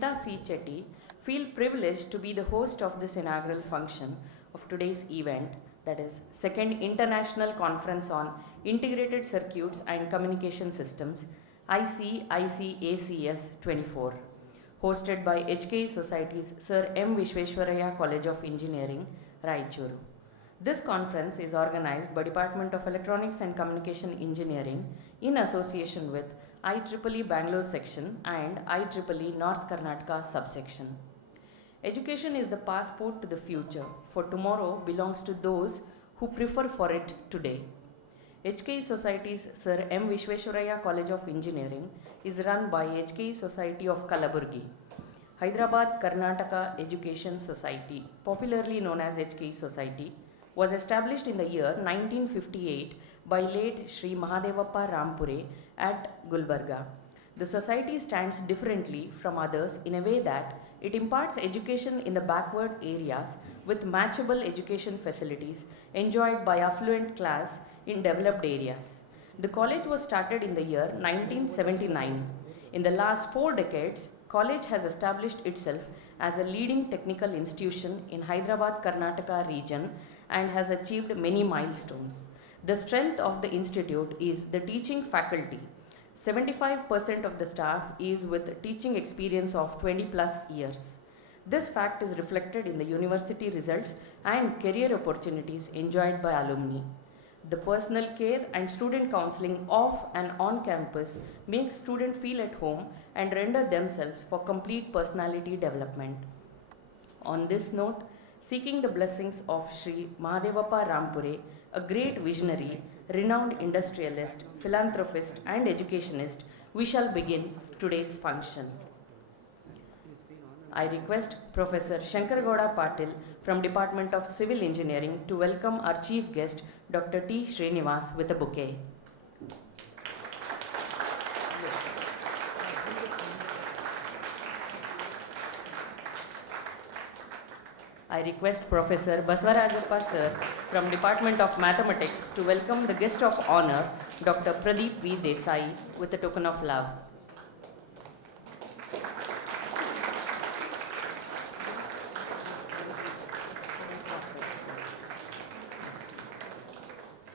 C. Chetty feel privileged to be the host of this inaugural function of today's event, that is, Second International Conference on Integrated Circuits and Communication Systems, ICICACS-2024, hosted by HKE Society's Sir M. Vishweshwaraya College of Engineering, Raichuru. This conference is organized by Department of Electronics and Communication Engineering in association with IEEE Bangalore section and IEEE North Karnataka subsection. Education is the passport to the future, for tomorrow belongs to those who prefer for it today. HKE Society's Sir M. Vishweshwaraya College of Engineering is run by HKE Society of Kalaburgi. Hyderabad Karnataka Education Society, popularly known as HKE Society, was established in the year 1958 by late Sri Mahadevappa Rampure at Gulbarga. The society stands differently from others in a way that it imparts education in the backward areas with matchable education facilities enjoyed by affluent class in developed areas. The college was started in the year 1979. In the last 4 decades, college has established itself as a leading technical institution in Hyderabad Karnataka region and has achieved many milestones. The strength of the institute is the teaching faculty. 75% of the staff is with teaching experience of 20+ years. This fact is reflected in the university results and career opportunities enjoyed by alumni. The personal care and student counseling off and on campus makes students feel at home and render themselves for complete personality development. On this note, seeking the blessings of Sri Mahadevappa Rampure, a great visionary, renowned industrialist, philanthropist and educationist, we shall begin today's function. I request Professor Shankargowda Patil from Department of Civil Engineering to welcome our chief guest, Dr. T. Srinivas, with a bouquet. I request Professor Baswarajappa Sir from Department of Mathematics to welcome the guest of honor, Dr. Pradeep V. Desai, with a token of love.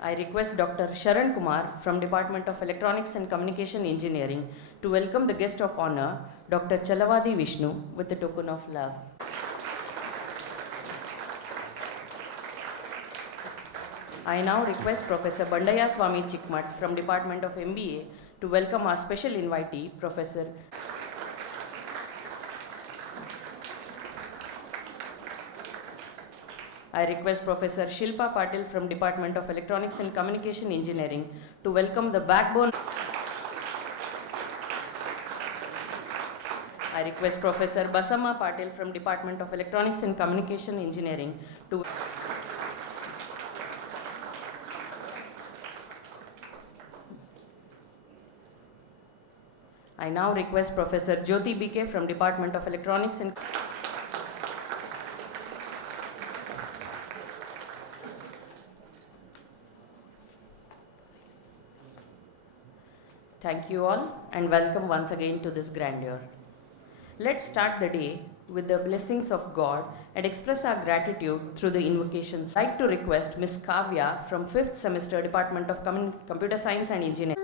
I request Dr. Sharan Kumar from Department of Electronics and Communication Engineering to welcome the guest of honor, Dr. Chalavadi Vishnu, with a token of love. I now request Professor Bandaya Swami Chikmat from Department of MBA to welcome our special invitee, Professor. I request Professor Shilpa Patil from Department of Electronics and Communication Engineering to welcome the backbone. I request Professor Basamma Patil from Department of Electronics and Communication Engineering to I now request Professor Jyoti BK from Department of Electronics and Thank you all and welcome once again to this grandeur. Let's start the day with the blessings of God and express our gratitude through the invocations. I'd like to request Ms. Kavya from 5th semester Department of Computer Science and Engineering.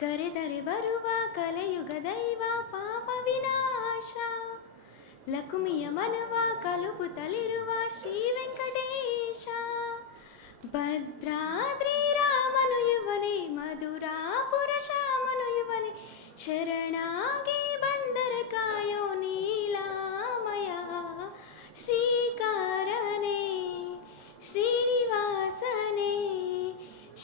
ಕರೆದರೆ ಬರುವ ಕಲೆಯುಗ ದೈವ ಪಾಪ ವಿನಾಶ ಲಕ್ಷ್ಮಿಯ ಮನವ ಕಲುಪುತ್ತಲಿರುವ ಶ್ರೀ ವೆಂಕಟೇಶ ಭದ್ರಾದ್ರಿ ರಾಮನು ಯುವನೇ ಮಧುರಾಪುರ ಶ್ಯಾಮನು ಯುವನೇ ಶರಣಾಗಿ ಬಂದರ ಕಾಯೋ ನೀಲಾಮಯ ಶ್ರೀಕಾರನೇ ಶ್ರೀನಿವಾಸನೇ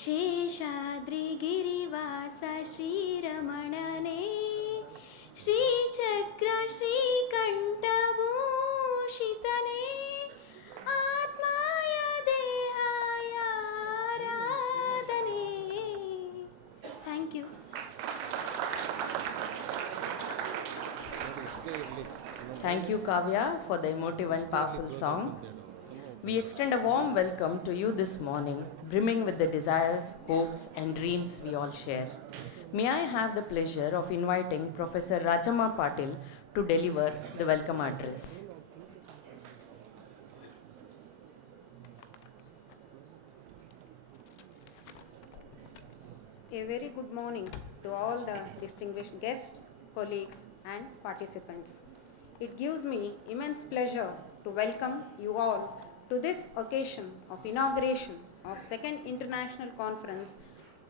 Seshadri ಗಿರಿವಾಸ ಶ್ರೀರಮಣನೇ Shri Thank you, Kavya, for the emotive and powerful song. We extend a warm welcome to you this morning, brimming with the desires, hopes, and dreams we all share. May I have the pleasure of inviting Professor Rajama Patil to deliver the welcome address. A very good morning to all the distinguished guests, colleagues, and participants. It gives me immense pleasure to welcome you all to this occasion of inauguration of Second International Conference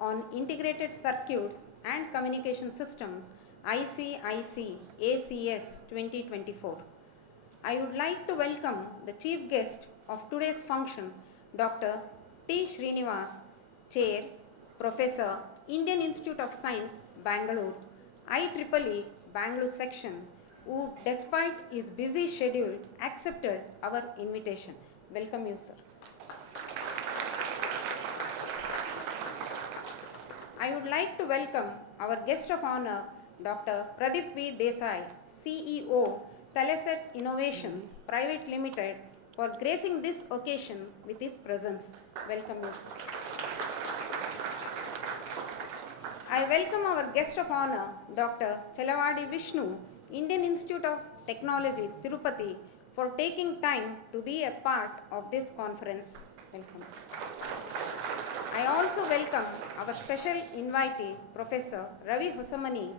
on Integrated Circuits and Communication Systems, ICICACS 2024. I would like to welcome the chief guest of today's function, Dr. T. Srinivas, Chair, Professor, Indian Institute of Science, Bangalore, IEEE, Bangalore section, who despite his busy schedule accepted our invitation. Welcome you, sir. I would like to welcome our guest of honor, Dr. Pradeep V. Desai, CEO, Teleset Innovations Private Limited, for gracing this occasion with his presence. Welcome you, sir. I welcome our guest of honor, Dr. Chelavadi Vishnu, Indian Institute of Technology, Tirupati, for taking time to be a part of this conference. Welcome. I also welcome our special invitee, Professor Ravi Hosamani,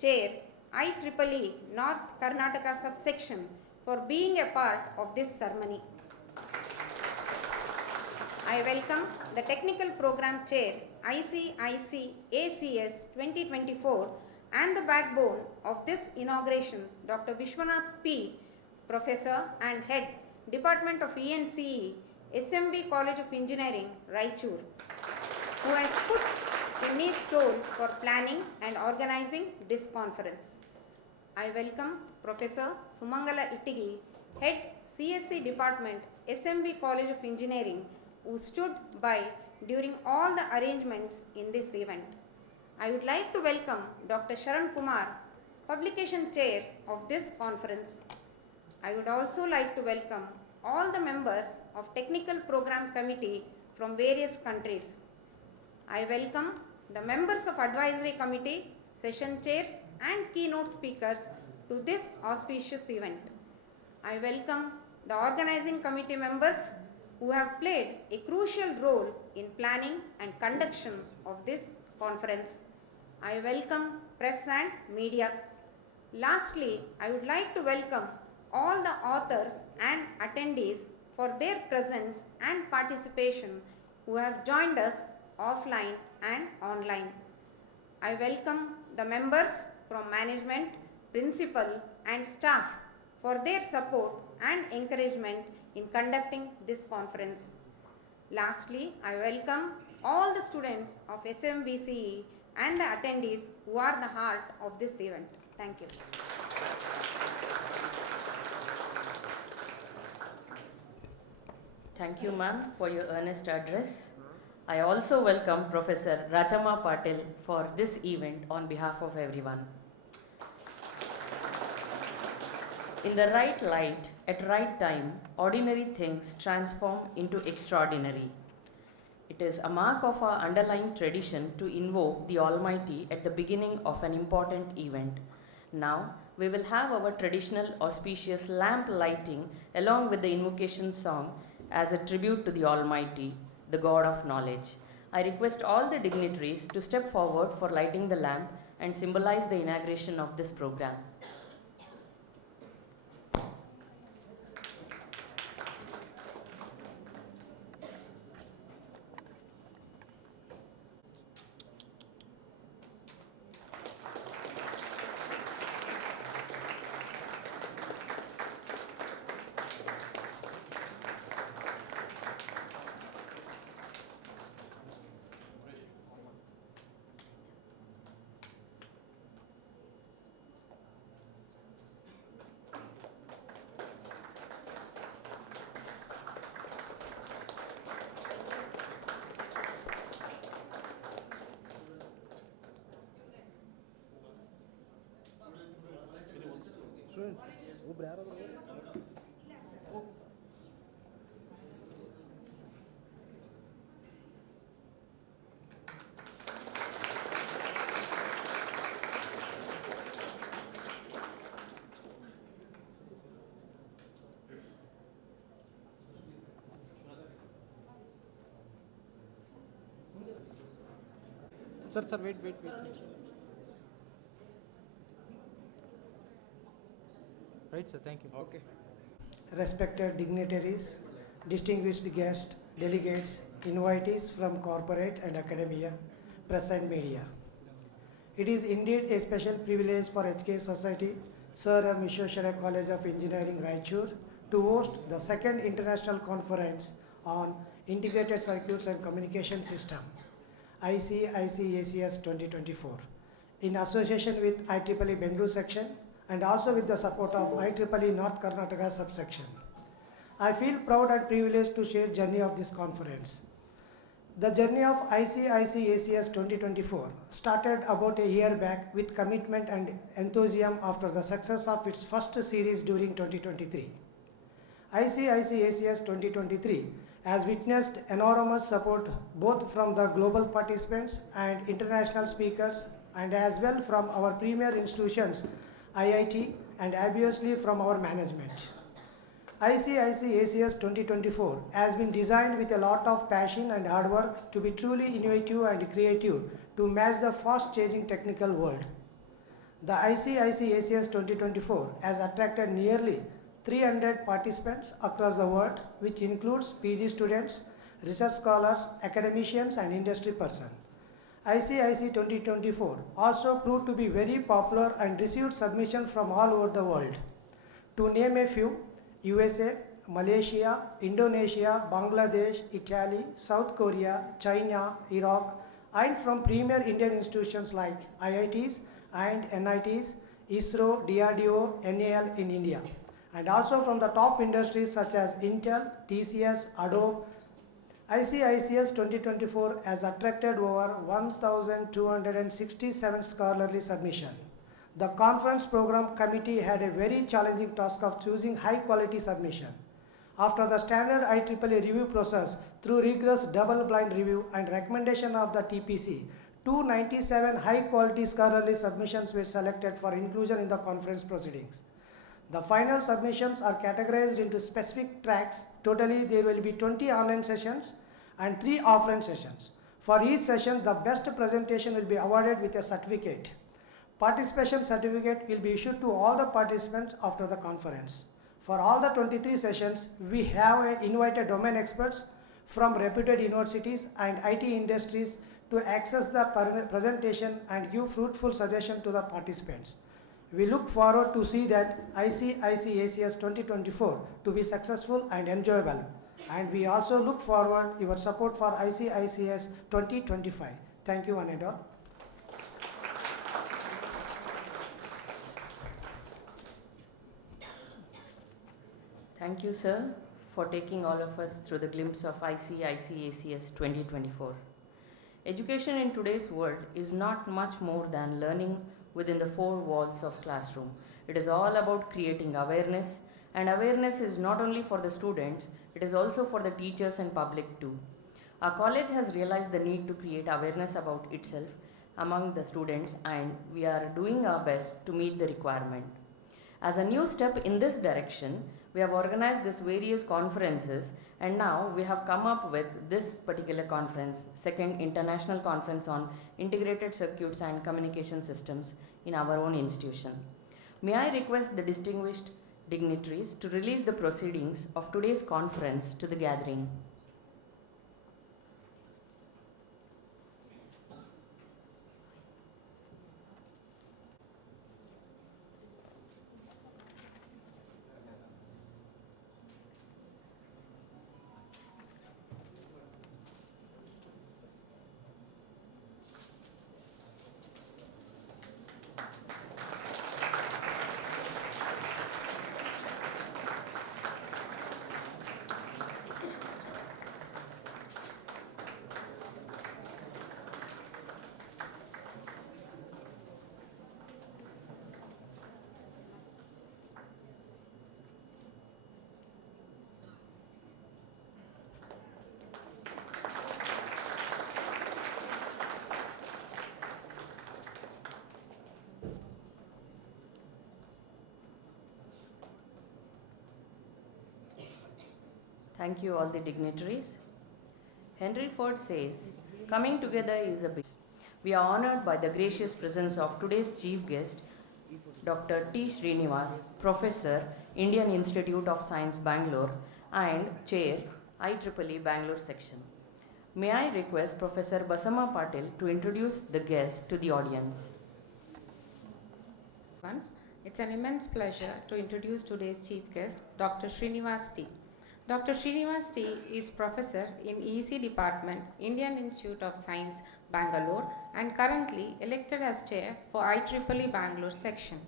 Chair, IEEE North Karnataka Subsection, for being a part of this ceremony. I welcome the Technical Program Chair, ICICACS 2024, and the backbone of this inauguration, Dr. Vishwanath P., Professor and Head, Department of ENCE, SMB College of Engineering, Raichur, who has put in his soul for planning and organizing this conference. I welcome Professor Sumangala Ittigi, Head, CSC Department, SMB College of Engineering, who stood by during all the arrangements in this event. I would like to welcome Dr. Sharan Kumar, Publication Chair of this conference. I would also like to welcome all the members of Technical Program Committee from various countries. I welcome the members of Advisory Committee, Session Chairs, and Keynote Speakers to this auspicious event. I welcome the Organizing Committee members who have played a crucial role in planning and conduction of this conference. I welcome press and media. Lastly, I would like to welcome all the authors and attendees for their presence and participation who have joined us offline and online. I welcome the members from management, principal, and staff for their support and encouragement in conducting this conference. Lastly, I welcome all the students of SMBCE and the attendees who are the heart of this event. Thank you. Thank you, ma'am, for your earnest address. I also welcome Professor Rajama Patil for this event on behalf of everyone. In the right light, at right time, ordinary things transform into extraordinary. It is a mark of our underlying tradition to invoke the Almighty at the beginning of an important event. Now, we will have our traditional auspicious lamp lighting along with the invocation song as a tribute to the Almighty, the God of knowledge. I request all the dignitaries to step forward for lighting the lamp and symbolize the inauguration of this program. Sir, wait. Right, sir, thank you. Okay. Respected dignitaries, distinguished guests, delegates, invitees from corporate and academia, press and media. It is indeed a special privilege for HK Society, Sir M. Vishweshwaraya College of Engineering, Raichur, to host the second international conference on Integrated Circuits and Communication System, ICICACS 2024, in association with IEEE Bengaluru section and also with the support of IEEE North Karnataka subsection. I feel proud and privileged to share journey of this conference. The journey of ICICACS 2024 started about a year back with commitment and enthusiasm after the success of its first series during 2023. ICICACS 2023 has witnessed enormous support both from the global participants and international speakers, and as well from our premier institutions, IIT, and obviously from our management. ICICACS 2024 has been designed with a lot of passion and hard work to be truly innovative and creative to match the fast-changing technical world. The ICICACS 2024 has attracted nearly 300 participants across the world, which includes PG students, research scholars, academicians, and industry persons. ICIC 2024 also proved to be very popular and received submissions from all over the world. To name a few, USA, Malaysia, Indonesia, Bangladesh, Italy, South Korea, China, Iraq, and from premier Indian institutions like IITs and NITs, ISRO, DRDO, NAL in India, and also from the top industries such as Intel, TCS, Adobe. ICICS 2024 has attracted over 1,267 scholarly submissions. The conference program committee had a very challenging task of choosing high quality submission. After the standard IEEE review process through rigorous double-blind review and recommendation of the TPC, 297 high quality scholarly submissions were selected for inclusion in the conference proceedings. The final submissions are categorized into specific tracks. Totally, there will be 20 online sessions and 3 offline sessions. For each session, the best presentation will be awarded with a certificate. Participation certificate will be issued to all the participants after the conference. For all the 23 sessions, we have invited domain experts from reputed universities and IT industries to access the presentation and give fruitful suggestions to the participants. We look forward to see that ICICACS 2024 to be successful and enjoyable. And we also look forward your support for ICICS 2025. Thank you, one and all. Thank you, sir, for taking all of us through the glimpse of ICICACS 2024. Education in today's world is not much more than learning within the 4 walls of classroom. It is all about creating awareness, and awareness is not only for the students, it is also for the teachers and public too. Our college has realized the need to create awareness about itself among the students, and we are doing our best to meet the requirement. As a new step in this direction, we have organized these various conferences, and now we have come up with this particular conference, second international conference on integrated circuits and communication systems in our own institution. May I request the distinguished dignitaries to release the proceedings of today's conference to the gathering. Thank you, all the dignitaries. Henry Ford says, coming together is a big. We are honored by the gracious presence of today's chief guest, Dr. T. Srinivas, Professor, Indian Institute of Science, Bangalore, and Chair, IEEE Bangalore Section. May I request Professor Basama Patil to introduce the guest to the audience. It's an immense pleasure to introduce today's chief guest, Dr. Srinivas T. Dr. Srinivas T is professor in EC Department, Indian Institute of Science, Bangalore, and currently elected as chair for IEEE Bangalore section.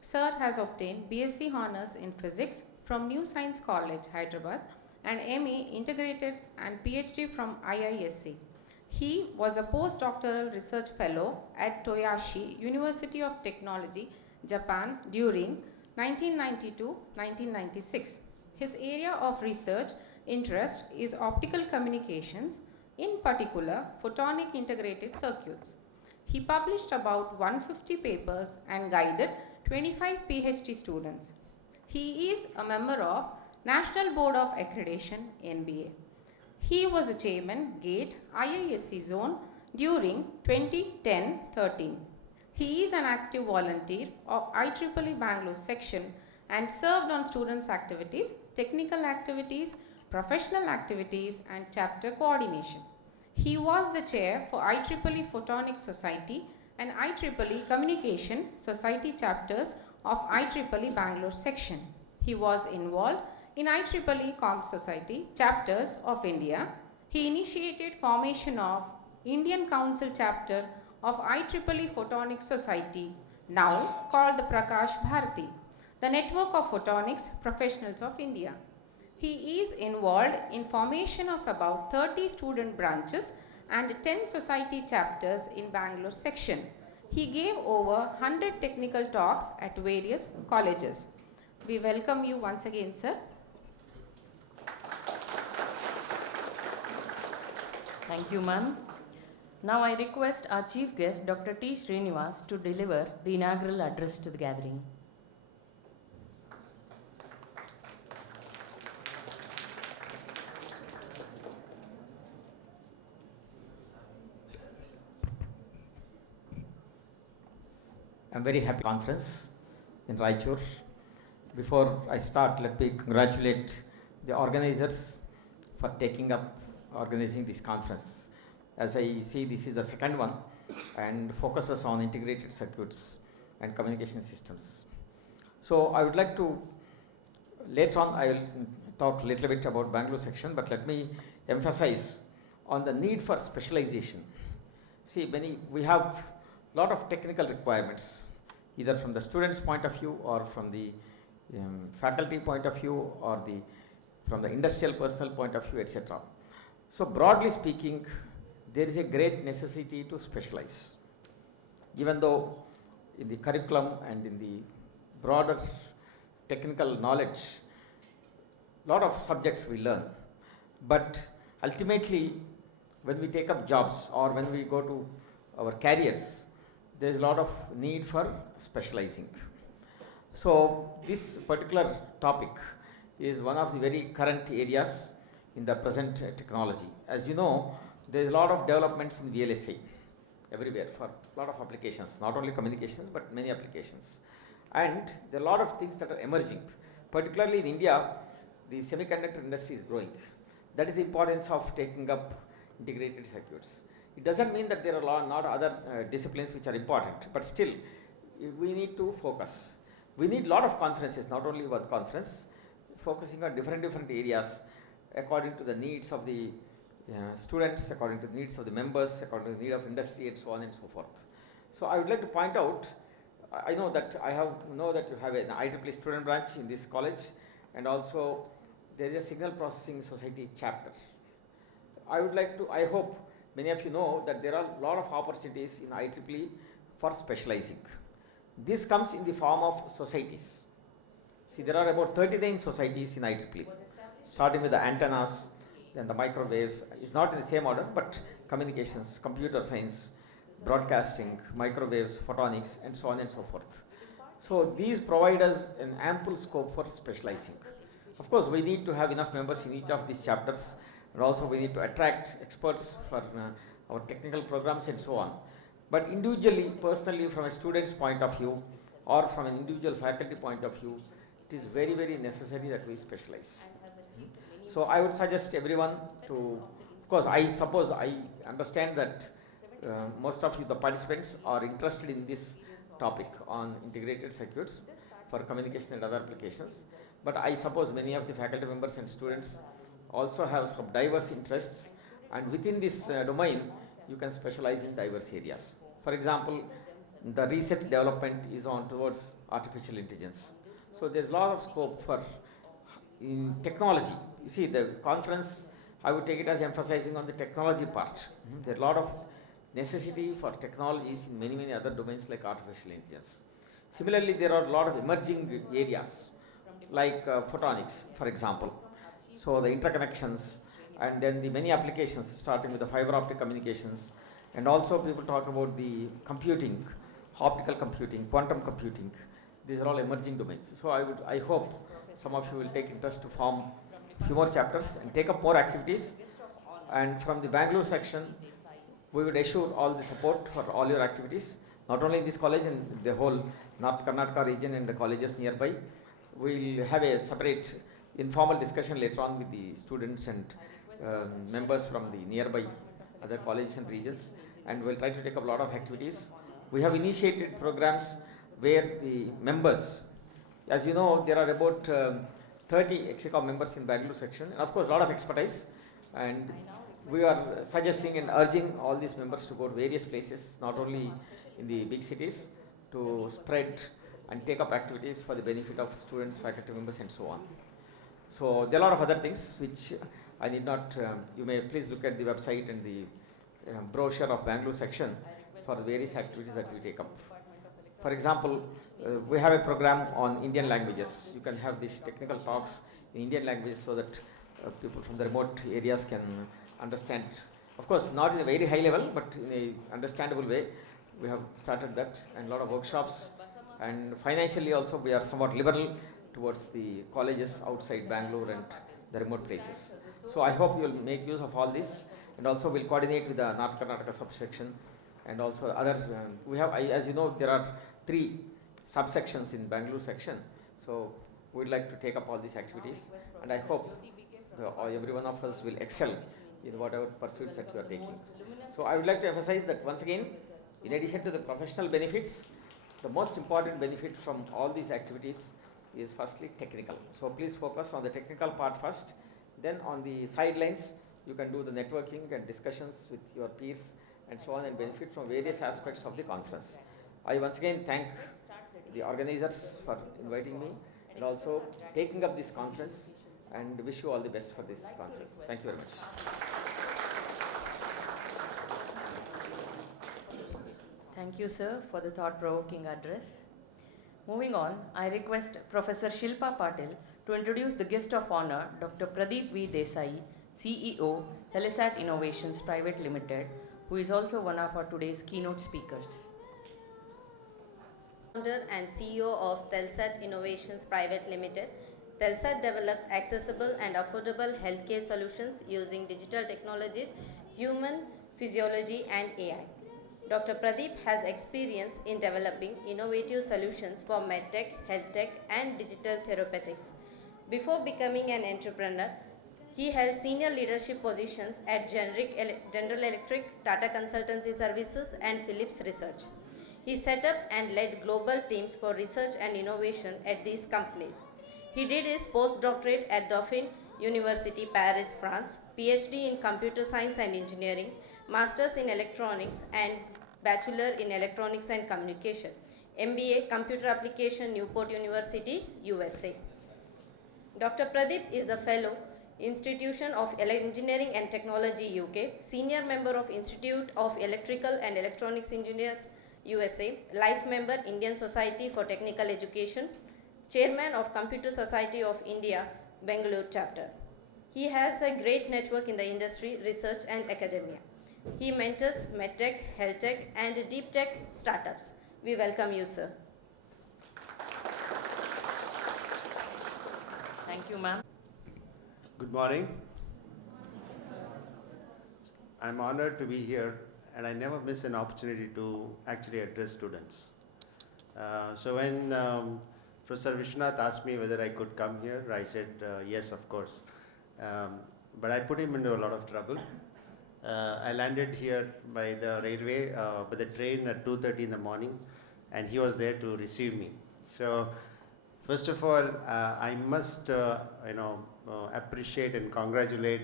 Sir has obtained BSc Honours in Physics from New Science College, Hyderabad, and MA Integrated and PhD from IISc. He was a postdoctoral research fellow at Toyoshi University of Technology, Japan during 1992-1996. His area of research interest is optical communications, in particular photonic integrated circuits. He published about 150 papers and guided 25 PhD students. He is a member of National Board of Accreditation, NBA. He was a chairman, GATE, IISc Zone during 2010-13. He is an active volunteer of IEEE Bangalore section and served on students' activities, technical activities, professional activities, and chapter coordination. He was the chair for IEEE Photonics Society and IEEE Communication Society chapters of IEEE Bangalore section. He was involved in IEEE Comp Society chapters of India. He initiated formation of Indian Council chapter of IEEE Photonics Society, now called the Prakash Bharati, the Network of Photonics Professionals of India. He is involved in formation of about 30 student branches and 10 society chapters in Bangalore section. He gave over 100 technical talks at various colleges. We welcome you once again, sir. Thank you, ma'am. Now I request our chief guest, Dr. T. Srinivas, to deliver the inaugural address to the gathering. I'm very happy conference in Raichur. Before I start, let me congratulate the organizers for taking up organizing this conference. As I see, this is the second one and focuses on integrated circuits and communication systems. So I would like to, later on I will talk a little bit about Bangalore section, but let me emphasize on the need for specialization. See, we have lot of technical requirements, either from the student's point of view or from the faculty point of view or from the industrial personnel point of view, etc. So broadly speaking, there is a great necessity to specialize. Even though in the curriculum and in the broader technical knowledge, lot of subjects we learn, but ultimately when we take up jobs or when we go to our careers, there is a lot of need for specializing. So this particular topic is one of the very current areas in the present technology. As you know, there is a lot of developments in VLSI everywhere for a lot of applications, not only communications but many applications. And there are a lot of things that are emerging. Particularly in India, the semiconductor industry is growing. That is the importance of taking up integrated circuits. It doesn't mean that there are not other disciplines which are important, but still we need to focus. We need a lot of conferences, not only one conference, focusing on different areas according to the needs of the students, according to the needs of the members, according to the need of industry, and so on and so forth. So I would like to point out, I know that you have an IEEE student branch in this college, and also there is a signal processing society chapter. I hope many of you know that there are a lot of opportunities in IEEE for specializing. This comes in the form of societies. See, there are about 39 societies in IEEE, starting with the antennas, then the microwaves. It's not in the same order, but communications, computer science, broadcasting, microwaves, photonics, and so on and so forth. So these provide us an ample scope for specializing. Of course, we need to have enough members in each of these chapters, and also we need to attract experts for our technical programs and so on. But individually, personally, from a student's point of view, or from an individual faculty point of view, it is very, very necessary that we specialize. So I would suggest everyone to, of course, I suppose I understand that most of you, the participants, are interested in this topic on integrated circuits for communication and other applications. But I suppose many of the faculty members and students also have some diverse interests, and within this domain, you can specialize in diverse areas. For example, the research development is on towards artificial intelligence. So there's a lot of scope for in technology. You see, the conference, I would take it as emphasizing on the technology part. There are a lot of necessity for technologies in many, many other domains like artificial intelligence. Similarly, there are a lot of emerging areas like photonics, for example. So the interconnections, and then the many applications starting with the fiber optic communications, and also people talk about the computing, optical computing, quantum computing. These are all emerging domains. So I hope some of you will take interest to form a few more chapters and take up more activities. And from the Bangalore section, we would assure all the support for all your activities, not only in this college and the whole North Karnataka region and the colleges nearby. We'll have a separate informal discussion later on with the students and members from the nearby other colleges and regions, and we'll try to take up a lot of activities. We have initiated programs where the members, as you know, there are about 30 ICICACS members in Bangalore section, and of course a lot of expertise, and we are suggesting and urging all these members to go to various places, not only in the big cities, to spread and take up activities for the benefit of students, faculty members, and so on. So there are a lot of other things which I need not, you may please look at the website and the brochure of Bangalore section for various activities that we take up. For example, we have a program on Indian languages. You can have these technical talks in Indian languages so that people from the remote areas can understand. Of course, not in a very high level, but in an understandable way. We have started that, and a lot of workshops. And financially also, we are somewhat liberal towards the colleges outside Bangalore and the remote places. So I hope you will make use of all this, and also we'll coordinate with the North Karnataka subsection, and also other, we have, as you know, there are 3 subsections in Bangalore section. So we'd like to take up all these activities, and I hope every one of us will excel in whatever pursuits that we are taking. So I would like to emphasize that once again, in addition to the professional benefits, the most important benefit from all these activities is firstly technical. So please focus on the technical part first, then on the sidelines you can do the networking and discussions with your peers and so on, and benefit from various aspects of the conference. I once again thank the organizers for inviting me and also taking up this conference, and wish you all the best for this conference. Thank you very much. Thank you, sir, for the thought-provoking address. Moving on, I request Professor Shilpa Patil to introduce the guest of honor, Dr. Pradeep V. Desai, CEO, Telesat Innovations Private Limited, who is also one of our today's keynote speakers. Founder and CEO of Telesat Innovations Private Limited. Telesat develops accessible and affordable healthcare solutions using digital technologies, human physiology, and AI. Dr. Pradeep has experience in developing innovative solutions for medtech, healthtech, and digital therapeutics. Before becoming an entrepreneur, he held senior leadership positions at General Electric, Tata Consultancy Services, and Philips Research. He set up and led global teams for research and innovation at these companies. He did his postdoctorate at Dauphine University, Paris, France, PhD in Computer Science and Engineering, Masters in Electronics, and Bachelor in Electronics and Communication, MBA Computer Application, Newport University, USA. Dr. Pradeep is the Fellow, Institution of Engineering and Technology, UK, Senior Member of Institute of Electrical and Electronics Engineer, USA, Life Member, Indian Society for Technical Education, Chairman of Computer Society of India, Bangalore chapter. He has a great network in the industry, research, and academia. He mentors medtech, healthtech, and deep tech startups. We welcome you, sir. Thank you, ma'am. Good morning. I'm honored to be here, and I never miss an opportunity to actually address students. So when Professor Vishwanath asked me whether I could come here, I said yes, of course. But I put him into a lot of trouble. I landed here by the railway, by the train at 2:30 in the morning, and he was there to receive me. So first of all, I must appreciate and congratulate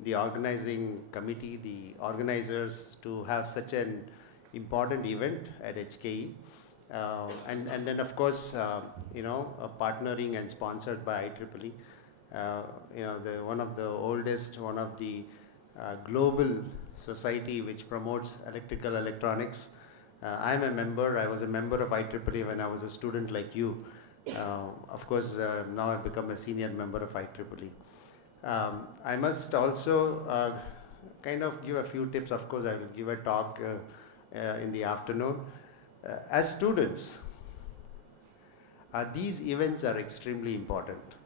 the organizing committee, the organizers, to have such an important event at HKE. And then of course, partnering and sponsored by IEEE. One of the oldest, one of the global society which promotes electrical electronics. I'm a member. I was a member of IEEE when I was a student like you. Of course, now I've become a senior member of IEEE. I must also kind of give a few tips. Of course, I will give a talk in the afternoon. As students, these events are extremely important.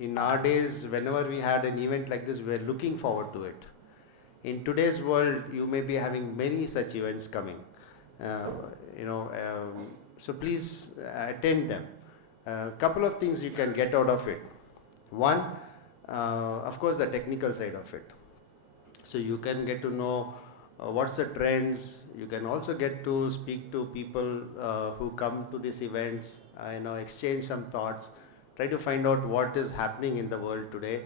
In our days, whenever we had an event like this, we were looking forward to it. In today's world, you may be having many such events coming. So please attend them. A couple of things you can get out of it. One, of course, the technical side of it. So you can get to know what's the trends. You can also get to speak to people who come to these events, exchange some thoughts, try to find out what is happening in the world today,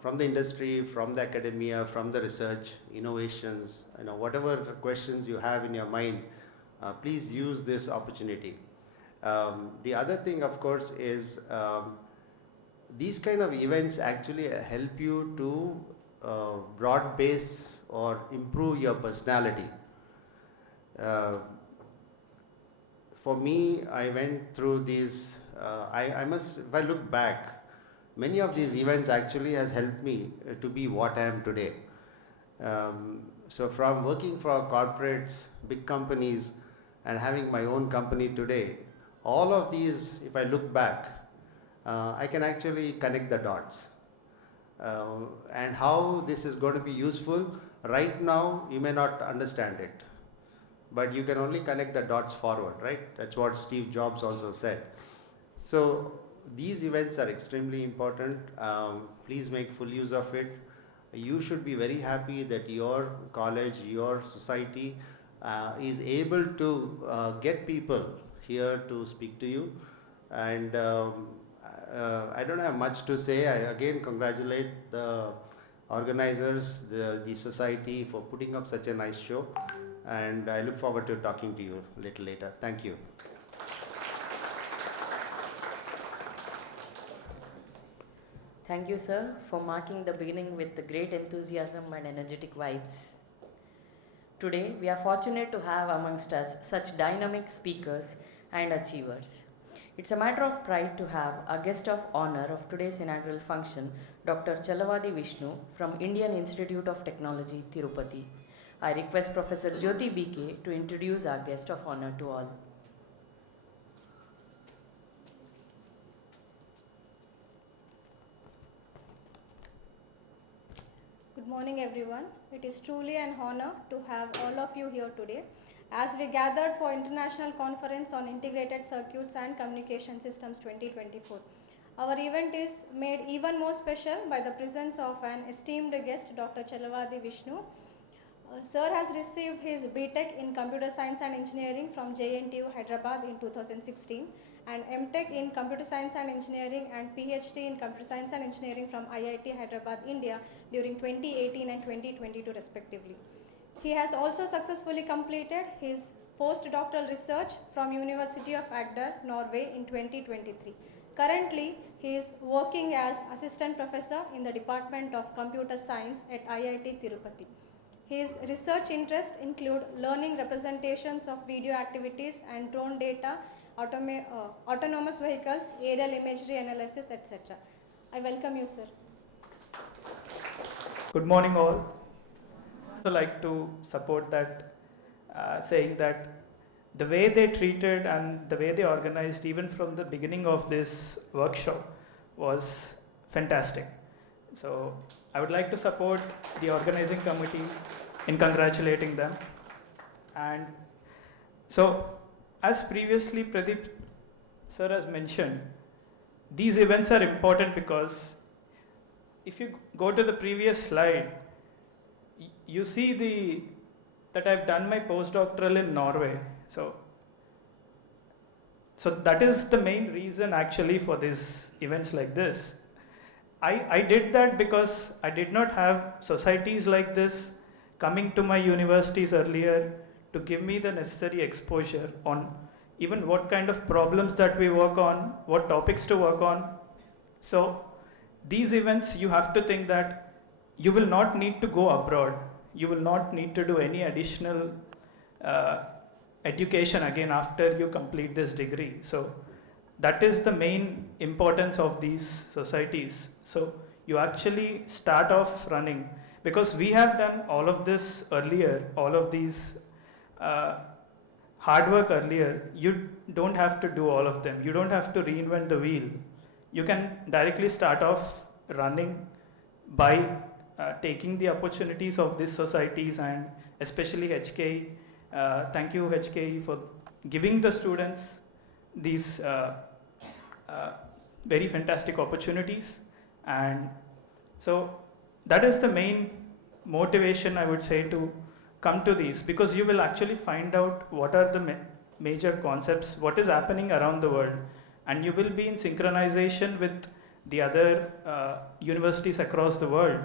from the industry, from the academia, from the research, innovations, whatever questions you have in your mind, please use this opportunity. The other thing, of course, is these kind of events actually help you to broad base or improve your personality. For me, I went through these, if I look back, many of these events actually has helped me to be what I am today. So from working for corporates, big companies, and having my own company today, all of these, if I look back, I can actually connect the dots. And how this is going to be useful, right now you may not understand it, but you can only connect the dots forward, right? That's what Steve Jobs also said. So these events are extremely important. Please make full use of it. You should be very happy that your college, your society is able to get people here to speak to you. And I don't have much to say. I again congratulate the organizers, the society, for putting up such a nice show. And I look forward to talking to you a little later. Thank you. Thank you, sir, for marking the beginning with great enthusiasm and energetic vibes. Today, we are fortunate to have amongst us such dynamic speakers and achievers. It's a matter of pride to have a guest of honor of today's inaugural function, Dr. Chellavadi Vishnu from Indian Institute of Technology, Tirupati. I request Professor Jyoti BK to introduce our guest of honor to all. Good morning, everyone. It is truly an honor to have all of you here today as we gathered for International Conference on Integrated Circuits and Communication Systems 2024. Our event is made even more special by the presence of an esteemed guest, Dr. Chellavadi Vishnu. Sir has received his BTech in Computer Science and Engineering from JNTU Hyderabad in 2016 and MTech in Computer Science and Engineering and PhD in Computer Science and Engineering from IIT Hyderabad, India during 2018 and 2022 respectively. He has also successfully completed his postdoctoral research from University of Agder, Norway in 2023. Currently, he is working as Assistant Professor in the Department of Computer Science at IIT Tirupati. His research interests include learning representations of video activities and drone data, autonomous vehicles, aerial imagery analysis, etc. I welcome you, sir. Good morning, all. I also like to support that, saying that the way they treated and the way they organized, even from the beginning of this workshop, was fantastic. So I would like to support the organizing committee in congratulating them. And so, as previously Pradeep sir has mentioned, these events are important because if you go to the previous slide, you see that I've done my postdoctoral in Norway. So that is the main reason actually for these events like this. I did that because I did not have societies like this coming to my universities earlier to give me the necessary exposure on even what kind of problems that we work on, what topics to work on. So these events, you have to think that you will not need to go abroad. You will not need to do any additional education again after you complete this degree. So that is the main importance of these societies. So you actually start off running, because we have done all of this earlier, all of these hard work earlier. You don't have to do all of them. You don't have to reinvent the wheel. You can directly start off running by taking the opportunities of these societies, and especially HKE. Thank you, HKE, for giving the students these very fantastic opportunities. And so that is the main motivation, I would say, to come to these, because you will actually find out what are the major concepts, what is happening around the world, and you will be in synchronization with the other universities across the world.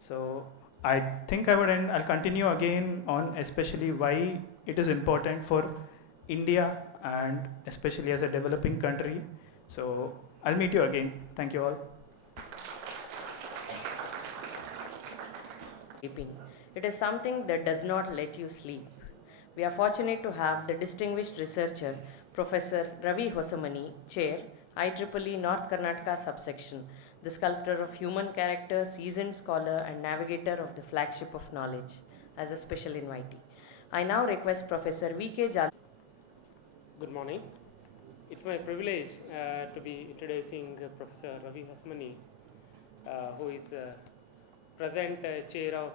So I think I would end. I'll continue again on especially why it is important for India and especially as a developing country. So I'll meet you again. Thank you all. Sleeping. It is something that does not let you sleep. We are fortunate to have the distinguished researcher, Professor Ravi Hosamani, Chair, IEEE North Karnataka Subsection, the sculptor of human character, seasoned scholar and navigator of the flagship of knowledge, as a special invitee. I now request Professor V.K. Jal. Good morning. It's my privilege to be introducing Professor Ravi Hosamani, who is present chair of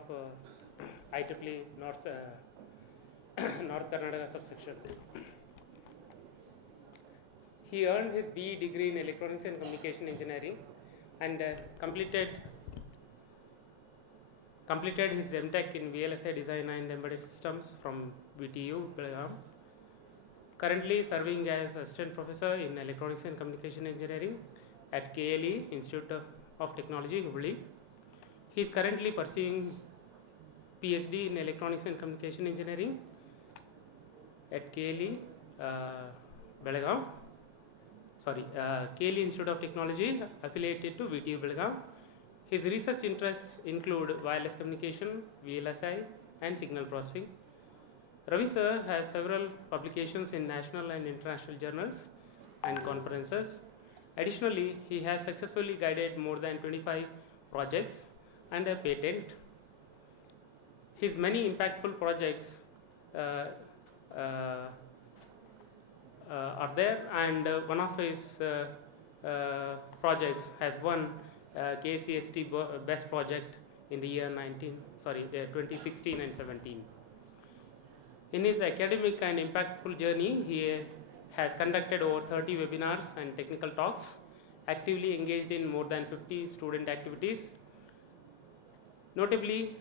IEEE North Karnataka Subsection. He earned his BE degree in Electronics and Communication Engineering and completed his MTech in VLSI Design and Embedded Systems from VTU, Belgaum. Currently serving as Assistant Professor in Electronics and Communication Engineering at KLE, Institute of Technology, Hubli. He is currently pursuing PhD in Electronics and Communication Engineering at KLE, Belgaum. KLE Institute of Technology affiliated to VTU Belgaum. His research interests include wireless communication, VLSI, and signal processing. Ravi sir has several publications in national and international journals and conferences. Additionally, he has successfully guided more than 25 projects and a patent. His many impactful projects are there, and one of his projects has won KCST Best Project in the year 2016 and 17. In his academic and impactful journey, he has conducted over 30 webinars and technical talks, actively engaged in more than 50 student activities. Notably,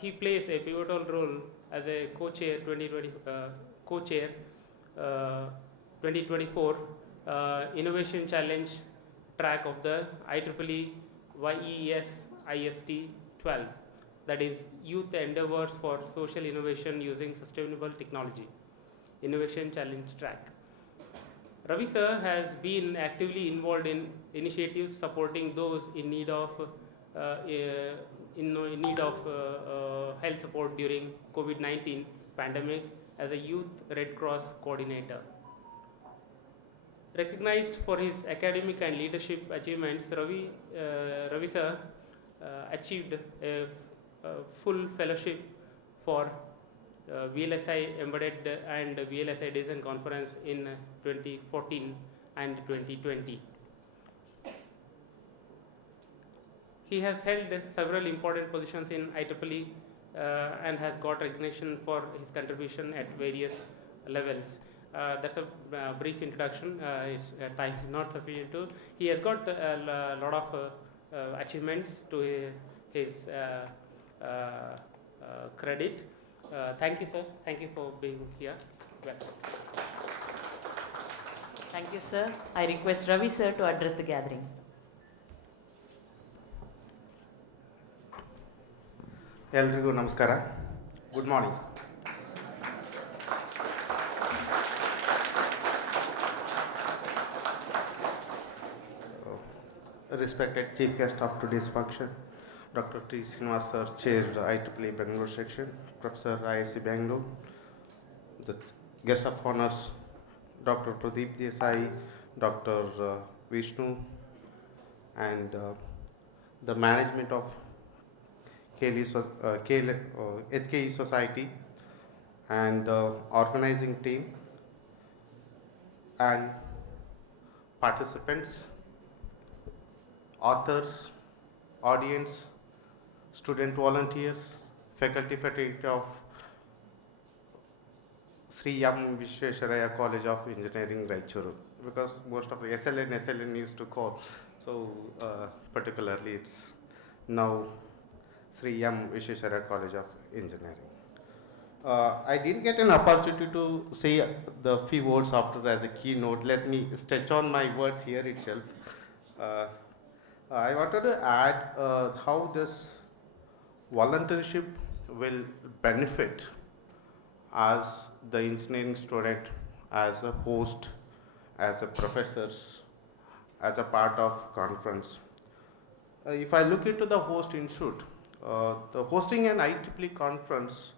he plays a pivotal role as a co-chair 2024 Innovation Challenge track of the IEEE YES IST 12, that is Youth Endeavors for Social Innovation Using Sustainable Technology, Innovation Challenge track. Ravi sir has been actively involved in initiatives supporting those in need of health support during COVID-19 pandemic as a Youth Red Cross coordinator. Recognized for his academic and leadership achievements, Ravi sir achieved a full fellowship for VLSI Embedded and VLSI Design Conference in 2014 and 2020. He has held several important positions in IEEE and has got recognition for his contribution at various levels. That's a brief introduction. Time is not sufficient to. He has got a lot of achievements to his credit. Thank you, sir. Thank you for being here. Well. Thank you, sir. I request Ravi, sir, to address the gathering. ಎಲ್ರಿಗೂ ನಮಸ್ಕಾರ. Good morning. Respected Chief Guest of today's function, Dr. Vishwanath sir, Chair IEEE Bangalore Section, Professor IIC Bangalore, the Guest of Honors, Dr. Pradeep Desai, Dr. Vishnu, and the management of HKE Society and organizing team and participants, authors, audience, student volunteers, faculty fraternity of Sri M. Vishwesvaraya College of Engineering, Raichuru, because most of the SLN used to call, so particularly it's now Sri M. Vishwesvaraya College of Engineering. I didn't get an opportunity to say the few words after as a keynote. Let me stretch on my words here itself. I wanted to add how this volunteership will benefit as the engineering student, as a host, as a professors, as a part of conference. If I look into the host institute, the hosting an IEEE conference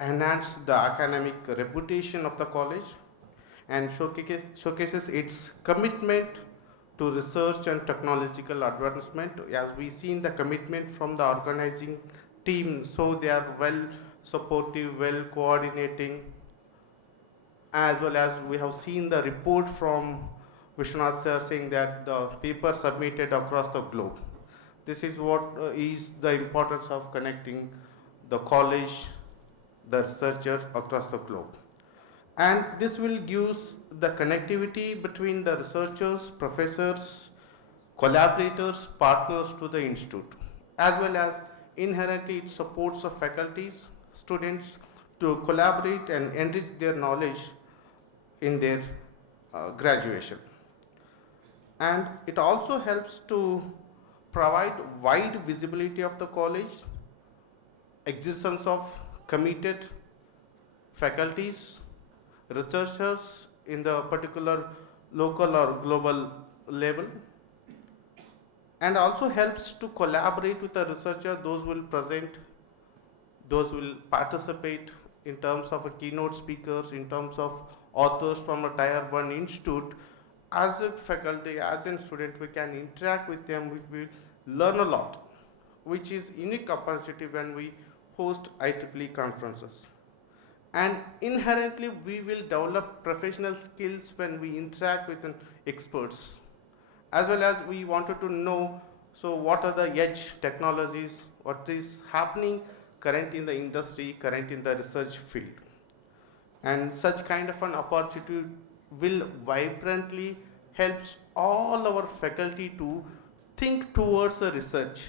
enhance the academic reputation of the college and showcases its commitment to research and technological advancement. As we see in the commitment from the organizing team, so they are well supportive, well coordinating, as well as we have seen the report from Vishwanath sir saying that the paper submitted across the globe. This is what is the importance of connecting the college, the researchers across the globe. And this will give the connectivity between the researchers, professors, collaborators, partners to the institute, as well as inherently it supports the faculties, students to collaborate and enrich their knowledge in their graduation. And it also helps to provide wide visibility of the college, existence of committed faculties, researchers in the particular local or global level, and also helps to collaborate with the researcher, those will present, those will participate in terms of a keynote speakers, in terms of authors from a tier 1 institute. As a faculty, as a student, we can interact with them, we will learn a lot, which is unique opportunity when we host IEEE conferences. And inherently, we will develop professional skills when we interact with experts, as well as we wanted to know, so what are the edge technologies, what is happening current in the industry, current in the research field. And such kind of an opportunity will vibrantly helps all our faculty to think towards a research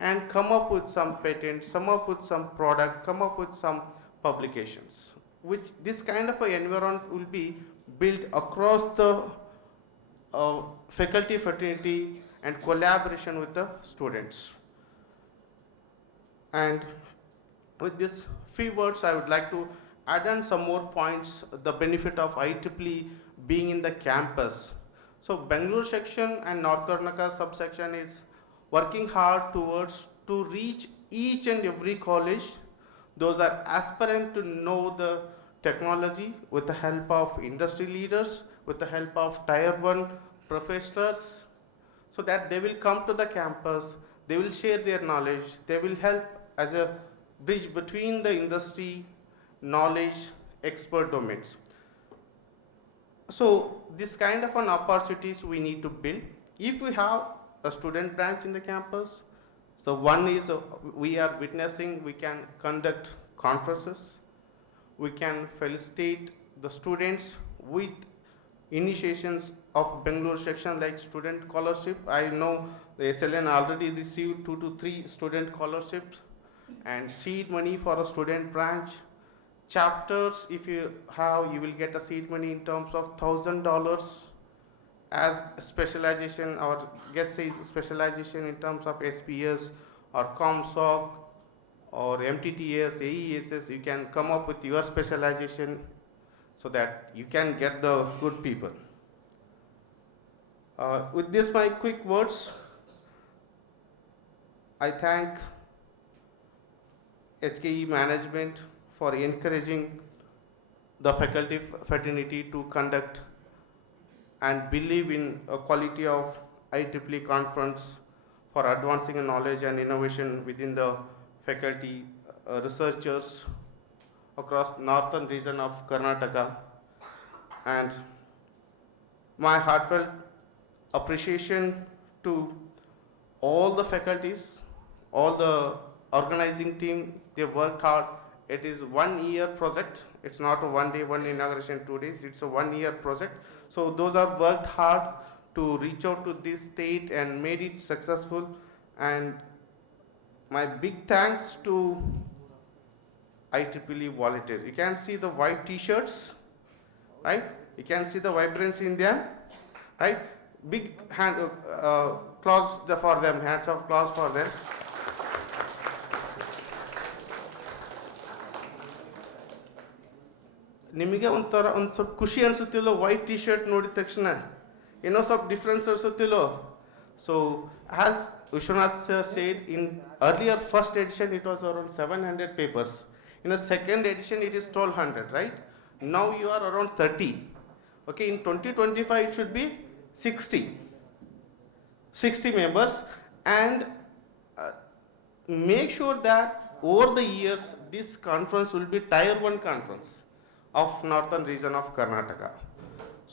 and come up with some patents, come up with some product, come up with some publications, which this kind of an environment will be built across the faculty fraternity and collaboration with the students. And with this few words, I would like to add on some more points, the benefit of IEEE being in the campus. So Bangalore section and North Karnataka subsection is working hard towards to reach each and every college. Those are aspirant to know the technology with the help of industry leaders, with the help of tier 1 professors, so that they will come to the campus, they will share their knowledge, they will help as a bridge between the industry, knowledge, expert domains. So this kind of an opportunities we need to build. If we have a student branch in the campus. So one is we are witnessing, we can conduct conferences, we can felicitate the students with initiations of Bangalore section like student scholarship. I know the SLN already received 2 to 3 student scholarships, and seed money for a student branch. Chapters, if you have, you will get a seed money in terms of $1,000 as specialization. Our guest says specialization in terms of SPS or ComSoc or MTTS, AESS. You can come up with your specialization so that you can get the good people. With this, my quick words, I thank HKE management for encouraging the faculty fraternity to conduct and believe in a quality of IEEE conference for advancing knowledge and innovation within the faculty researchers across northern region of Karnataka. And my heartfelt appreciation to all the faculties, all the organizing team. They worked hard. It is 1 year project. It's not a 1 day, 1 inauguration, 2 days. It's a 1 year project. So those are worked hard to reach out to this state and made it successful. And my big thanks to IEEE volunteers. You can see the white t-shirts, right? You can see the vibrancy in them, right? Big hand applause for them, hands of applause for them. ನಿಮಗೆ ಒಂಥರ ಒಂದು ಸ್ವಲ್ಪ ಖುಷಿ ಅನಿಸುತ್ತಿಲ್ಲೋ white T shirt ನೋಡಿದ ತಕ್ಷಣ ಏನೋ ಸ್ವಲ್ಪ difference ಅನಿಸುತ್ತಿಲ್ಲೋ so as Vishwanath sir said in earlier first edition it was around 700 papers. In a second edition it is 1200, right? Now you are around 30. Okay, in 2025 it should be 60 members, and make sure that over the years this conference will be tier 1 conference of northern region of Karnataka.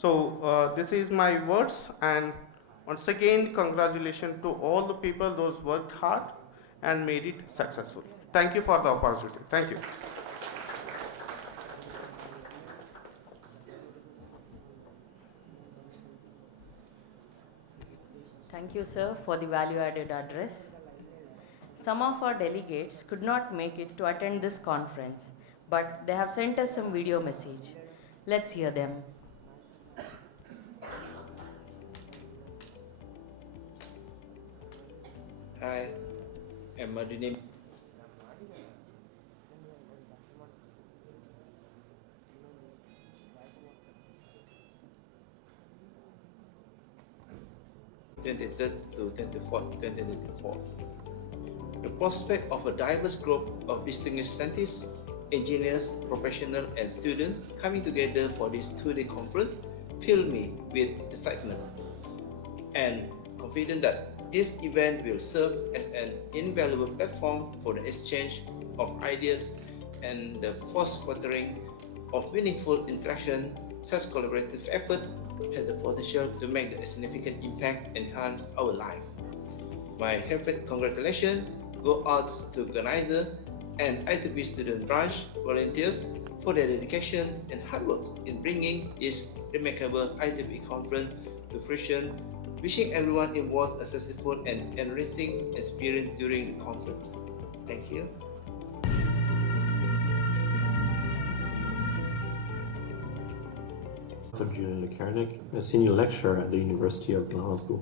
So this is my words, and once again congratulations to all the people those worked hard and made it successful. Thank you for the opportunity. Thank you. Thank you, sir, for the value-added address. Some of our delegates could not make it to attend this conference, but they have sent us some video message. Let's hear them. Hi, I'm Madhunim. (23rd to 24th, 2024). The prospect of a diverse group of distinguished scientists, engineers, professionals, and students coming together for this 2-day conference filled me with excitement and confident that this event will serve as an invaluable platform for the exchange of ideas and the fostering of meaningful interaction. Such collaborative efforts have the potential to make a significant impact and enhance our life. My heartfelt congratulations go out to organizer and IEEE student branch volunteers for their dedication and hard work in bringing this remarkable IEEE conference to fruition. Wishing everyone involved a successful and enriching experience during the conference. Thank you. Dr. Julian Lekarnik, a senior lecturer at the University of Glasgow.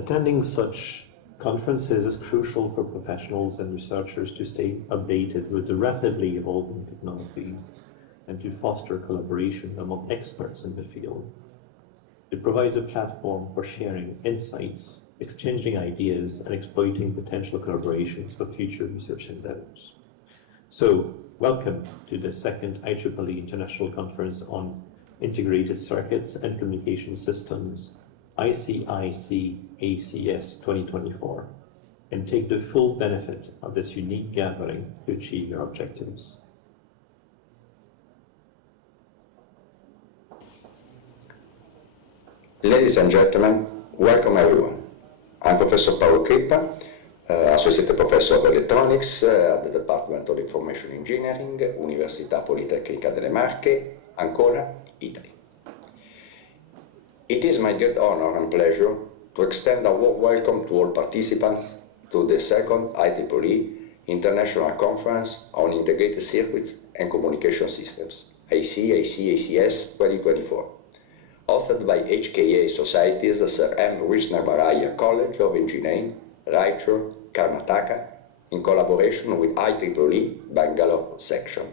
Attending such conferences is crucial for professionals and researchers to stay updated with the rapidly evolving technologies and to foster collaboration among experts in the field. It provides a platform for sharing insights, exchanging ideas, and exploiting potential collaborations for future research endeavors. So, welcome to the second IEEE International Conference on Integrated Circuits and Communication Systems, ICICACS-2024, and take the full benefit of this unique gathering to achieve your objectives. Ladies and gentlemen, welcome everyone. I'm Professor Paolo Crippa, Associate Professor of Electronics at the Department of Information Engineering, Università Politecnica delle Marche, Ancona, Italy. It is my great honor and pleasure to extend a warm welcome to all participants to the second IEEE International Conference on Integrated Circuits and Communication Systems, ICICACS-2024, hosted by HKA Society's Sir M. Vishnabharaya College of Engineering, Raichur, Karnataka, in collaboration with IEEE Bangalore section.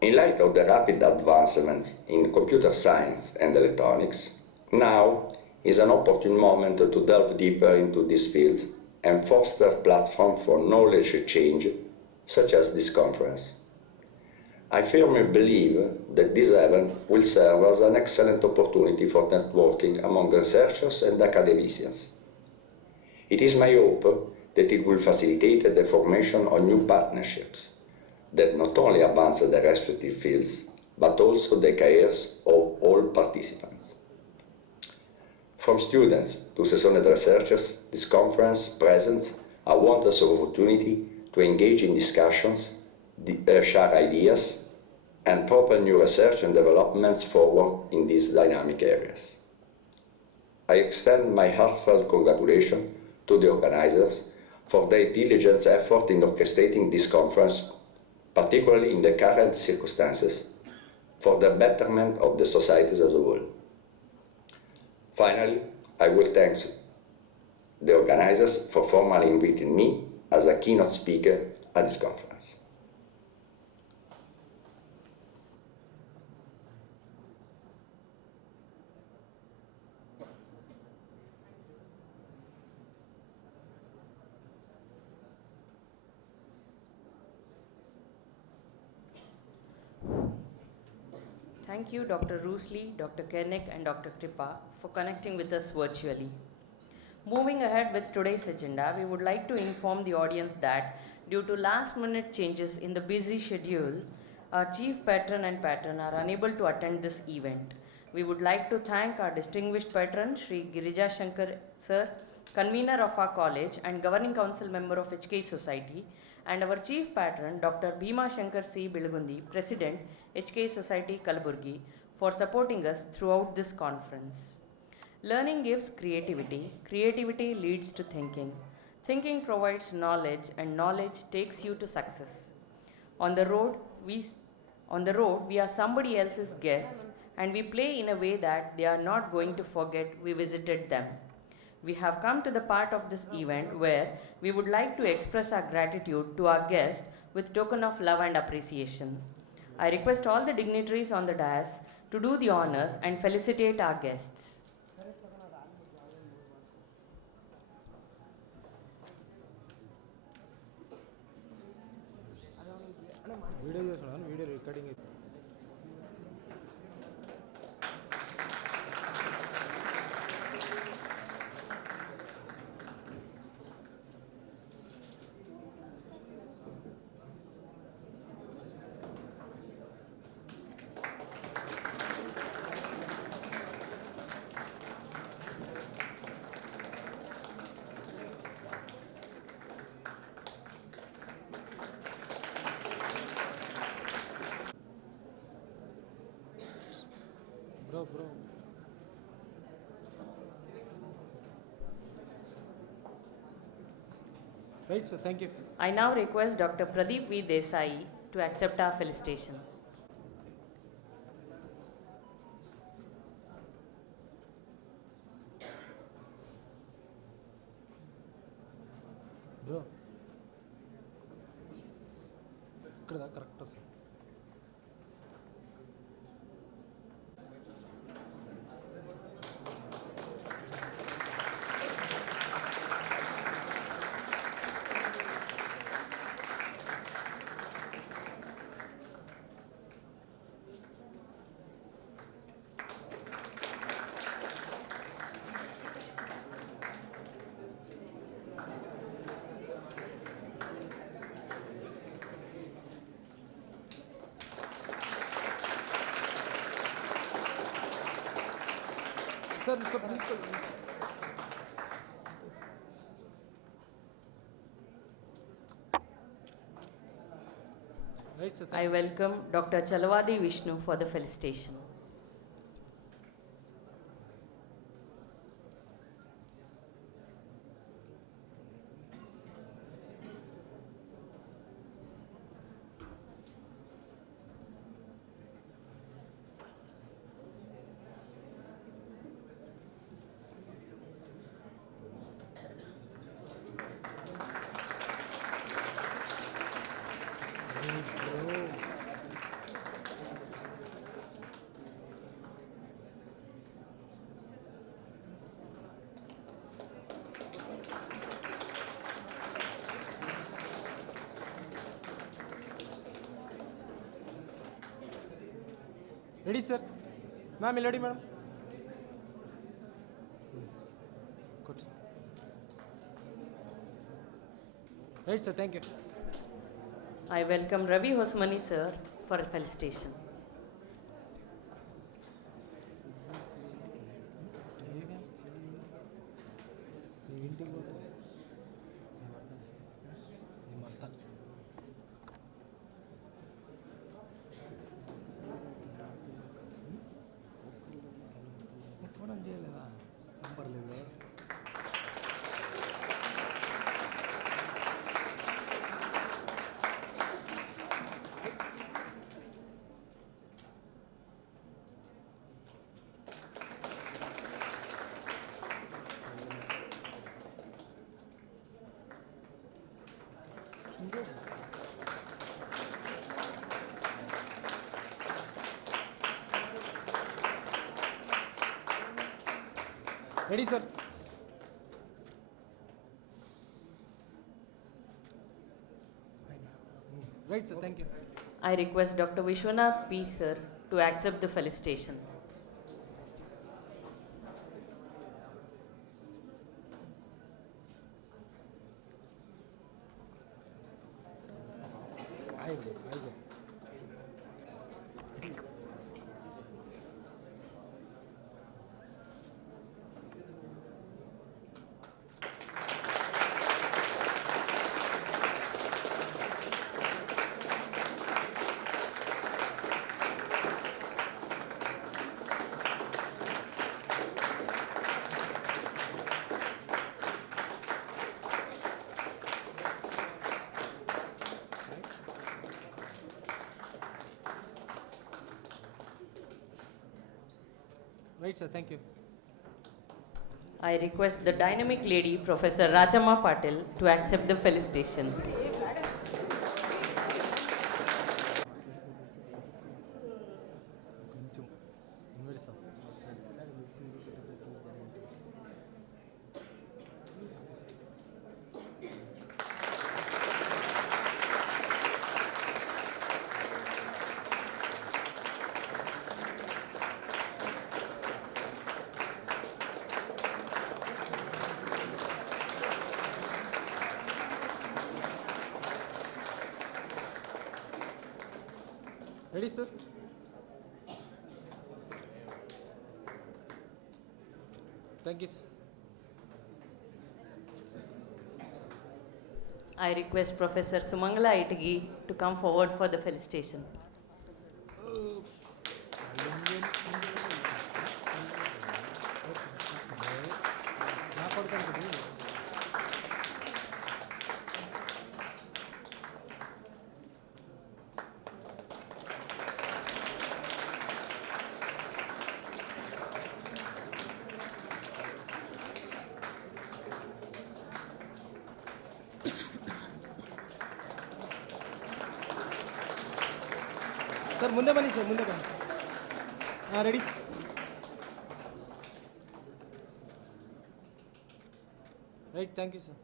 In light of the rapid advancements in computer science and electronics, now is an opportune moment to delve deeper into these fields and foster platforms for knowledge exchange, such as this conference. I firmly believe that this event will serve as an excellent opportunity for networking among researchers and academicians. It is my hope that it will facilitate the formation of new partnerships that not only advance the respective fields, but also the careers of all participants. From students to seasoned researchers, this conference presents a wonderful opportunity to engage in discussions, share ideas, and propel new research and developments forward in these dynamic areas. I extend my heartfelt congratulations to the organizers for their diligent effort in orchestrating this conference, particularly in the current circumstances, for the betterment of the societies as a whole. Finally, I will thank the organizers for formally inviting me as a keynote speaker at this conference. Thank you, Dr. Roosley, Dr. Kernick, and Dr. Kripa for connecting with us virtually. Moving ahead with today's agenda, we would like to inform the audience that due to last-minute changes in the busy schedule, our chief patron and patron are unable to attend this event. We would like to thank our distinguished patron, Sri Girija Shankar Sir, convener of our college and governing council member of HK Society, and our chief patron, Dr. Bhima Shankar C. Bilagundi, President, HK Society, Kalaburgi, for supporting us throughout this conference. Learning gives creativity, creativity leads to thinking, thinking provides knowledge, and knowledge takes you to success. On the road, we are somebody else's guests, and we play in a way that they are not going to forget we visited them. We have come to the part of this event where we would like to express our gratitude to our guest with token of love and appreciation. I request all the dignitaries on the dais to do the honors and felicitate our guests. Video recording. Bro. Right, so thank you. I now request Dr. Pradeep V. Desai to accept our felicitation. Bro. Correct, sir. Sir, please. Right, sir. I welcome Dr. Chalavadi Vishnu for the felicitation. Ready, sir? Ma'am, ready, madam? Good. Right, sir. Thank you. I welcome Ravi Hosmani sir for a felicitation. Ready, sir? Right, sir. Thank you. I request Dr. Vishwanath P. sir to accept the felicitation. I will. Right, sir. Thank you. I request the dynamic lady, Professor Rajama Patil, to accept the felicitation. Ready, sir? Thank you, sir. I request Professor Sumangala Itagi to come forward for the felicitation. Sir, ಮುಂದೆ ಬನ್ನಿ sir, ಮುಂದೆ ಬನ್ನಿ. Ready? Right, thank you, sir.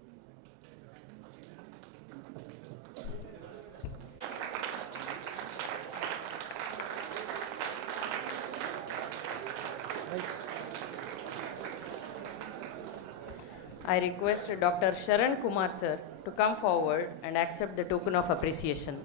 Right. I request Dr. Sharan Kumar sir to come forward and accept the token of appreciation.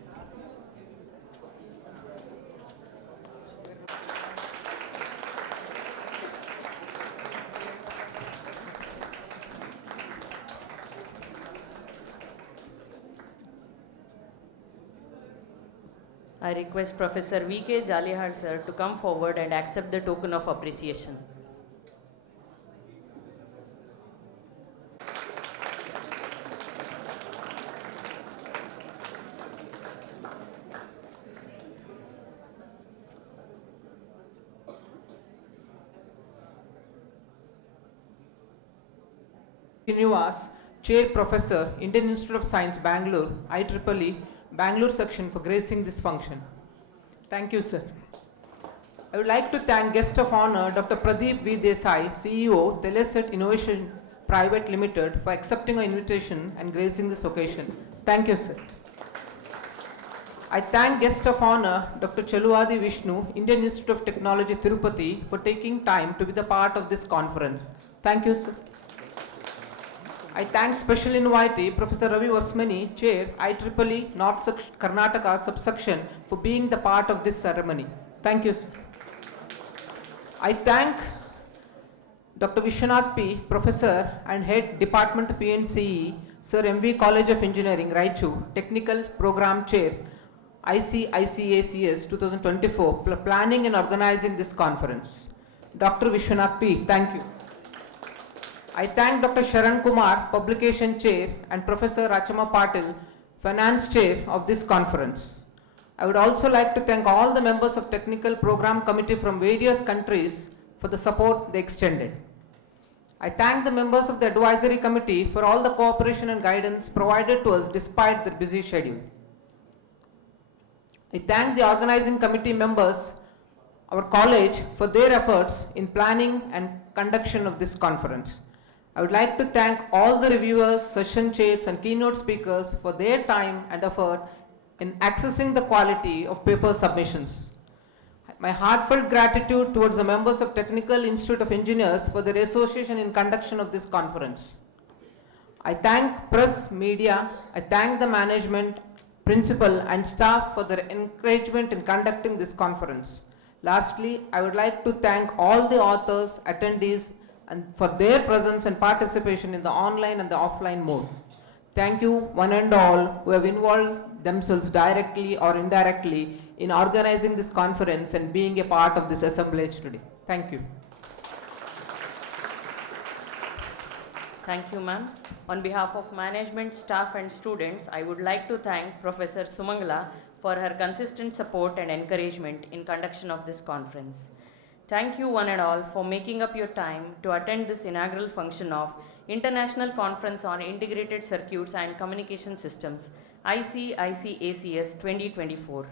I request Professor V.K. Jalihal sir to come forward and accept the token of appreciation. Srinivas, Chair Professor, Indian Institute of Science, Bangalore, IEEE, Bangalore section for gracing this function. Thank you, sir. I would like to thank guest of honor, Dr. Pradeep V. Desai, CEO, Telesat Innovation Private Limited, for accepting our invitation and gracing this occasion. Thank you, sir. I thank guest of honor, Dr. Cheluvadi Vishnu, Indian Institute of Technology, Tirupati, for taking time to be the part of this conference. Thank you, sir. I thank special invitee Professor Ravi Vasmani, Chair, IEEE North Karnataka subsection, for being the part of this ceremony. Thank you, sir. I thank Dr. Vishwanath P, Professor and Head Department of ENCE, Sir MV College of Engineering, Raichur, Technical Program Chair, ICICACS 2024, planning and organizing this conference. Dr. Vishwanath P, thank you. I thank Dr. Sharan Kumar, Publication Chair, and Professor Rachama Patil, Finance Chair of this conference. I would also like to thank all the members of Technical Program Committee from various countries for the support they extended. I thank the members of the Advisory Committee for all the cooperation and guidance provided to us despite their busy schedule. I thank the organizing committee members, our college, for their efforts in planning and conduction of this conference. I would like to thank all the reviewers, session chairs, and keynote speakers for their time and effort in accessing the quality of paper submissions. My heartfelt gratitude towards the members of Technical Institute of Engineers for their association in conduction of this conference. I thank press, media, I thank the management, principal, and staff for their encouragement in conducting this conference. Lastly, I would like to thank all the authors, attendees, and for their presence and participation in the online and the offline mode. Thank you one and all who have involved themselves directly or indirectly in organizing this conference and being a part of this assemblage today. Thank you. Thank you, ma'am. On behalf of management, staff, and students, I would like to thank Professor Sumangala for her consistent support and encouragement in conduction of this conference. Thank you one and all for making up your time to attend this inaugural function of International Conference on Integrated Circuits and Communication Systems, ICICACS 2024.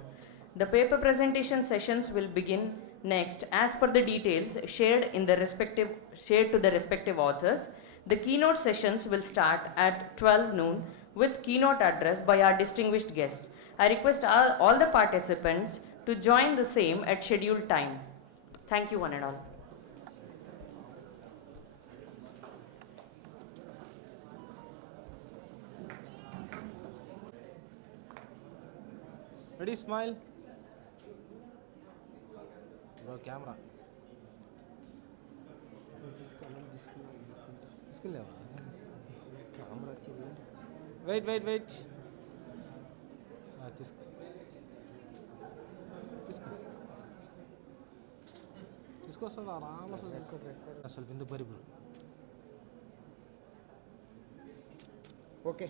The paper presentation sessions will begin next as per the details shared to the respective authors. The keynote sessions will start at 12 noon with keynote address by our distinguished guests. I request all the participants to join the same at scheduled time. Thank you one and all. Ready, smile. Bro, camera. Wait. Okay.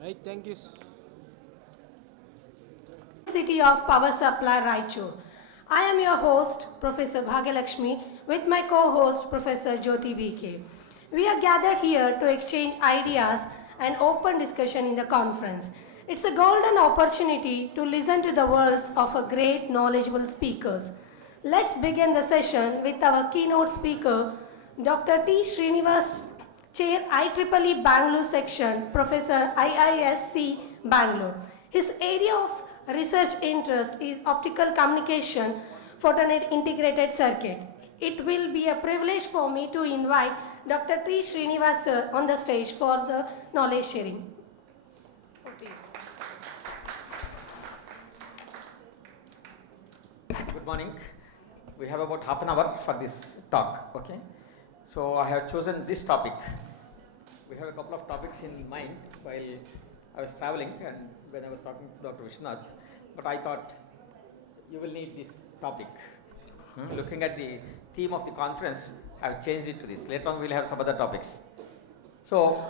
Right, thank you. City of Power Supply, Raichur. I am your host, Professor Bhagyalakshmi, with my co-host, Professor Jyoti BK. We are gathered here to exchange ideas and open discussion in the conference. It's a golden opportunity to listen to the words of a great knowledgeable speakers. Let's begin the session with our keynote speaker, Dr. T. Srinivas, Chair IEEE Bangalore Section, Professor IISc Bangalore. His area of research interest is optical communication photonic integrated circuit. It will be a privilege for me to invite Dr. T. Srinivas sir on the stage for the knowledge sharing. Good morning. We have about half an hour for this talk, okay? So I have chosen this topic. We have a couple of topics in mind while I was traveling and when I was talking to Dr. Vishwanath, but I thought you will need this topic. Looking at the theme of the conference, I have changed it to this. Later on we will have some other topics. So,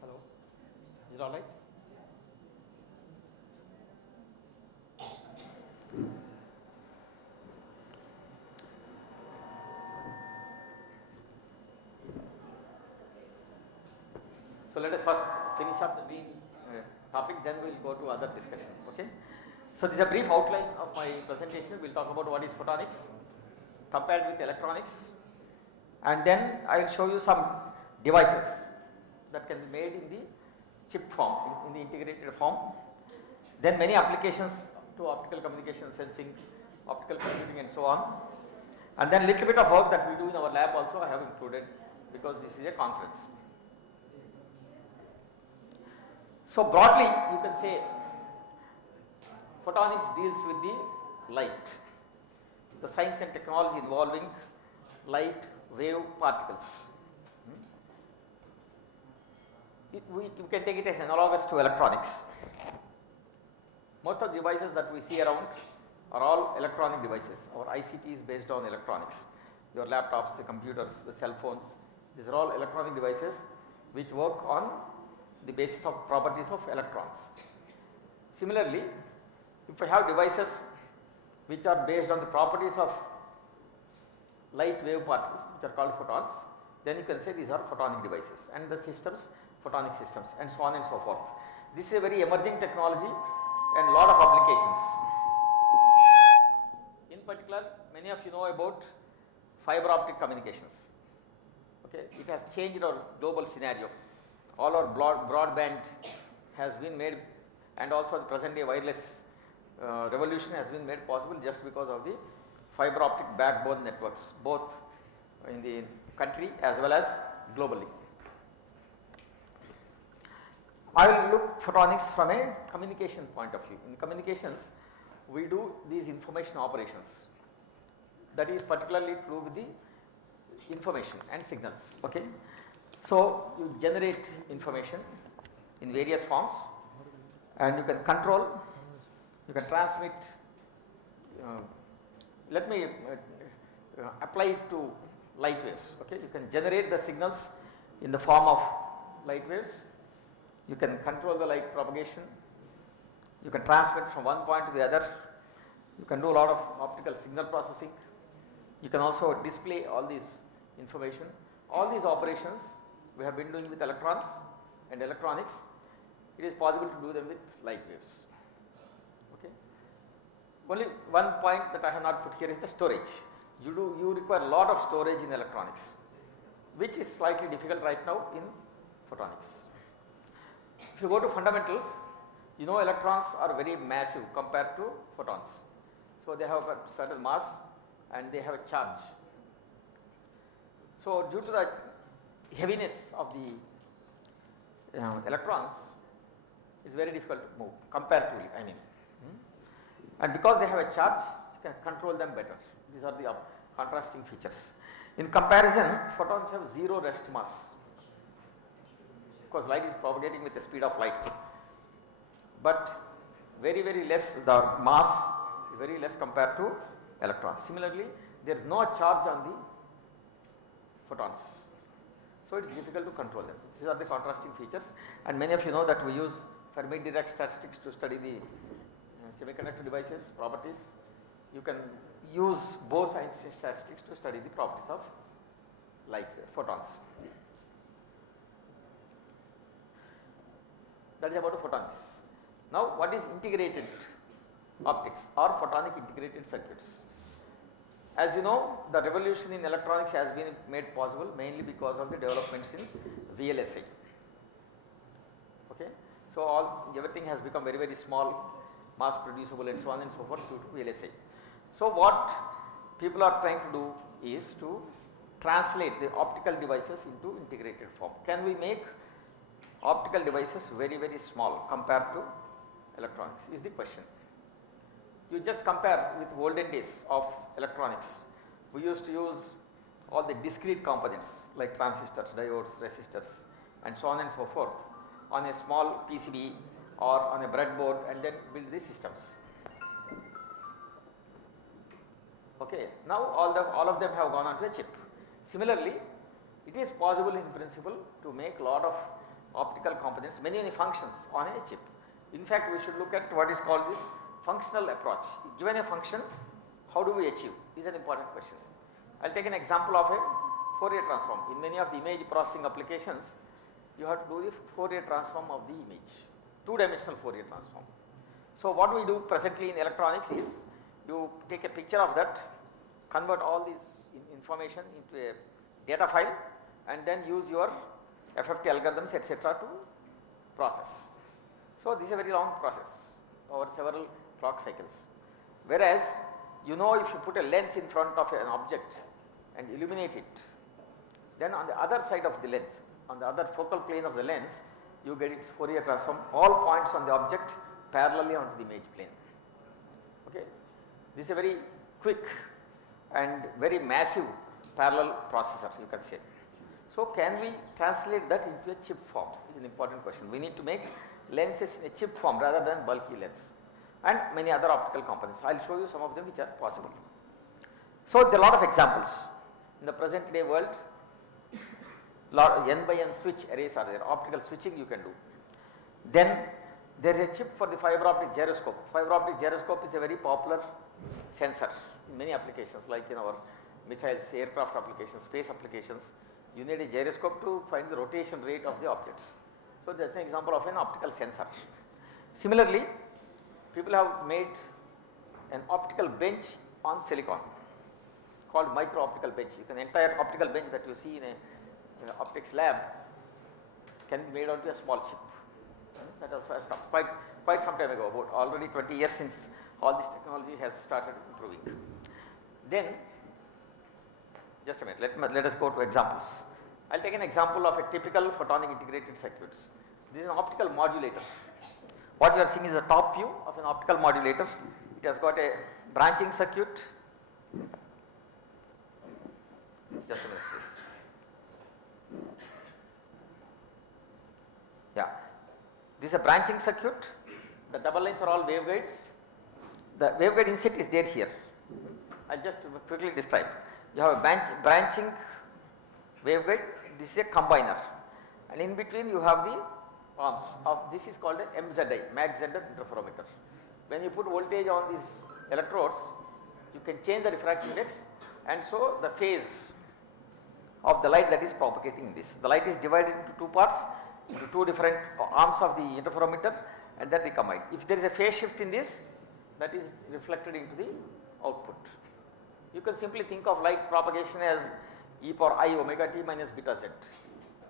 hello, is it all right? So let us first finish up the main topic, then we will go to other discussion. Okay. So this is a brief outline of my presentation. We will talk about what is photonics compared with electronics, and then I will show you some devices that can be made in the chip form, in the integrated form. Then many applications to optical communication, sensing, optical computing, and so on. And then little bit of work that we do in our lab also I have included, because this is a conference. So broadly you can say photonics deals with the light, the science and technology involving light wave particles. We can take it as analogous to electronics. Most of the devices that we see around are all electronic devices. Our ICT is based on electronics. Your laptops, the computers, the cell phones, these are all electronic devices which work on the basis of properties of electrons. Similarly, if I have devices which are based on the properties of light wave particles, which are called photons, then you can say these are photonic devices, and the systems, photonic systems, and so on and so forth. This is a very emerging technology and lot of applications. In particular, many of you know about fiber optic communications. Okay, it has changed our global scenario. All our broadband has been made, and also the present day wireless revolution has been made possible just because of the fiber optic backbone networks, both in the country as well as globally. I will look photonics from a communication point of view. In communications, we do these information operations. That is particularly true with the information and signals. Okay. So you generate information in various forms, and you can control, you can transmit. Let me apply it to light waves. Okay, you can generate the signals in the form of light waves. You can control the light propagation. You can transmit from one point to the other. You can do a lot of optical signal processing. You can also display all these information. All these operations we have been doing with electrons and electronics. It is possible to do them with light waves. Okay. Only one point that I have not put here is the storage. You require a lot of storage in electronics, which is slightly difficult right now in photonics. If you go to fundamentals, you know electrons are very massive compared to photons. So they have a certain mass and they have a charge. So due to the heaviness of the electrons, is very difficult to move comparatively, I mean. And because they have a charge, you can control them better. These are the contrasting features. In comparison, photons have zero rest mass, because light is propagating with the speed of light. But very less, the mass is very less compared to electrons. Similarly, there is no charge on the photons. So it is difficult to control them. These are the contrasting features, and many of you know that we use Fermi-Dirac statistics to study the semiconductor devices properties. You can use Bose-Einstein statistics to study the properties of light photons. That is about the photonics. Now, what is integrated optics or photonic integrated circuits? As you know, the revolution in electronics has been made possible mainly because of the developments in VLSI. Okay, so everything has become very small, mass producible, and so on and so forth due to VLSI. So what people are trying to do is to translate the optical devices into integrated form. Can we make optical devices very small compared to electronics is the question. You just compare with olden days of electronics. We used to use all the discrete components like transistors, diodes, resistors, and so on and so forth on a small PCB or on a breadboard and then build the systems. Okay, now all of them have gone onto a chip. Similarly, it is possible in principle to make a lot of optical components, many functions on a chip. In fact, we should look at what is called this functional approach. Given a function, how do we achieve? Is an important question. I will take an example of a Fourier transform. In many of the image processing applications, you have to do the Fourier transform of the image, two-dimensional Fourier transform. So what we do presently in electronics is you take a picture of that, convert all this information into a data file and then use your FFT algorithms etc. to process. So this is a very long process over several clock cycles. Whereas you know if you put a lens in front of an object and illuminate it, then on the other side of the lens, on the other focal plane of the lens, you get its Fourier transform, all points on the object parallelly onto the image plane. Okay. This is a very quick and very massive parallel processor, you can say. So can we translate that into a chip form is an important question. We need to make lenses in a chip form rather than bulky lens and many other optical components. I will show you some of them which are possible. So there are a lot of examples. In the present day world, lot of N by N switch arrays are there, optical switching you can do. Then there is a chip for the fiber optic gyroscope. Fiber optic gyroscope is a very popular sensor in many applications like in our missiles, aircraft applications, space applications. You need a gyroscope to find the rotation rate of the objects. So that is an example of an optical sensor. Similarly, people have made an optical bench on silicon called micro optical bench. You can entire optical bench that you see in a optics lab can be made onto a small chip. That was quite some time ago, about already 20 years since all this technology has started improving. Then, just a minute, let us go to examples. I will take an example of a typical photonic integrated circuits. This is an optical modulator. What you are seeing is the top view of an optical modulator. It has got a branching circuit. Just a minute, please. Yeah, this is a branching circuit. The double lines are all waveguides. The waveguide inset is there here. I will just quickly describe. You have a branching waveguide. This is a combiner, and in between you have the arms of this is called a MZI, Mach Zehnder interferometer. When you put voltage on these electrodes, you can change the refractive index, and so the phase of the light that is propagating this. The light is divided into two parts, into two different arms of the interferometer, and then they combine. If there is a phase shift in this, that is reflected into the output. You can simply think of light propagation as e power I omega t minus beta z.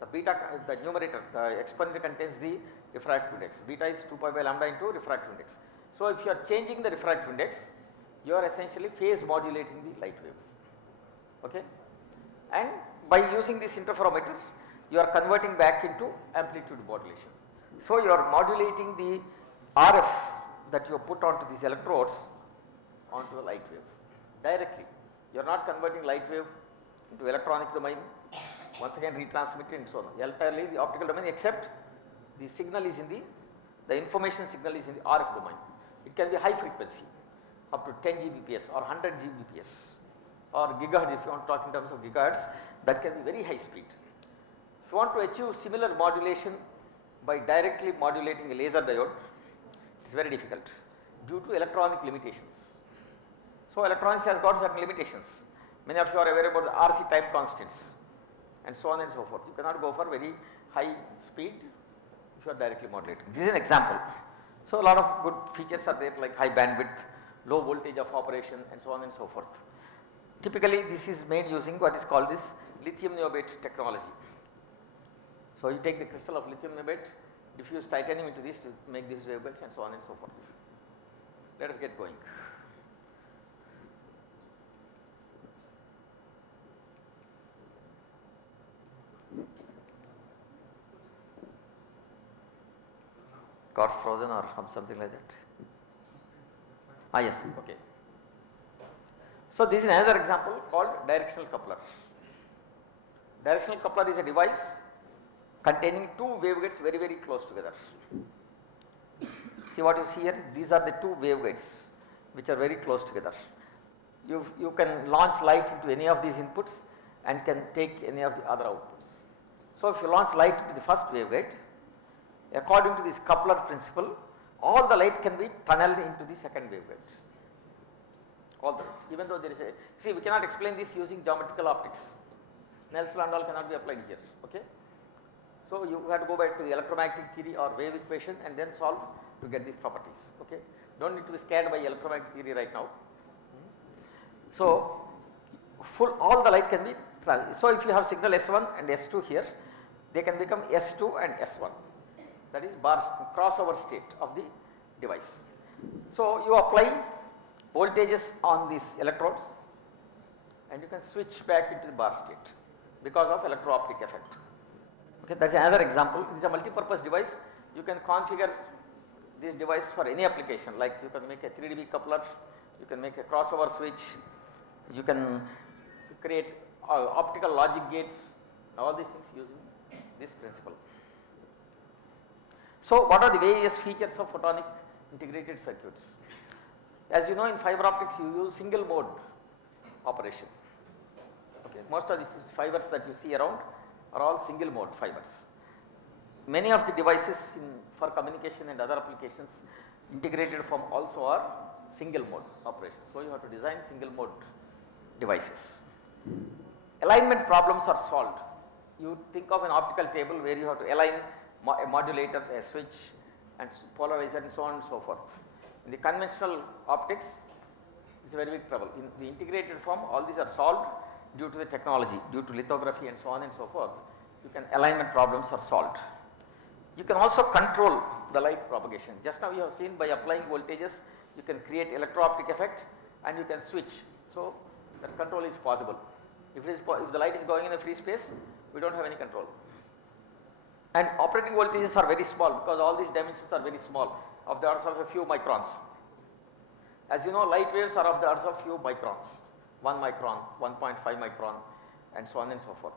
The numerator, the exponent contains the refractive index. Beta is 2 pi by lambda into refractive index. So if you are changing the refractive index, you are essentially phase modulating the light wave. Okay? And by using this interferometer, you are converting back into amplitude modulation. So you are modulating the RF that you put onto these electrodes onto the light wave directly. You are not converting light wave into electronic domain, once again retransmitted and so on. Entirely the optical domain, except the signal is in the information signal is in the RF domain. It can be high frequency, up to 10 Gbps or 100 Gbps or gigahertz. If you want to talk in terms of gigahertz, that can be very high speed. If you want to achieve similar modulation by directly modulating a laser diode, it is very difficult due to electronic limitations. So electronics has got certain limitations. Many of you are aware about the RC time constants and so on and so forth. You cannot go for very high speed if you are directly modulating. This is an example. So a lot of good features are there like high bandwidth, low voltage of operation and so on and so forth. Typically this is made using what is called this lithium niobate technology. So you take the crystal of lithium niobate, diffuse titanium into this to make these waveguides and so on and so forth. Let us get going. Got frozen or something like that. Yes, okay. So this is another example called directional coupler. Directional coupler is a device containing two waveguides very close together. See what you see here, these are the two waveguides which are very close together. You can launch light into any of these inputs and can take any of the other outputs. So if you launch light into the first waveguide, according to this coupler principle, all the light can be tunneled into the second waveguide. All the light, even though there is a, see, we cannot explain this using geometrical optics. Snell's law and all cannot be applied here, okay. So you have to go back to the electromagnetic theory or wave equation and then solve to get these properties, okay. Don't need to be scared by electromagnetic theory right now. So all the light can be, so if you have signal S1 and S2 here, they can become S2 and S1, that is crossover state of the device. So you apply voltages on these electrodes and you can switch back into the bar state because of electro-optic effect. Okay, that is another example. It is a multi-purpose device. You can configure this device for any application, like you can make a 3 dB coupler, you can make a crossover switch, you can create optical logic gates, all these things using this principle. So what are the various features of photonic integrated circuits? As you know, in fiber optics you use single mode operation. Okay, most of these fibers that you see around are all single mode fibers. Many of the devices for communication and other applications integrated form also are single mode operations. So you have to design single mode devices. Alignment problems are solved. You think of an optical table where you have to align a modulator, a switch and polarizer and so on and so forth. In the conventional optics, it's a very big trouble. In the integrated form, all these are solved due to the technology, due to lithography and so on and so forth. Alignment problems are solved. You can also control the light propagation. Just now you have seen by applying voltages, you can create electro-optic effect and you can switch. So that control is possible. If the light is going in a free space, we don't have any control. And operating voltages are very small because all these dimensions are very small, of the orders of a few microns. As you know, light waves are of the orders of few microns, 1 micron, 1.5 micron and so on and so forth.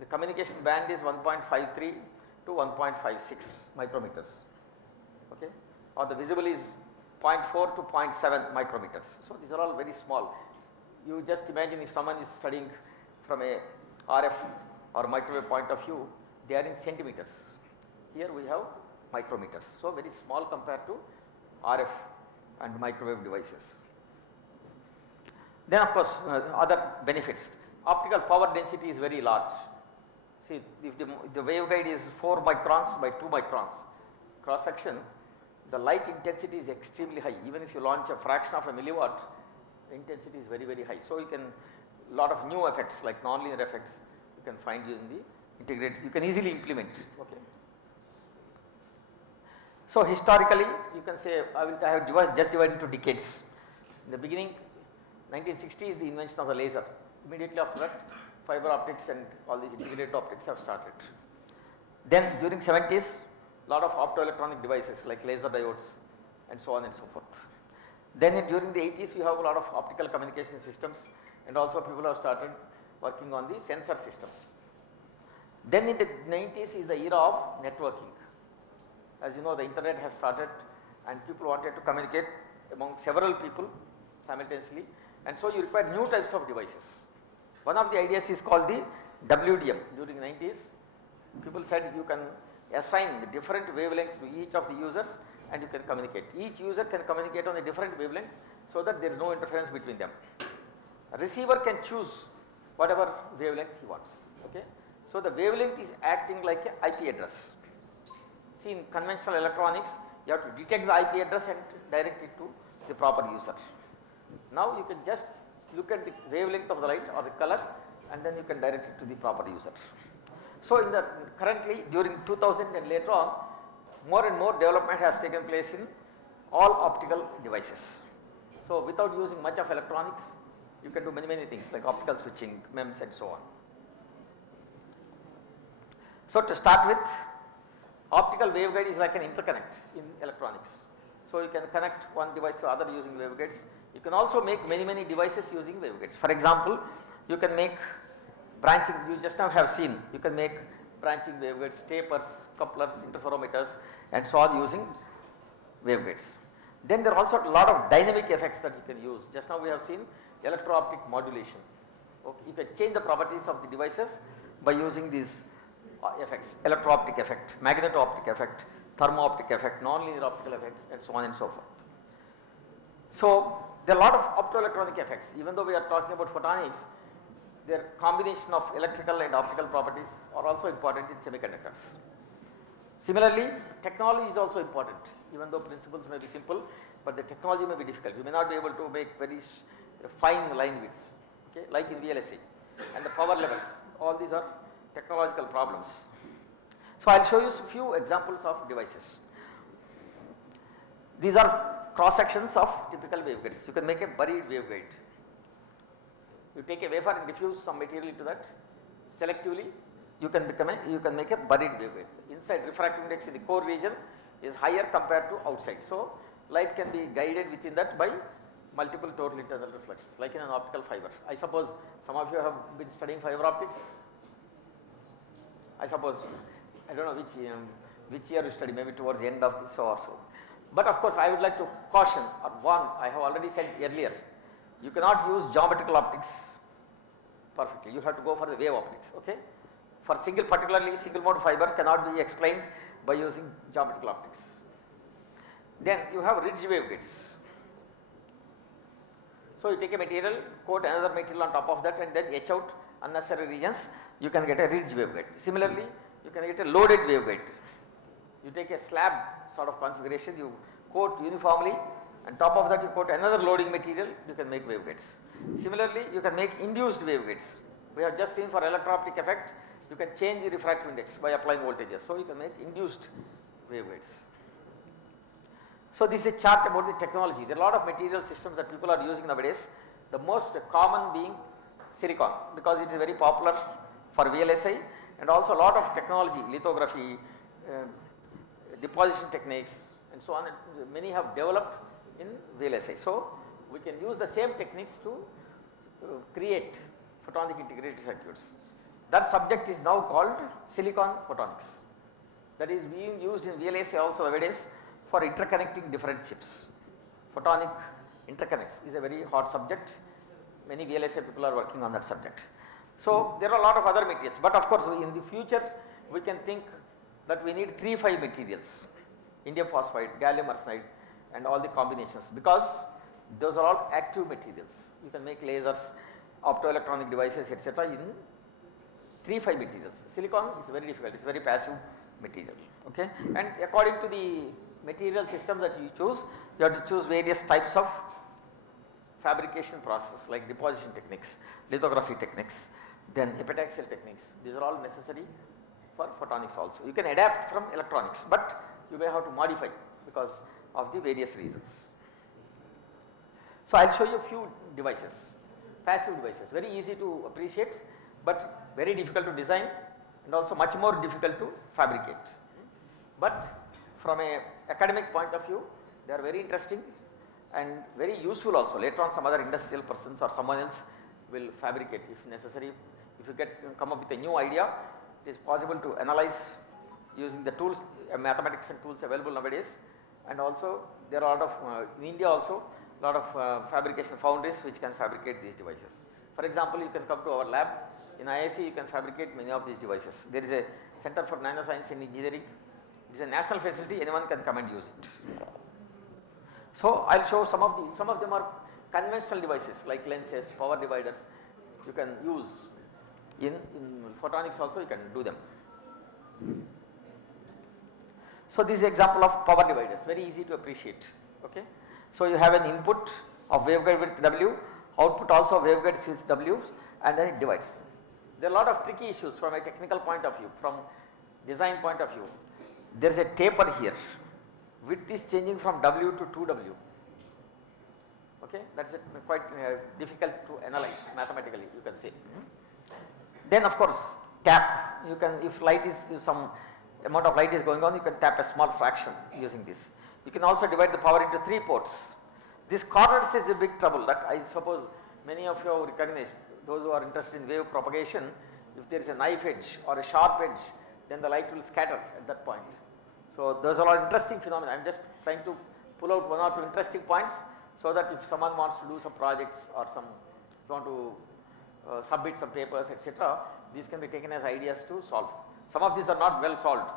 The communication band is 1.53 to 1.56 micrometers, okay, or the visible is 0.4 to 0.7 micrometers. So these are all very small. You just imagine if someone is studying from a RF or microwave point of view, they are in centimeters. Here we have micrometers, so very small compared to RF and microwave devices. Then of course other benefits, optical power density is very large. See, if the waveguide is 4 microns by 2 microns cross section, the light intensity is extremely high. Even if you launch a fraction of a milliwatt, the intensity is very high. So you can, lot of new effects like nonlinear effects you can find using the integrated, you can easily implement. Okay. So historically you can say, I have just divided into decades. In the beginning, 1960 is the invention of the laser. Immediately after that, fiber optics and all these integrated optics have started. Then during 70s, lot of optoelectronic devices like laser diodes and so on and so forth. Then during the 80s, we have a lot of optical communication systems and also people have started working on the sensor systems. Then in the 90s is the era of networking. As you know, the internet has started and people wanted to communicate among several people simultaneously, and so you require new types of devices. One of the ideas is called the WDM. During the 90s, people said you can assign the different wavelengths to each of the users and you can communicate. Each user can communicate on a different wavelength so that there is no interference between them. A receiver can choose whatever wavelength he wants. Okay? So the wavelength is acting like an IP address. See, in conventional electronics, you have to detect the IP address and direct it to the proper user. Now you can just look at the wavelength of the light or the color and then you can direct it to the proper user. So currently during 2000 and later on, more and more development has taken place in all optical devices. So without using much of electronics, you can do many things like optical switching, MEMS and so on. So to start with, optical waveguide is like an interconnect in electronics. So you can connect one device to other using waveguides. You can also make many devices using waveguides. For example, you can make branching, you just now have seen, you can make branching waveguides, tapers, couplers, interferometers and so on using waveguides. Then there are also a lot of dynamic effects that you can use. Just now we have seen electro-optic modulation. Okay. You can change the properties of the devices by using these effects, electro-optic effect, magneto-optic effect, thermo-optic effect, non-linear optical effects and so on and so forth. So there are a lot of optoelectronic effects. Even though we are talking about photonics, their combination of electrical and optical properties are also important in semiconductors. Similarly, technology is also important. Even though principles may be simple, but the technology may be difficult. You may not be able to make very fine line widths, okay, like in VLSI, and the power levels. All these are technological problems. So I will show you a few examples of devices. These are cross sections of typical waveguides. You can make a buried waveguide. You take a wafer and diffuse some material into that. Selectively, you can make a buried waveguide. Inside, refractive index in the core region is higher compared to outside. So light can be guided within that by multiple total internal reflections, like in an optical fiber. I suppose some of you have been studying fiber optics. I suppose, I don't know which year you study, maybe towards the end of this or so. But of course, I would like to caution, or one, I have already said earlier, you cannot use geometrical optics perfectly. You have to go for the wave optics, okay? For particularly single mode fiber cannot be explained by using geometrical optics. Then you have ridge waveguides. So you take a material, coat another material on top of that and then etch out unnecessary regions, you can get a ridge waveguide. Similarly, you can get a loaded waveguide. You take a slab sort of configuration, you coat uniformly, and top of that you coat another loading material, you can make waveguides. Similarly, you can make induced waveguides. We have just seen for electro-optic effect, you can change the refractive index by applying voltages. So you can make induced waveguides. So this is a chart about the technology. There are a lot of material systems that people are using nowadays. The most common being silicon, because it is very popular for VLSI, and also a lot of technology, lithography, deposition techniques and so on. Many have developed in VLSI. So we can use the same techniques to create photonic integrated circuits. That subject is now called silicon photonics. That is being used in VLSI also nowadays for interconnecting different chips. Photonic interconnects is a very hot subject. Many VLSI people are working on that subject. So there are a lot of other materials, but of course in the future we can think that we need 3-5 materials, indium phosphide, gallium arsenide and all the combinations, because those are all active materials. You can make lasers, optoelectronic devices, etc. in 3-5 materials. Silicon is very difficult, it is very passive material, okay. And according to the material system that you choose, you have to choose various types of fabrication process like deposition techniques, lithography techniques, then epitaxial techniques. These are all necessary for photonics also. You can adapt from electronics, but you may have to modify because of the various reasons. So I will show you a few devices, passive devices, very easy to appreciate, but very difficult to design and also much more difficult to fabricate. But from an academic point of view, they are very interesting and very useful also. Later on some other industrial persons or someone else will fabricate if necessary. If you come up with a new idea, it is possible to analyze using the tools, mathematics and tools available nowadays. And also there are a lot of, in India also, a lot of fabrication foundries which can fabricate these devices. For example, you can come to our lab. In IIC you can fabricate many of these devices. There is a Center for Nanoscience and Engineering. It is a national facility, anyone can come and use it. So I will show some of them are conventional devices like lenses, power dividers. You can use in photonics also, you can do them. So this is an example of power dividers, very easy to appreciate, okay. So you have an input of waveguide with W, output also waveguides with W, and then it divides. There are a lot of tricky issues from a technical point of view, from design point of view. There is a taper here, width is changing from W to 2W, okay. That is quite difficult to analyze mathematically, you can say. Then of course tap, you can, if light is, some amount of light is going on, you can tap a small fraction using this. You can also divide the power into 3 ports. This corners is a big trouble that I suppose many of you recognize. Those who are interested in wave propagation, if there is a knife edge or a sharp edge, then the light will scatter at that point. So those are all interesting phenomena. I am just trying to pull out 1 or 2 interesting points so that if someone wants to do some projects or want to submit some papers, etc., these can be taken as ideas to solve. Some of these are not well solved.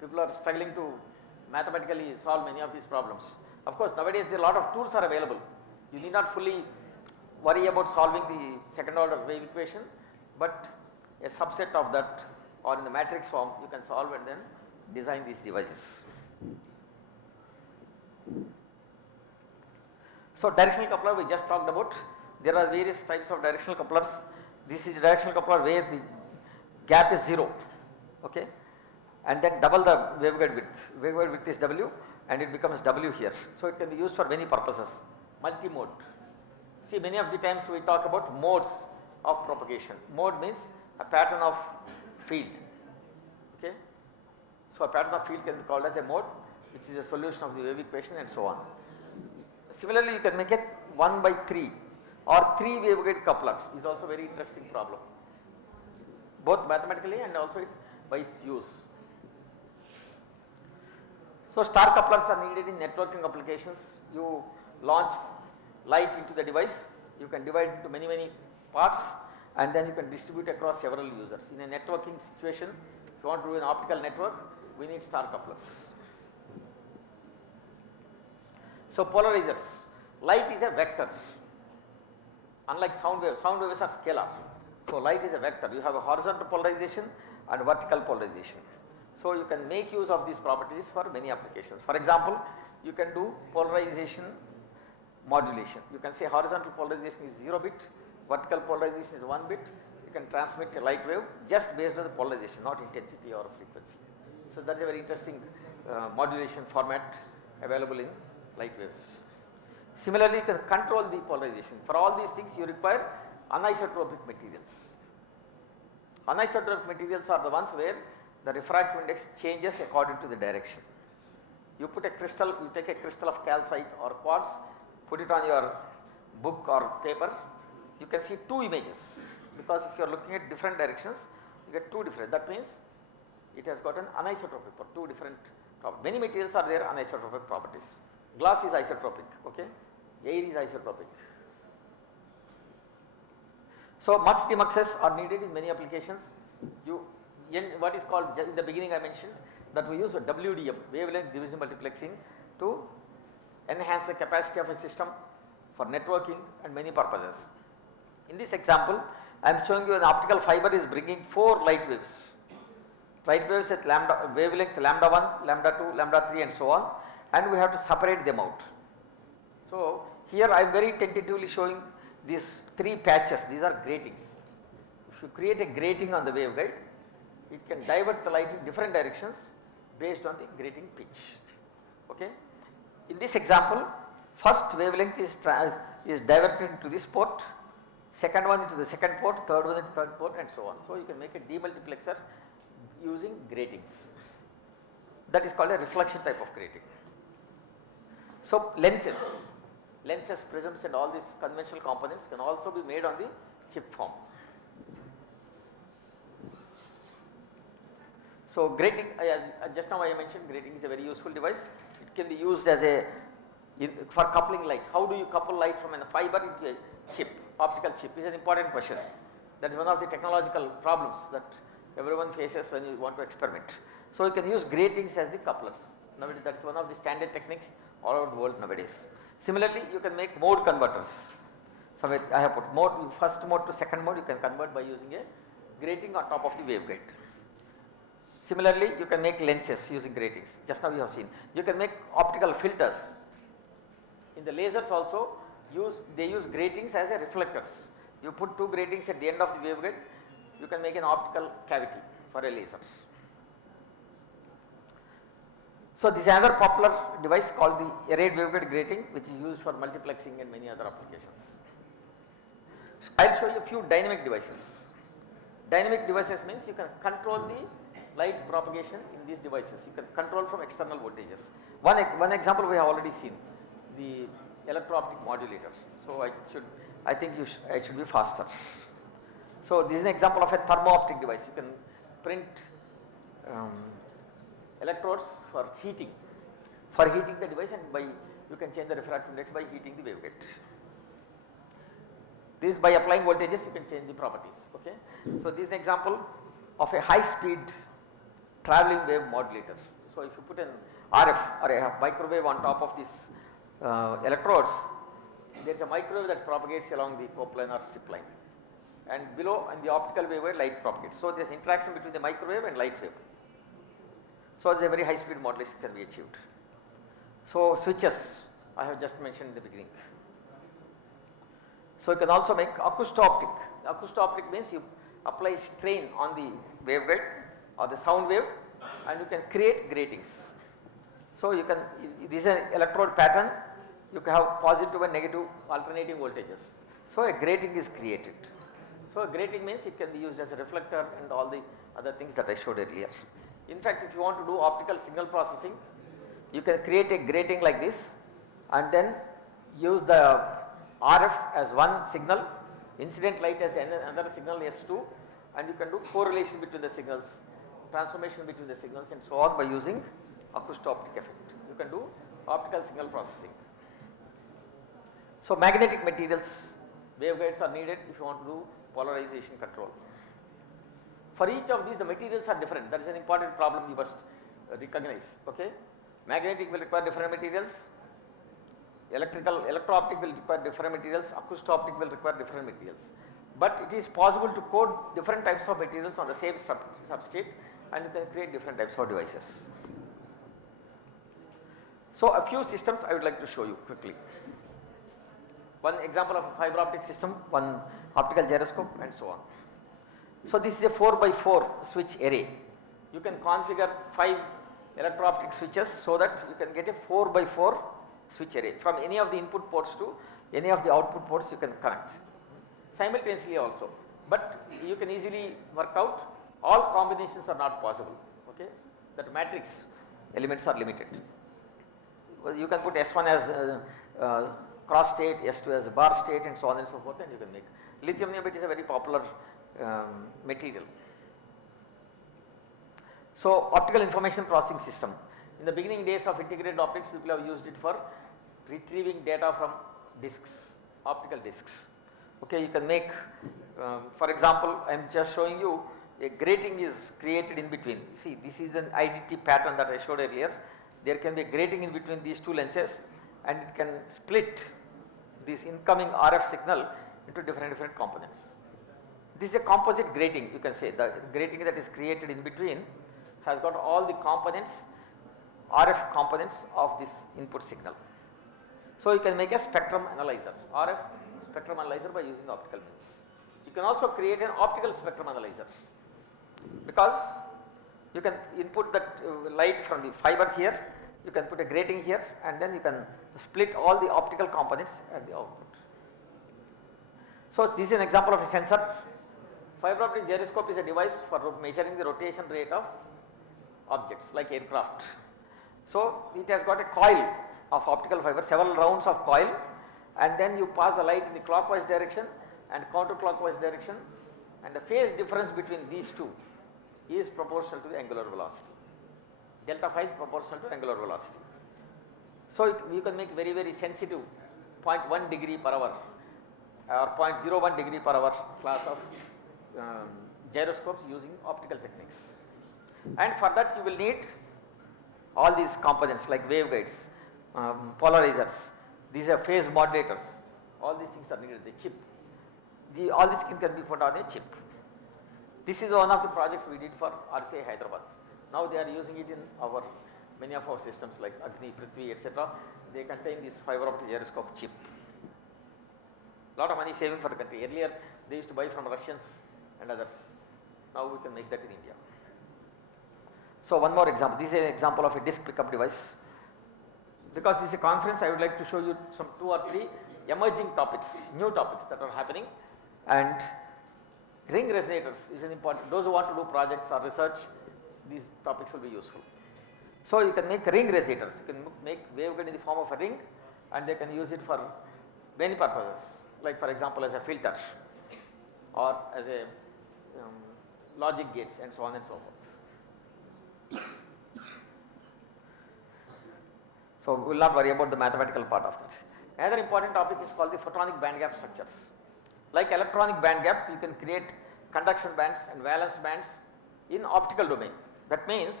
People are struggling to mathematically solve many of these problems. Of course, nowadays there are a lot of tools are available. You need not fully worry about solving the second order wave equation, but a subset of that or in the matrix form you can solve and then design these devices. So directional coupler we just talked about. There are various types of directional couplers. This is directional coupler where the gap is 0, okay, and then double the waveguide width. Waveguide width is W and it becomes W here. So it can be used for many purposes. Multi-mode. See, many of the times we talk about modes of propagation. Mode means a pattern of field, okay. So a pattern of field can be called as a mode, which is a solution of the wave equation and so on. Similarly, you can make it 1/3 or 3 waveguide coupler is also very interesting problem, both mathematically and also its by its use. So star couplers are needed in networking applications. You launch light into the device, you can divide into many parts and then you can distribute across several users. In a networking situation, if you want to do an optical network, we need star couplers. So polarizers, light is a vector. Unlike sound waves are scalar. So light is a vector. You have a horizontal polarization and vertical polarization. So you can make use of these properties for many applications. For example, you can do polarization modulation. You can say horizontal polarization is 0 bit, vertical polarization is 1 bit. You can transmit a light wave just based on the polarization, not intensity or frequency. So that is a very interesting modulation format available in light waves. Similarly, you can control the polarization. For all these things you require anisotropic materials. Anisotropic materials are the ones where the refractive index changes according to the direction. You put a crystal, you take a crystal of calcite or quartz, put it on your book or paper, you can see 2 images, because if you are looking at different directions, you get 2 different. That means it has got an anisotropic or 2 different properties. Many materials are there anisotropic properties. Glass is isotropic, okay, air is isotropic. So mux demuxes are needed in many applications. What is called, in the beginning I mentioned that we use a WDM, wavelength division multiplexing, to enhance the capacity of a system for networking and many purposes. In this example, I am showing you an optical fiber is bringing 4 light waves. Light waves at wavelength lambda 1, lambda 2, lambda 3 and so on, and we have to separate them out. So here I am very tentatively showing these 3 patches. These are gratings. If you create a grating on the waveguide, it can divert the light in different directions based on the grating pitch. Okay. In this example, first wavelength is diverted into this port, second one into the second port, third one into the third port and so on. So you can make a demultiplexer using gratings. That is called a reflection type of grating. So lenses, prisms and all these conventional components can also be made on the chip form. So grating, just now I mentioned, grating is a very useful device. It can be used as for coupling light. How do you couple light from a fiber into a chip, optical chip is an important question. That is one of the technological problems that everyone faces when you want to experiment. So you can use gratings as the couplers. Nowadays that is one of the standard techniques all over the world nowadays. Similarly, you can make mode converters. So I have put first mode to second mode, you can convert by using a grating on top of the waveguide. Similarly, you can make lenses using gratings. Just now you have seen. You can make optical filters. In the lasers also, they use gratings as a reflectors. You put 2 gratings at the end of the waveguide, you can make an optical cavity for a laser. So this is another popular device called the arrayed waveguide grating, which is used for multiplexing and many other applications. I will show you a few dynamic devices. Dynamic devices means you can control the light propagation in these devices. You can control from external voltages. One example we have already seen, the electro-optic modulator. So I think I should be faster. So this is an example of a thermo-optic device. You can print electrodes for heating the device, and you can change the refractive index by heating the waveguide. This, by applying voltages, you can change the properties. Okay. So this is an example of a high-speed traveling wave modulator. So if you put an RF or a microwave on top of these electrodes, there is a microwave that propagates along the coplanar strip line, and below in the optical waveguide light propagates. So there is interaction between the microwave and light wave. So there is a very high speed modulation can be achieved. So switches I have just mentioned in the beginning. So you can also make acousto-optic. Acousto-optic means you apply strain on the waveguide or the sound wave, and you can create gratings. So you can, this is an electrode pattern, you can have positive and negative alternating voltages. So a grating is created. So a grating means it can be used as a reflector and all the other things that I showed earlier. In fact, if you want to do optical signal processing, you can create a grating like this and then use the RF as one signal, incident light as another signal S2, and you can do correlation between the signals, transformation between the signals and so on by using acousto-optic effect. You can do optical signal processing. So magnetic materials, waveguides are needed if you want to do polarization control. For each of these the materials are different. That is an important problem you must recognize. Okay? Magnetic will require different materials, electro-optic will require different materials, acousto-optic will require different materials. But it is possible to code different types of materials on the same substrate, and you can create different types of devices. So a few systems I would like to show you quickly. One example of a fiber optic system, one optical gyroscope and so on. So this is a 4x4 switch array. You can configure 5 electro-optic switches so that you can get a 4x4 switch array. From any of the input ports to any of the output ports you can connect simultaneously also. But you can easily work out all combinations are not possible. Okay? That matrix elements are limited. You can put S1 as cross state, S2 as a bar state and so on and so forth, and you can make. Lithium niobate is a very popular material. So optical information processing system. In the beginning days of integrated optics, people have used it for retrieving data from discs, optical discs. Okay, you can make, for example, I am just showing you a grating is created in between. See, this is an IDT pattern that I showed earlier. There can be a grating in between these two lenses, and it can split this incoming RF signal into different components. This is a composite grating, you can say. The grating that is created in between has got all the components, RF components of this input signal. So you can make a spectrum analyzer, RF spectrum analyzer by using optical means. You can also create an optical spectrum analyzer, because you can input that light from the fiber here, you can put a grating here, and then you can split all the optical components at the output. So this is an example of a sensor. Fiber optic gyroscope is a device for measuring the rotation rate of objects like aircraft. So it has got a coil of optical fiber, several rounds of coil, and then you pass the light in the clockwise direction and counterclockwise direction, and the phase difference between these two is proportional to the angular velocity. Delta phi is proportional to angular velocity. So you can make very sensitive 0.1 degree per hour or 0.01 degree per hour class of gyroscopes using optical techniques. And for that you will need all these components like waveguides, polarizers, these are phase modulators, all these things are needed, the chip. All these can be put on a chip. This is one of the projects we did for RCA Hyderabad. Now they are using it in many of our systems like Agni, Prithvi, etc. They contain this fiber optic gyroscope chip. Lot of money saving for the country. Earlier they used to buy from Russians and others. Now we can make that in India. So one more example. This is an example of a disk pickup device. Because this is a conference, I would like to show you some 2 or 3 emerging topics, new topics that are happening. And ring resonators is an important. Those who want to do projects or research these topics will be useful. So you can make ring resonators, you can make waveguide in the form of a ring, and they can use it for many purposes, like for example as a filter or as a logic gates and so on and so forth. So we will not worry about the mathematical part of that. Another important topic is called the photonic band gap structures. Like electronic band gap, you can create conduction bands and valence bands in optical domain. That means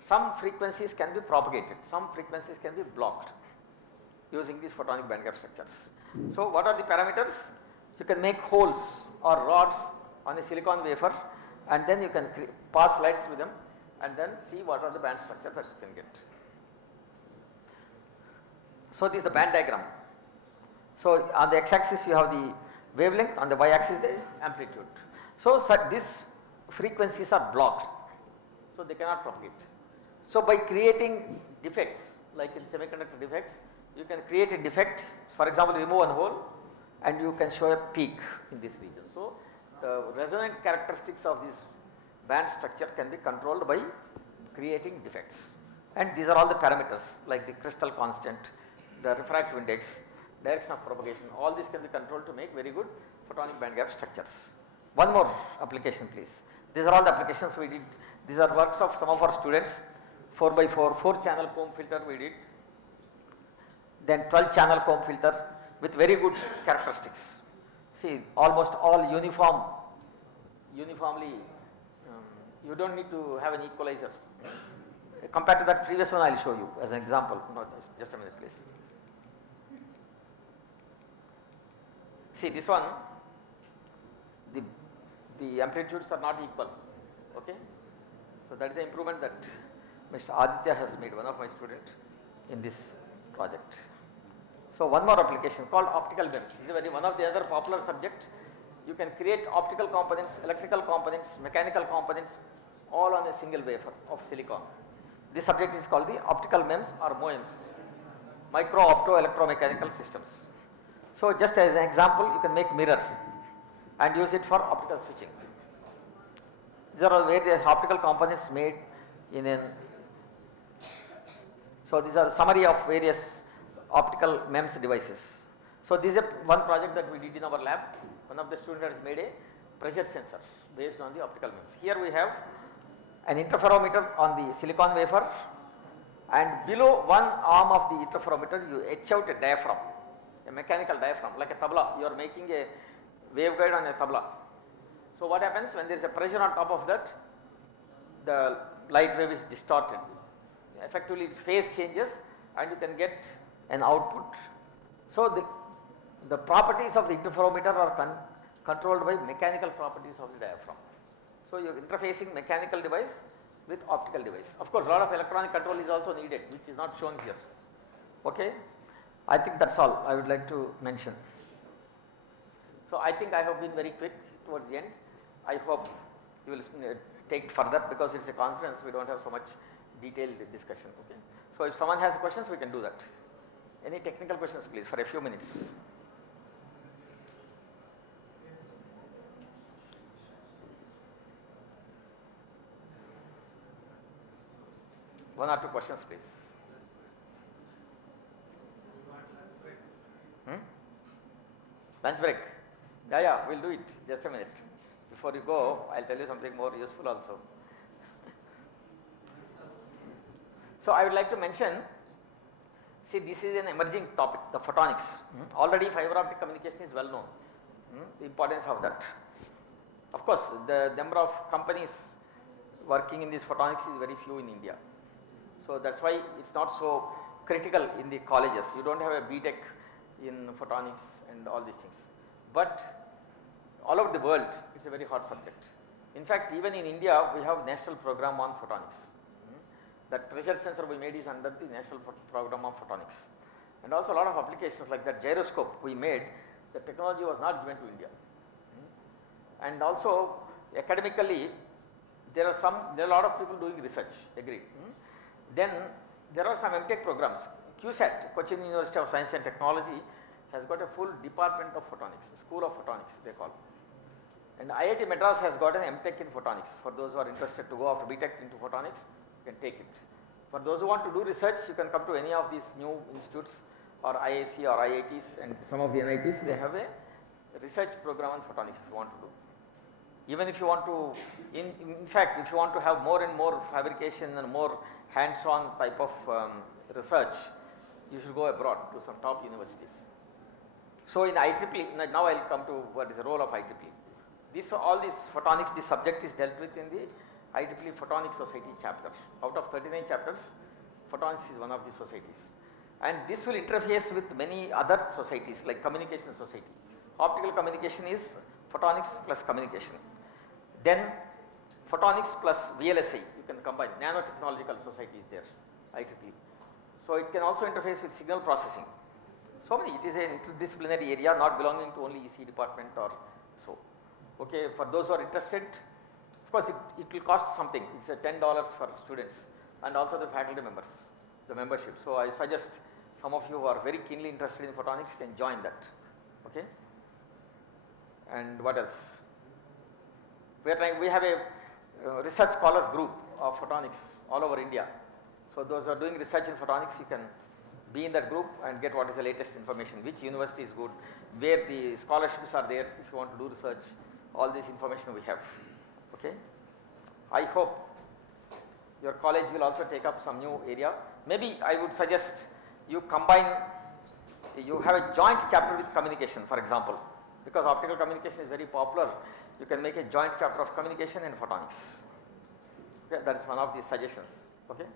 some frequencies can be propagated, some frequencies can be blocked using these photonic band gap structures. So what are the parameters? You can make holes or rods on a silicon wafer, and then you can pass light through them and then see what are the band structures that you can get. So this is the band diagram. So on the x-axis you have the wavelength, on the y-axis the amplitude. So these frequencies are blocked, so they cannot propagate. So by creating defects, like in semiconductor defects, you can create a defect, for example remove one hole and you can show a peak in this region. So the resonant characteristics of this band structure can be controlled by creating defects, and these are all the parameters like the crystal constant, the refractive index, direction of propagation, all these can be controlled to make very good photonic band gap structures. One more application please. These are all the applications we did. These are works of some of our students. 4x4 4-channel comb filter we did, then 12-channel comb filter with very good characteristics. See, almost all uniformly, you don't need to have an equalizer. Compared to that previous one, I will show you as an example. No, just a minute please. See this one, the amplitudes are not equal, okay. So that is the improvement that Mr. Aditya has made, one of my students, in this project. So one more application called optical MEMS. This is one of the other popular subject. You can create optical components, electrical components, mechanical components, all on a single wafer of silicon. This subject is called the optical MEMS or MOEMS, micro opto electromechanical systems. So just as an example, you can make mirrors and use it for optical switching. These are all various optical components made in an. So these are the summary of various optical MEMS devices. So this is one project that we did in our lab. One of the students has made a pressure sensor based on the optical MEMS. Here we have an interferometer on the silicon wafer, and below one arm of the interferometer you etch out a diaphragm, a mechanical diaphragm like a tabla. You are making a waveguide on a tabla. So what happens when there is a pressure on top of that, the light wave is distorted. Effectively its phase changes and you can get an output. So the properties of the interferometer are controlled by mechanical properties of the diaphragm. So you are interfacing mechanical device with optical device. Of course, a lot of electronic control is also needed, which is not shown here. Okay, I think that's all I would like to mention. So I think I have been very quick towards the end. I hope you will take it further because it's a conference. We don't have so much detailed discussion. Okay. So if someone has questions, we can do that. Any technical questions, please, for a few minutes. One or two questions, please. Lunch break? Yeah, we'll do it. Just a minute. Before you go, I'll tell you something more useful also. So I would like to mention, see, this is an emerging topic, the photonics. Already fiber optic communication is well known, the importance of that. Of course, the number of companies working in this photonics is very few in India. So that's why it's not so critical in the colleges. You don't have a BTech in photonics and all these things. But all over the world, it's a very hot subject. In fact, even in India, we have national program on photonics. That pressure sensor we made is under the national program of photonics. And also a lot of applications like that gyroscope we made, the technology was not given to India. And also academically, there are a lot of people doing research, agreed. Then there are some MTech programs. QSAT, Cochin University of Science and Technology, has got a full department of photonics, school of photonics they call. And IIT Madras has got an MTech in photonics. For those who are interested to go after BTech into photonics, you can take it. For those who want to do research, you can come to any of these new institutes or IIC or IITs and some of the NITs. They have a research program on photonics if you want to do. Even if you want to, in fact, if you want to have more and more fabrication and more hands-on type of research, you should go abroad to some top universities. So in IEEE, now I will come to what is the role of IEEE. All these photonics, this subject is dealt with in the IEEE Photonics Society chapter. Out of 39 chapters, photonics is one of the societies. And this will interface with many other societies like Communication Society. Optical communication is photonics plus communication. Then photonics plus VLSI, you can combine. Nanotechnological Society is there, IEEE. So it can also interface with signal processing. So many, it is an interdisciplinary area not belonging to only EC department or so. Okay, for those who are interested, of course it will cost something. It's $10 for students and also the faculty members, the membership. So I suggest some of you who are very keenly interested in photonics can join that. Okay. And what else? We have a research scholars group of photonics all over India. So those who are doing research in photonics, you can be in that group and get what is the latest information, which university is good, where the scholarships are there if you want to do research, all this information we have. Okay. I hope your college will also take up some new area. Maybe I would suggest you combine, you have a joint chapter with communication, for example, because optical communication is very popular. You can make a joint chapter of communication and photonics. Okay, that is one of the suggestions. Okay.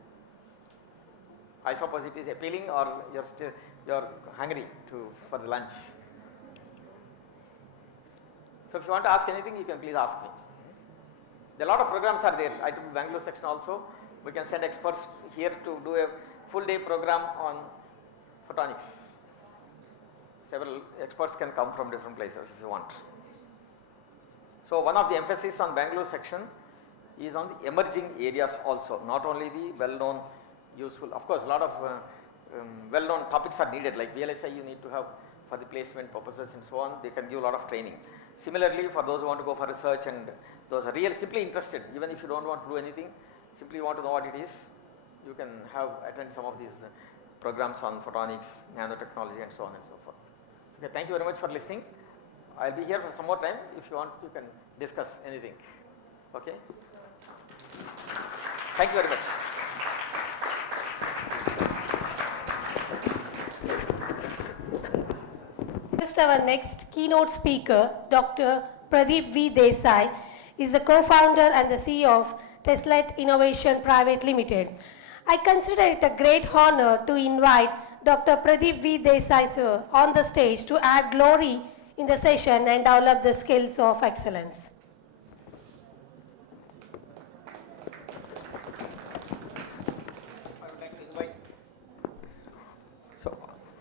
I suppose it is appealing, or you're hungry for the lunch. So if you want to ask anything, you can please ask me. There are a lot of programs are there. IEEE Bangalore section also. We can send experts here to do a full day program on photonics. Several experts can come from different places if you want. So one of the emphasis on Bangalore section is on the emerging areas also, not only the well-known useful. Of course, a lot of well-known topics are needed, like VLSI you need to have for the placement purposes and so on. They can give a lot of training. Similarly, for those who want to go for research and those are really simply interested, even if you don't want to do anything, simply want to know what it is, you can attend some of these programs on photonics, nanotechnology and so on and so forth. Okay, thank you very much for listening. I'll be here for some more time. If you want, you can discuss anything. Okay. Thank you very much. Our next keynote speaker, Dr. Pradeep V. Desai, is the co-founder and the CEO of Teslet Innovation Private Limited. I consider it a great honor to invite Dr. Pradeep V. Desai sir on the stage to add glory in the session and develop the skills of excellence.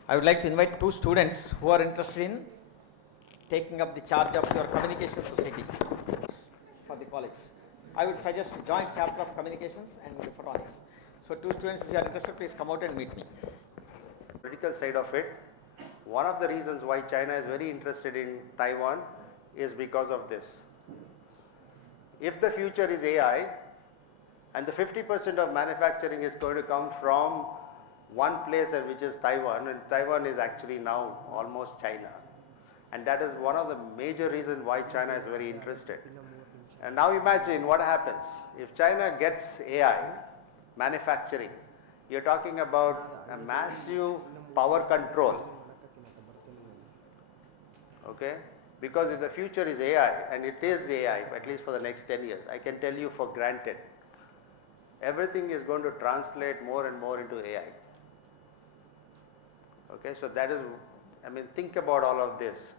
I would like to invite two students who are interested in taking up the charge of your communication society for the college. I would suggest joint chapter of communications and photonics. So two students, if you are interested, please come out and meet me. Political side of it, one of the reasons why China is very interested in Taiwan is because of this. If the future is AI and the 50% of manufacturing is going to come from one place which is Taiwan, and Taiwan is actually now almost China, and that is one of the major reasons why China is very interested. And now imagine what happens if China gets AI manufacturing. You're talking about a massive power control, okay? Because if the future is AI, and it is AI at least for the next 10 years, I can tell you for granted, everything is going to translate more and more into AI. Okay, so that is, I mean, think about all of this.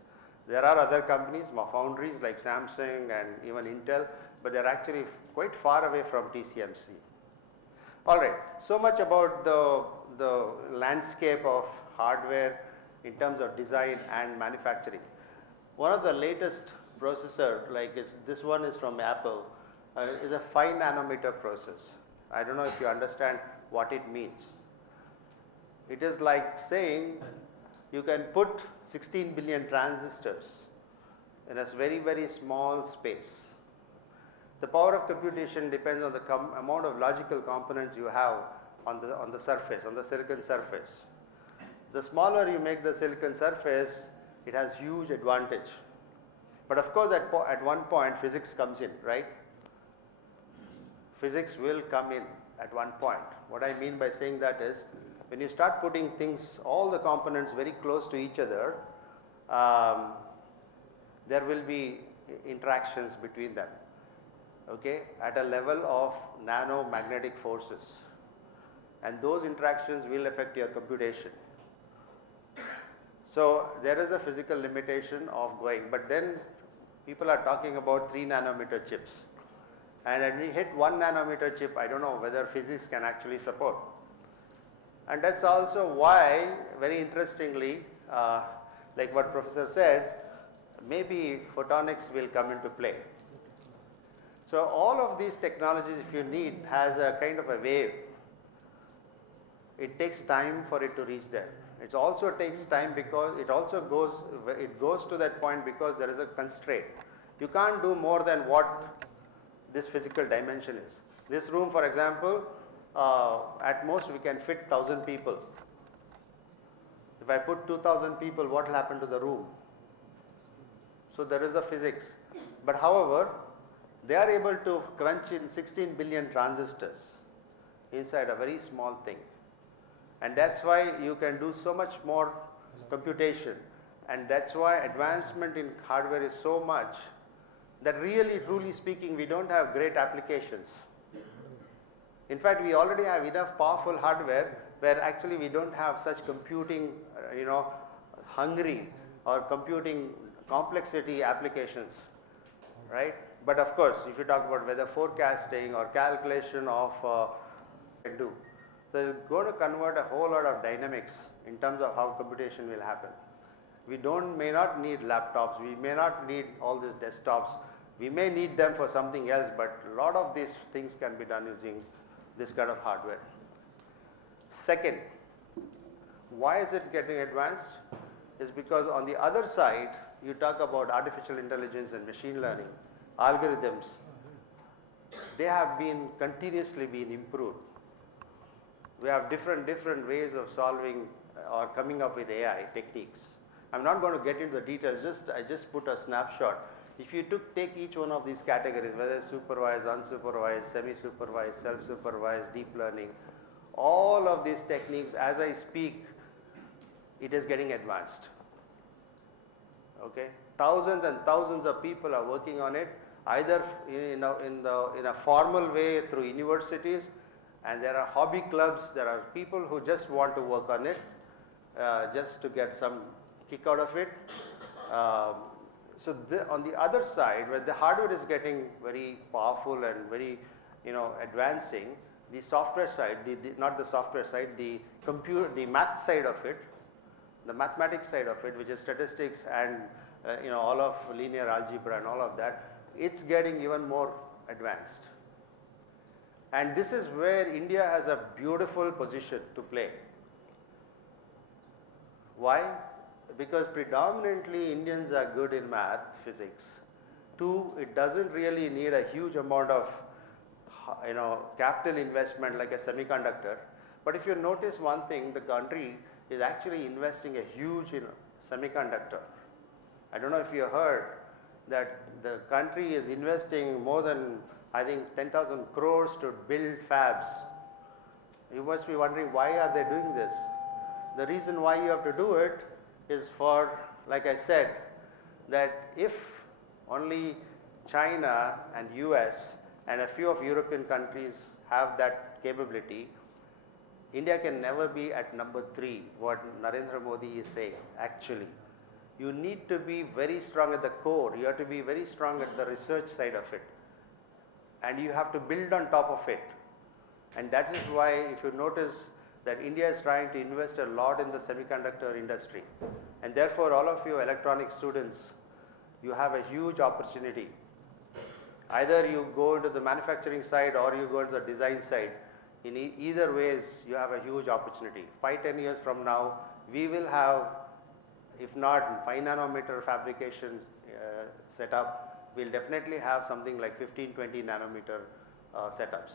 There are other companies, foundries like Samsung and even Intel, but they're actually quite far away from TSMC. All right, so much about the landscape of hardware in terms of design and manufacturing. One of the latest processor, like this one is from Apple, is a 5 nanometer process. I don't know if you understand what it means. It is like saying you can put 16 billion transistors in a very, very small space. The power of computation depends on the amount of logical components you have on the surface, on the silicon surface. The smaller you make the silicon surface, it has huge advantage. But of course, at one point, physics comes in, right? Physics will come in at one point. What I mean by saying that is, when you start putting things, all the components very close to each other, there will be interactions between them, okay, at a level of nanomagnetic forces. And those interactions will affect your computation. So there is a physical limitation of going, but then people are talking about 3 nanometer chips. And when we hit 1 nanometer chip, I don't know whether physics can actually support. And that's also why, very interestingly, like what Professor said, maybe photonics will come into play. So all of these technologies, if you need, has a kind of a wave. It takes time for it to reach there. It also takes time because it goes to that point because there is a constraint. You can't do more than what this physical dimension is. This room, for example, at most we can fit 1,000 people. If I put 2,000 people, what will happen to the room? So there is a physics. But however, they are able to crunch in 16 billion transistors inside a very small thing. And that's why you can do so much more computation. And that's why advancement in hardware is so much that really, truly speaking, we don't have great applications. In fact, we already have enough powerful hardware where actually we don't have such computing, hungry or computing complexity applications, right? But of course, if you talk about weather forecasting or calculation of can do, so it's going to convert a whole lot of dynamics in terms of how computation will happen. We may not need laptops, we may not need all these desktops, we may need them for something else, but a lot of these things can be done using this kind of hardware. Second, why is it getting advanced? Is because on the other side, you talk about artificial intelligence and machine learning, algorithms, they have been continuously being improved. We have different ways of solving or coming up with AI techniques. I'm not going to get into the details, I just put a snapshot. If you take each one of these categories, whether supervised, unsupervised, semi-supervised, self-supervised, deep learning, all of these techniques, as I speak, it is getting advanced. Okay, thousands and thousands of people are working on it, either in a formal way through universities, and there are hobby clubs. There are people who just want to work on it, just to get some kick out of it. So on the other side, where the hardware is getting very powerful and very, advancing, the software side, not the software side, the math side of it, the mathematics side of it, which is statistics and all of linear algebra and all of that, it's getting even more advanced. And this is where India has a beautiful position to play. Why? Because predominantly Indians are good in math, physics. 2, it doesn't really need a huge amount of capital investment like a semiconductor. But if you notice one thing, the country is actually investing a huge in semiconductor. I don't know if you heard that the country is investing more than, I think, 10,000 crores to build fabs. You must be wondering, why are they doing this? The reason why you have to do it is for, like I said, that if only China and US and a few of European countries have that capability, India can never be at number 3, what Narendra Modi is saying, actually. You need to be very strong at the core, you have to be very strong at the research side of it, and you have to build on top of it. And that is why, if you notice, that India is trying to invest a lot in the semiconductor industry. And therefore, all of you electronic students, you have a huge opportunity. Either you go into the manufacturing side or you go into the design side. In either ways, you have a huge opportunity. 5-10 years from now, we will have, if not 5 nanometer fabrication setup, we'll definitely have something like 15-20 nanometer setups.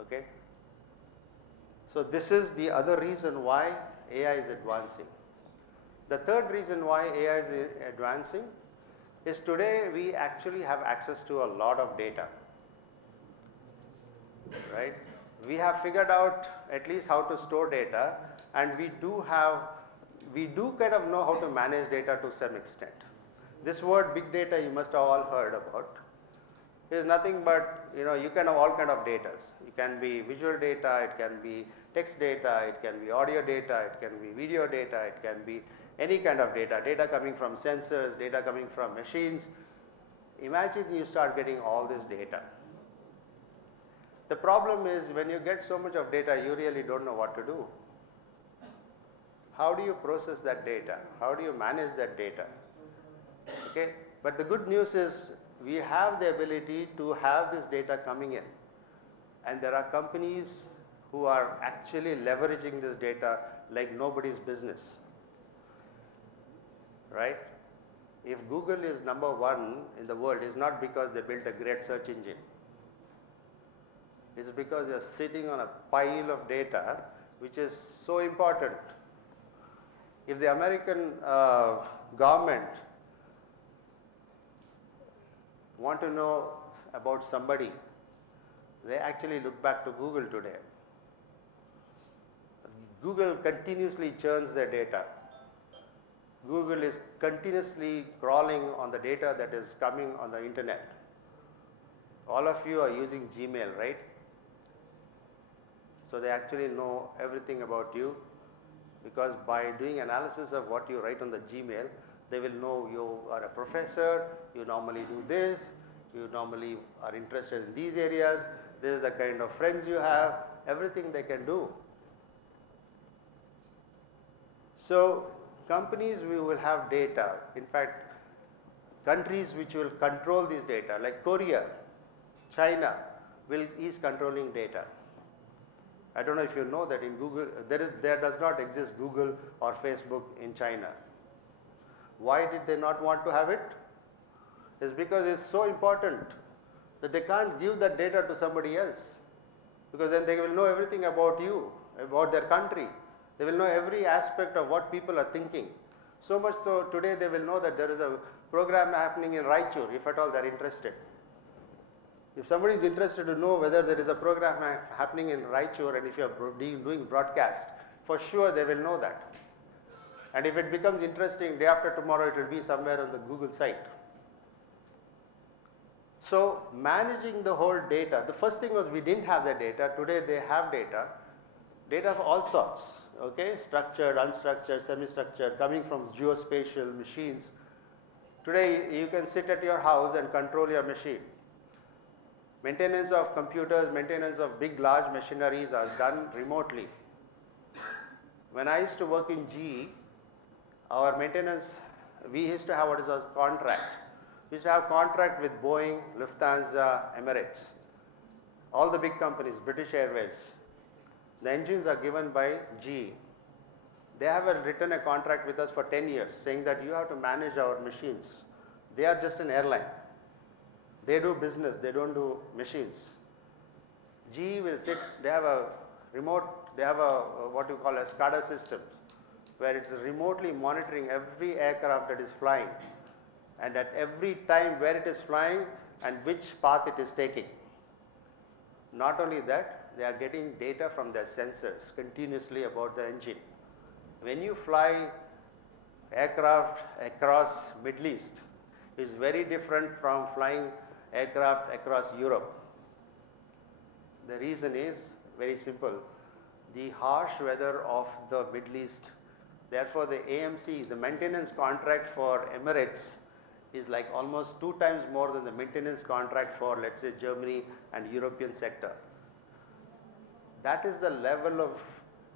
Okay. So this is the other reason why AI is advancing. The third reason why AI is advancing is today we actually have access to a lot of data, right? We have figured out at least how to store data, and we do kind of know how to manage data to some extent. This word big data you must have all heard about. It is nothing but, you can have all kind of data. It can be visual data, it can be text data, it can be audio data, it can be video data, it can be any kind of data, data coming from sensors, data coming from machines. Imagine you start getting all this data. The problem is when you get so much of data, you really don't know what to do. How do you process that data? How do you manage that data? Okay, but the good news is we have the ability to have this data coming in, and there are companies who are actually leveraging this data like nobody's business, right? If Google is #1 in the world, it's not because they built a great search engine. It's because they're sitting on a pile of data which is so important. If the American government want to know about somebody, they actually look back to Google today. Google continuously churns their data. Google is continuously crawling on the data that is coming on the internet. All of you are using Gmail, right? So they actually know everything about you, because by doing analysis of what you write on the Gmail, they will know you are a professor, you normally do this, you normally are interested in these areas, this is the kind of friends you have, everything they can do. So companies will have data. In fact, countries which will control this data, like Korea, China, is controlling data. I don't know if you know that in Google, there does not exist Google or Facebook in China. Why did they not want to have it? It's because it's so important that they can't give that data to somebody else, because then they will know everything about you, about their country. They will know every aspect of what people are thinking. So much so today they will know that there is a program happening in Raichur, if at all they are interested. If somebody is interested to know whether there is a program happening in Raichur and if you are doing broadcast, for sure they will know that. And if it becomes interesting, day after tomorrow it will be somewhere on the Google site. So managing the whole data, the first thing was we didn't have the data. Today they have data of all sorts, okay, structured, unstructured, semi-structured, coming from geospatial machines. Today you can sit at your house and control your machine. Maintenance of computers, maintenance of big large machineries are done remotely. When I used to work in GE, our maintenance, we used to have what is a contract. We used to have contract with Boeing, Lufthansa, Emirates, all the big companies, British Airways. The engines are given by GE. They have written a contract with us for 10 years saying that you have to manage our machines. They are just an airline. They do business, they don't do machines. GE will sit, they have a remote, they have a what you call a SCADA system, where it's remotely monitoring every aircraft that is flying, and at every time where it is flying and which path it is taking. Not only that, they are getting data from their sensors continuously about the engine. When you fly aircraft across Middle East, it's very different from flying aircraft across Europe. The reason is very simple. The harsh weather of the Middle East, therefore the AMC, the maintenance contract for Emirates is like almost 2 times more than the maintenance contract for, let's say, Germany and European sector. That is the level of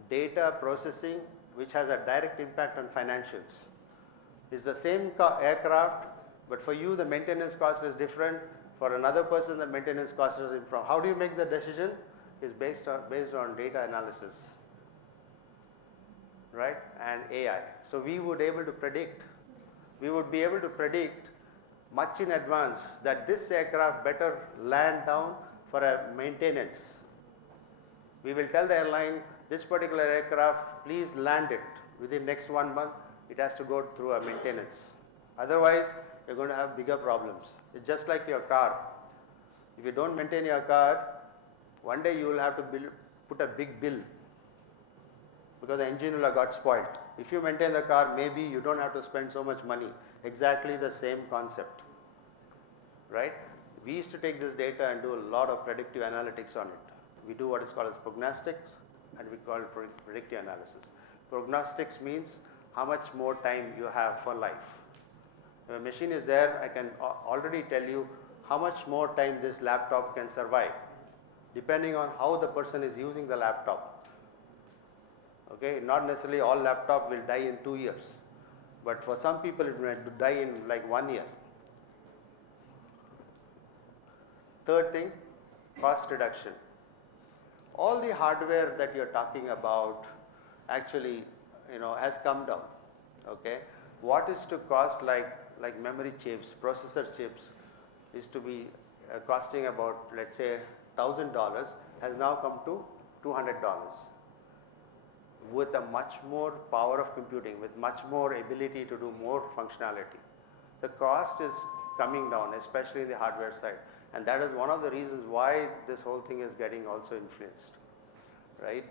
data processing which has a direct impact on financials. It's the same aircraft, but for you the maintenance cost is different. For another person the maintenance cost is different. How do you make the decision? Is based on data analysis, right, and AI. So we would be able to predict much in advance that this aircraft better land down for a maintenance. We will tell the airline, this particular aircraft, please land it within next 1 month. It has to go through a maintenance. Otherwise, you're going to have bigger problems. It's just like your car. If you don't maintain your car, one day you will have to put a big bill because the engine will have got spoiled. If you maintain the car, maybe you don't have to spend so much money. Exactly the same concept, right? We used to take this data and do a lot of predictive analytics on it. We do what is called as prognostics, and we call it predictive analysis. Prognostics means how much more time you have for life. If a machine is there, I can already tell you how much more time this laptop can survive, depending on how the person is using the laptop. Okay, not necessarily all laptop will die in 2 years, but for some people it may die in like 1 year. Third thing, cost reduction. All the hardware that you're talking about actually, has come down. Okay, what is to cost like memory chips, processor chips, is to be costing about, let's say, $1,000 has now come to $200 with a much more power of computing, with much more ability to do more functionality. The cost is coming down, especially in the hardware side, and that is one of the reasons why this whole thing is getting also influenced, right?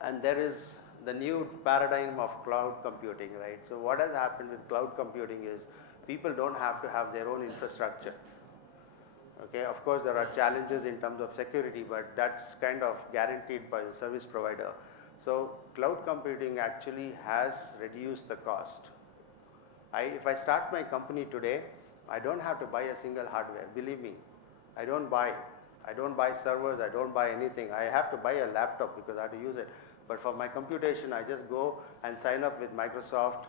And there is the new paradigm of cloud computing, right? So what has happened with cloud computing is people don't have to have their own infrastructure. Okay, of course there are challenges in terms of security, but that's kind of guaranteed by the service provider. So cloud computing actually has reduced the cost. If I start my company today, I don't have to buy a single hardware. Believe me, I don't buy servers, I don't buy anything. I have to buy a laptop because I have to use it. But for my computation, I just go and sign up with Microsoft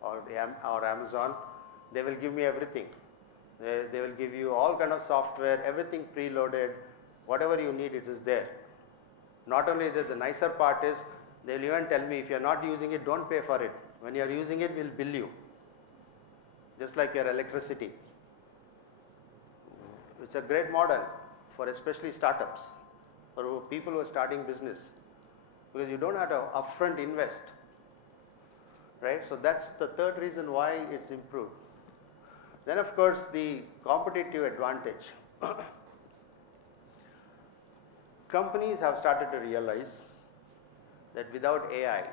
or Amazon. They will give me everything. They will give you all kind of software, everything preloaded, whatever you need, it is there. Not only that, the nicer part is, they will even tell me, if you are not using it, don't pay for it. When you are using it, we'll bill you. Just like your electricity. It's a great model for especially startups, for people who are starting business, because you don't have to upfront invest, right? So that's the third reason why it's improved. Then of course the competitive advantage. Companies have started to realize that without AI,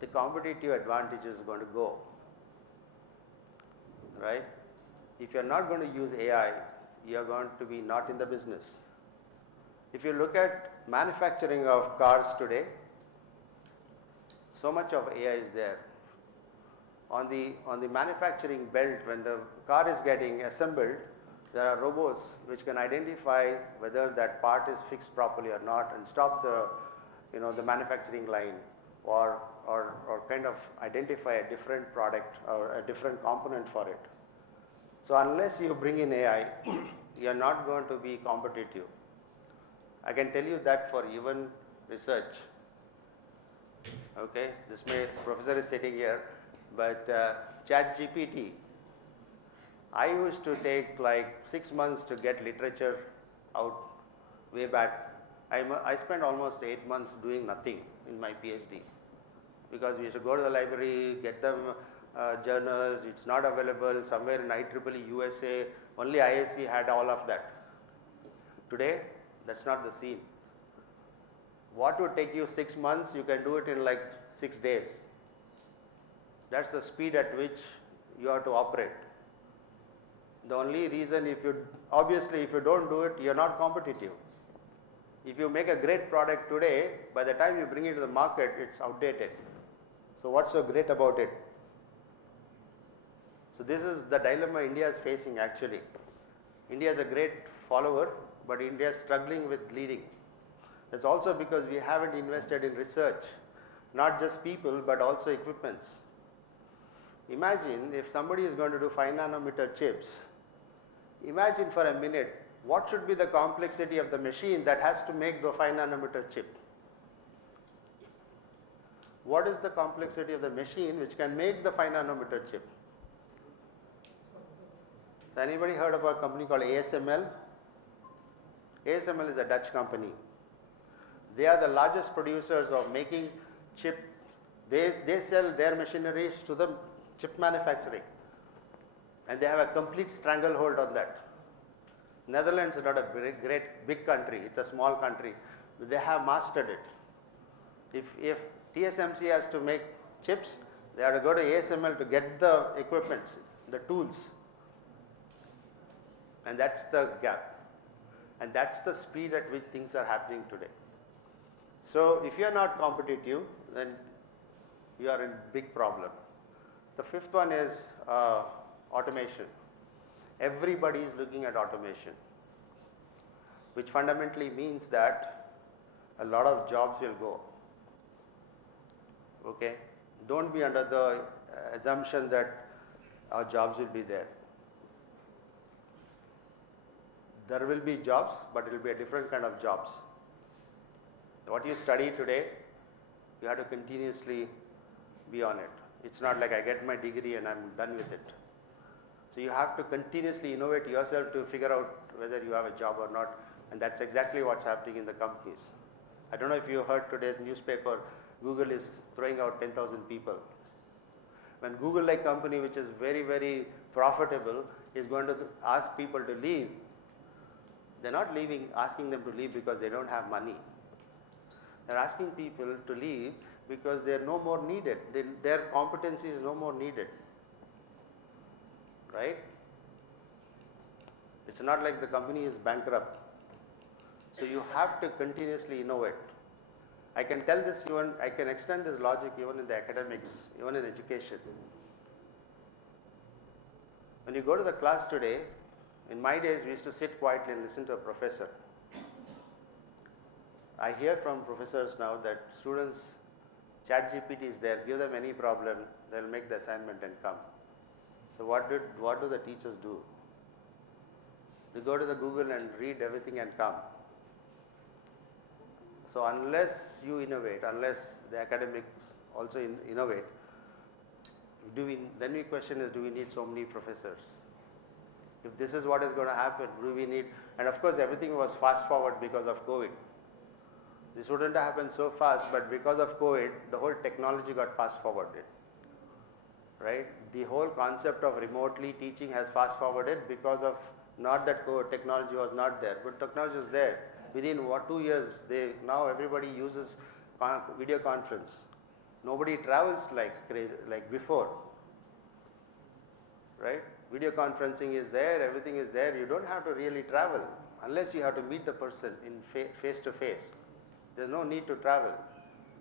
the competitive advantage is going to go, right? If you're not going to use AI, you're going to be not in the business. If you look at manufacturing of cars today, so much of AI is there. On the manufacturing belt, when the car is getting assembled, there are robots which can identify whether that part is fixed properly or not and stop the manufacturing line or kind of identify a different product or a different component for it. So unless you bring in AI, you are not going to be competitive. I can tell you that for even research. Okay, this professor is sitting here, but ChatGPT, I used to take like 6 months to get literature out way back. I spent almost 8 months doing nothing in my PhD because we used to go to the library, get them journals. It's not available somewhere in IEEE USA. Only ISC had all of that. Today, that's not the scene. What would take you 6 months, you can do it in like 6 days. That's the speed at which you have to operate. The only reason, obviously if you don't do it, you're not competitive. If you make a great product today, by the time you bring it to the market, it's outdated. So what's so great about it? So this is the dilemma India is facing actually. India is a great follower, but India is struggling with leading. It's also because we haven't invested in research, not just people, but also equipments. Imagine if somebody is going to do 5 nanometer chips, imagine for a minute, what should be the complexity of the machine that has to make the 5 nanometer chip? What is the complexity of the machine which can make the 5 nanometer chip? So anybody heard of a company called ASML? ASML is a Dutch company. They are the largest producers of making chip. They sell their machineries to the chip manufacturing. And they have a complete stranglehold on that. Netherlands is not a big country, it's a small country. They have mastered it. If TSMC has to make chips, they have to go to ASML to get the equipments, the tools. And that's the gap. And that's the speed at which things are happening today. So if you are not competitive, then you are in big problem. The fifth one is automation. Everybody is looking at automation, which fundamentally means that a lot of jobs will go. Okay? Don't be under the assumption that our jobs will be there. There will be jobs, but it will be a different kind of jobs. What you study today, you have to continuously be on it. It's not like I get my degree and I'm done with it. So you have to continuously innovate yourself to figure out whether you have a job or not, and that's exactly what's happening in the companies. I don't know if you heard today's newspaper, Google is throwing out 10,000 people. When Google like company, which is very, very profitable, is going to ask people to leave, they're not asking them to leave because they don't have money. They're asking people to leave because they're no more needed. Their competency is no more needed. Right? It's not like the company is bankrupt. So you have to continuously innovate. I can tell this even, I can extend this logic even in the academics, even in education. When you go to the class today, in my days we used to sit quietly and listen to a professor. I hear from professors now that students, ChatGPT is there, give them any problem, they'll make the assignment and come. So what do the teachers do? They go to the Google and read everything and come. So unless you innovate, unless the academics also innovate, then the question is, do we need so many professors? If this is what is going to happen, do we need, and of course everything was fast forward because of COVID. This wouldn't have happened so fast, but because of COVID, the whole technology got fast forwarded. Right? The whole concept of remotely teaching has fast forwarded because of not that technology was not there, but technology is there. Within 2 years, now everybody uses video conference. Nobody travels like crazy, like before. Right? Video conferencing is there, everything is there. You don't have to really travel unless you have to meet the person in face to face. There's no need to travel.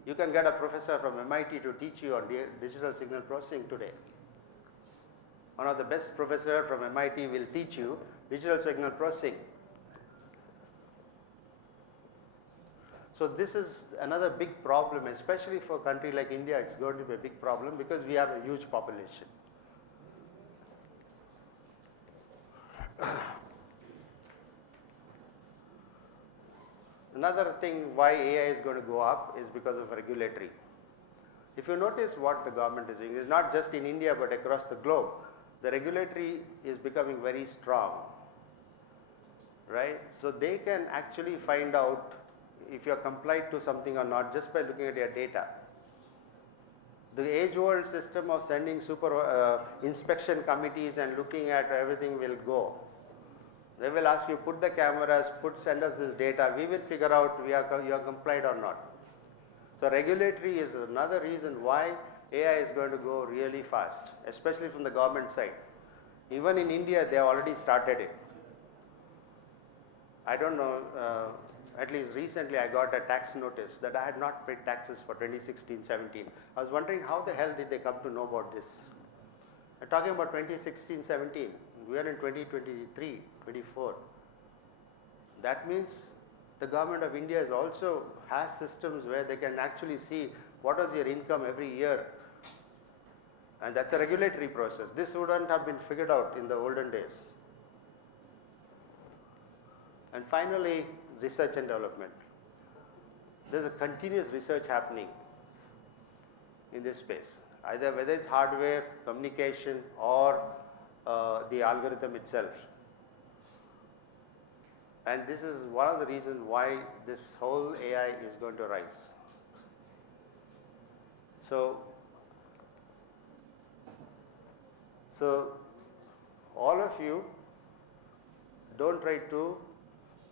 You can get a professor from MIT to teach you on digital signal processing today. One of the best professors from MIT will teach you digital signal processing. So this is another big problem, especially for a country like India. It's going to be a big problem because we have a huge population. Another thing why AI is going to go up is because of regulatory. If you notice what the government is doing, it's not just in India but across the globe. The regulatory is becoming very strong, right? So they can actually find out if you are compliant to something or not just by looking at your data. The age-old system of sending inspection committees and looking at everything will go. They will ask you, put the cameras, send us this data, we will figure out you are compliant or not. So regulatory is another reason why AI is going to go really fast, especially from the government side. Even in India, they have already started it. I don't know, at least recently I got a tax notice that I had not paid taxes for 2016-17. I was wondering how the hell did they come to know about this? I'm talking about 2016-17. We are in 2023-24. That means the government of India also has systems where they can actually see what was your income every year. And that's a regulatory process. This wouldn't have been figured out in the olden days. And finally, research and development. There's a continuous research happening in this space, either whether it's hardware, communication, or the algorithm itself. And this is one of the reasons why this whole AI is going to rise. So all of you, don't try to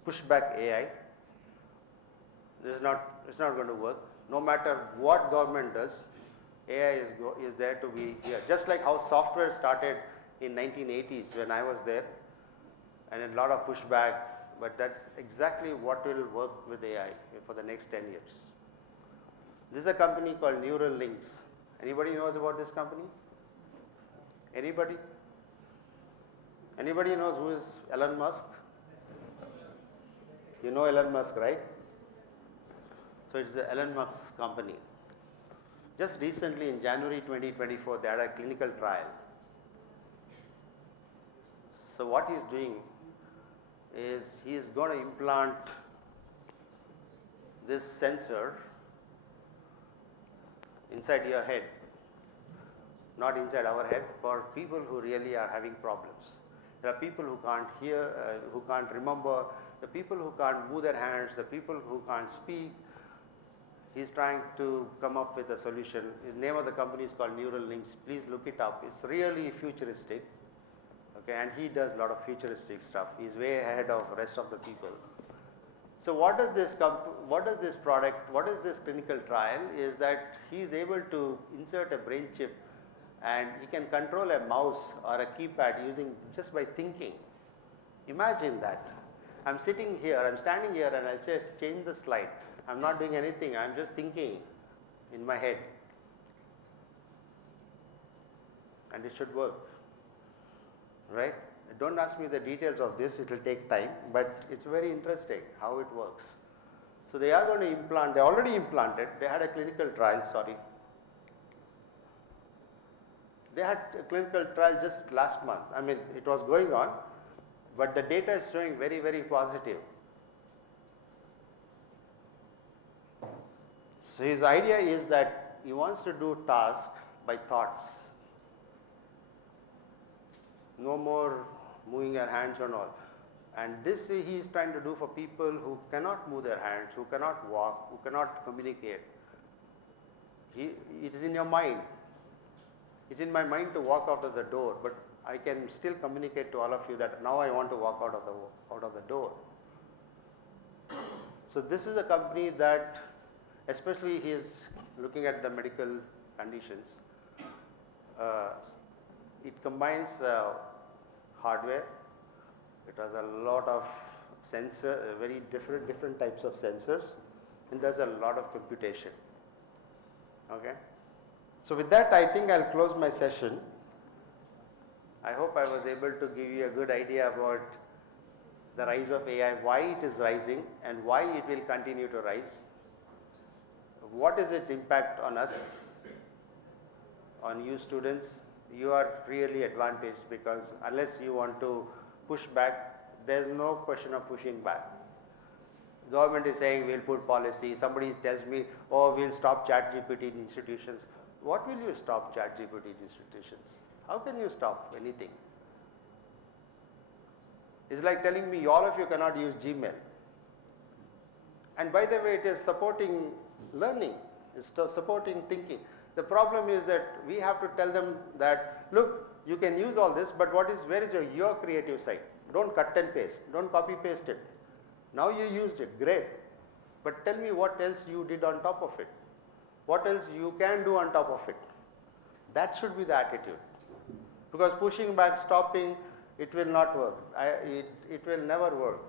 push back AI. It's not going to work. No matter what government does, AI is there to be here. Just like how software started in 1980s when I was there, and a lot of pushback, but that's exactly what will work with AI for the next 10 years. This is a company called Neural Links. Anybody knows about this company? Anybody? Anybody knows who is Elon Musk? You know Elon Musk, right? So it's the Elon Musk company. Just recently in January 2024, they had a clinical trial. So what he's doing is he is going to implant this sensor inside your head, not inside our head, for people who really are having problems. There are people who can't hear, who can't remember, the people who can't move their hands, the people who can't speak. He's trying to come up with a solution. His name of the company is called Neural Links. Please look it up. It's really futuristic. Okay, and he does a lot of futuristic stuff. He's way ahead of the rest of the people. So what does this product, what is this clinical trial, is that he is able to insert a brain chip and he can control a mouse or a keypad using just by thinking. Imagine that. I'm sitting here, I'm standing here, and I'll say change the slide. I'm not doing anything, I'm just thinking in my head. And it should work. Right? Don't ask me the details of this, it will take time, but it's very interesting how it works. So they are going to implant, they already implanted, they had a clinical trial, They had a clinical trial just last month. I mean, it was going on, but the data is showing very, very positive. So his idea is that he wants to do tasks by thoughts. No more moving your hands and all. And this he is trying to do for people who cannot move their hands, who cannot walk, who cannot communicate. It is in your mind. It's in my mind to walk out of the door, but I can still communicate to all of you that now I want to walk out of the door. So this is a company that, especially he is looking at the medical conditions. It combines hardware. It has a lot of very different types of sensors, and does a lot of computation. Okay. So with that, I think I'll close my session. I hope I was able to give you a good idea about the rise of AI, why it is rising, and why it will continue to rise. What is its impact on us, on you students? You are really advantaged, because unless you want to push back, there's no question of pushing back. Government is saying we'll put policy. Somebody tells me, oh, we'll stop ChatGPT in institutions. What will you stop ChatGPT in institutions? How can you stop anything? It's like telling me all of you cannot use Gmail. And by the way, it is supporting learning, it's supporting thinking. The problem is that we have to tell them that, look, you can use all this, but where is your creative side? Don't cut and paste, don't copy paste it. Now you used it, great. But tell me what else you did on top of it. What else you can do on top of it. That should be the attitude. Because pushing back, stopping, it will not work. It will never work.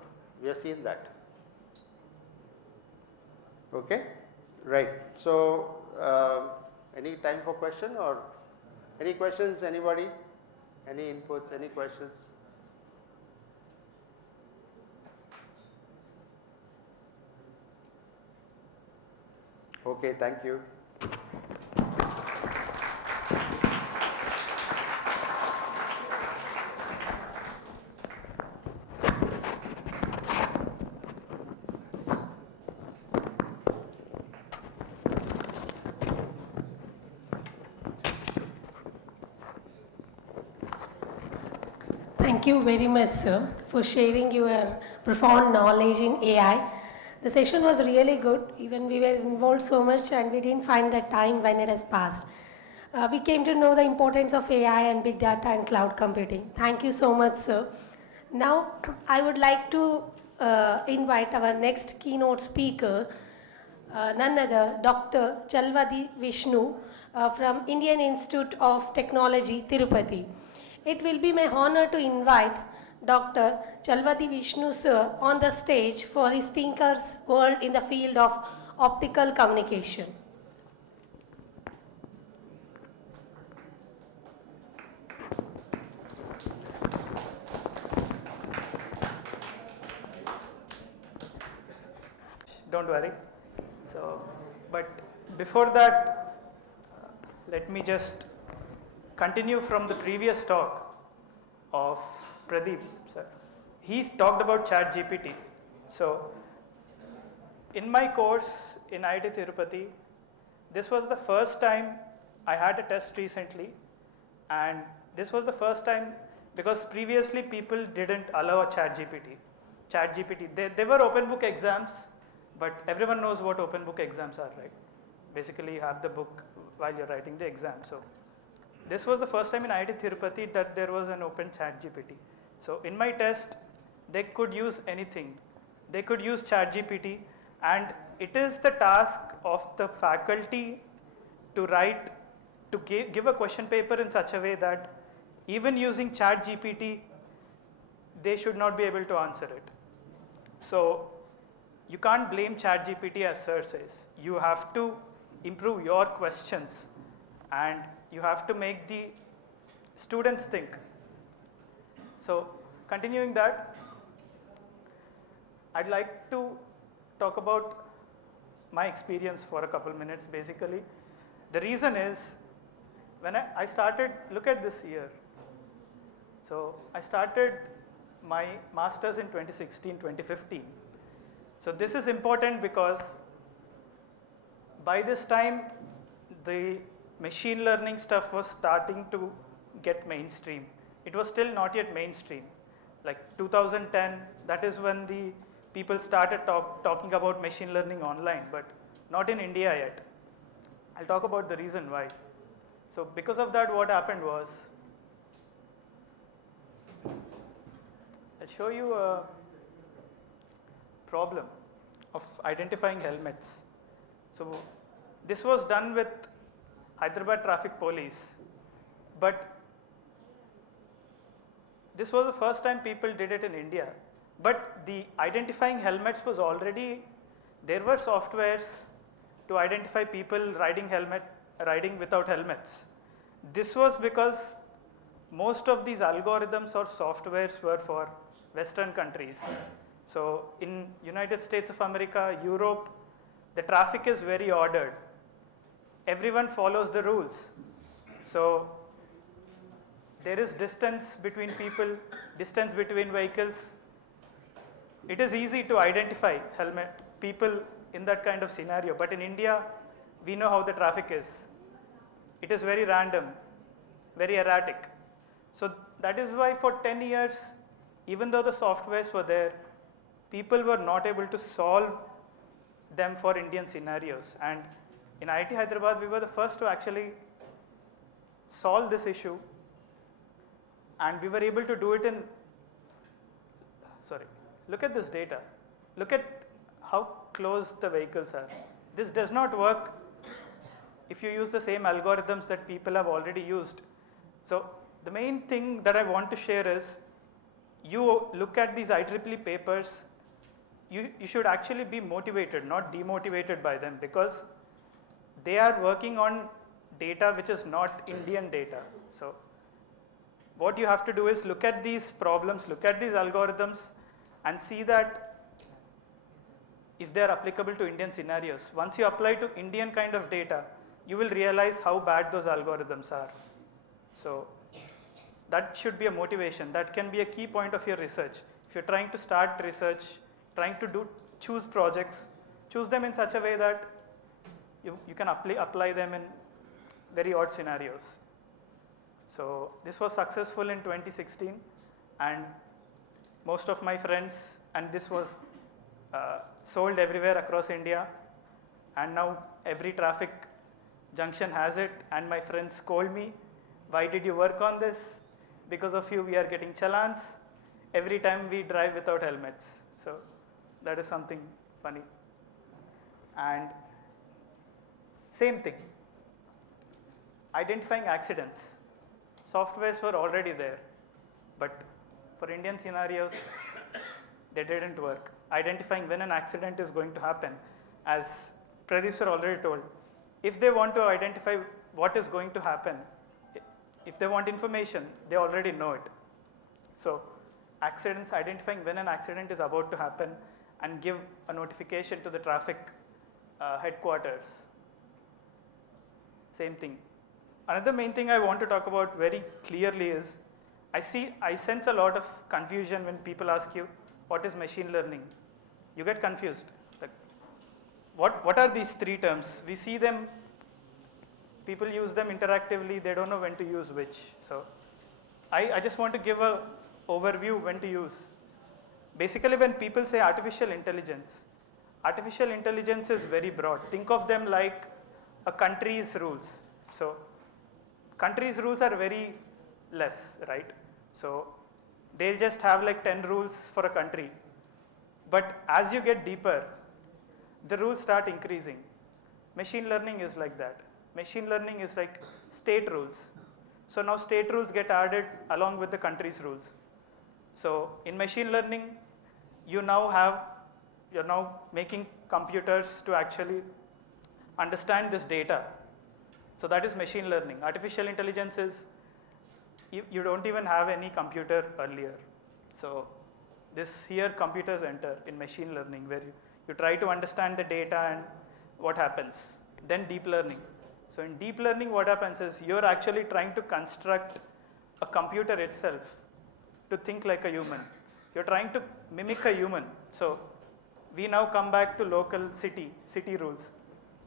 We have seen that. Okay? Right. So, any time for question, or any questions, anybody? Any inputs, any questions? Okay, thank you. Thank you very much, sir, for sharing your profound knowledge in AI. The session was really good. Even we were involved so much and we didn't find the time when it has passed. We came to know the importance of AI and big data and cloud computing. Thank you so much, sir. Now, I would like to invite our next keynote speaker, none other, Dr. Chalvadi Vishnu from Indian Institute of Technology, Tirupati. It will be my honor to invite Dr. Chalvadi Vishnu sir on the stage for his Thinker's World in the field of optical communication. Don't worry. So, but before that, let me just continue from the previous talk of Pradeep, sir. He talked about ChatGPT. So, in my course in IIT Tirupati, this was the first time I had a test recently, and this was the first time because previously people didn't allow a ChatGPT. They were open book exams, but everyone knows what open book exams are, right? Basically, you have the book while you're writing the exam. So, this was the first time in IIT Tirupati that there was an open ChatGPT. So, in my test, they could use anything. They could use ChatGPT, and it is the task of the faculty to write, to give a question paper in such a way that even using ChatGPT, they should not be able to answer it. So, you can't blame ChatGPT as sir says. You have to improve your questions and you have to make the students think. So, continuing that, I'd like to talk about my experience for a couple minutes basically. The reason is, when I started, look at this year. So, I started my master's in 2016-2015. So, this is important because by this time the machine learning stuff was starting to get mainstream. It was still not yet mainstream. Like 2010, that is when the people started talking about machine learning online, but not in India yet. I'll talk about the reason why. So, because of that, what happened was, I'll show you a problem of identifying helmets. So, this was done with Hyderabad Traffic Police, but this was the first time people did it in India. But the identifying helmets was already, there were softwares to identify people riding without helmets. This was because most of these algorithms or softwares were for Western countries. So, in United States of America, Europe, the traffic is very ordered. Everyone follows the rules. So, there is distance between people, distance between vehicles. It is easy to identify people in that kind of scenario. But in India, we know how the traffic is. It is very random, very erratic. So, that is why for 10 years, even though the softwares were there, people were not able to solve them for Indian scenarios. And in IIT Hyderabad, we were the first to actually solve this issue, and we were able to do it in, look at this data. Look at how close the vehicles are. This does not work if you use the same algorithms that people have already used. So, the main thing that I want to share is, you look at these IEEE papers, you should actually be motivated, not demotivated by them, because they are working on data which is not Indian data. So, what you have to do is look at these problems, look at these algorithms, and see that if they are applicable to Indian scenarios. Once you apply to Indian kind of data, you will realize how bad those algorithms are. So, that should be a motivation. That can be a key point of your research. If you're trying to start research, trying to choose projects, choose them in such a way that you can apply them in very odd scenarios. So, this was successful in 2016. and most of my friends, and this was sold everywhere across India, and now every traffic junction has it, and my friends scold me, why did you work on this? Because of you we are getting challans every time we drive without helmets. So that is something funny. And same thing, identifying accidents. Softwares were already there, but for Indian scenarios, they didn't work. Identifying when an accident is going to happen, as Pradeep sir already told, if they want to identify what is going to happen, if they want information, they already know it. So accidents, identifying when an accident is about to happen and give a notification to the traffic headquarters. Same thing. Another main thing I want to talk about very clearly is, I sense a lot of confusion when people ask you, what is machine learning? You get confused. Like, what are these three terms? We see them, people use them interactively, they don't know when to use which. So I just want to give an overview when to use. Basically, when people say artificial intelligence is very broad. Think of them like a country's rules. So country's rules are very less, right? So they'll just have like 10 rules for a country. But as you get deeper, the rules start increasing. Machine learning is like that. Machine learning is like state rules. So now state rules get added along with the country's rules. So in machine learning, you're now making computers to actually understand this data. So that is machine learning. Artificial intelligence is, you don't even have any computer earlier. So here computers enter in machine learning, where you try to understand the data and what happens. Then deep learning. So in deep learning, what happens is you're actually trying to construct a computer itself to think like a human. You're trying to mimic a human. So we now come back to local city rules.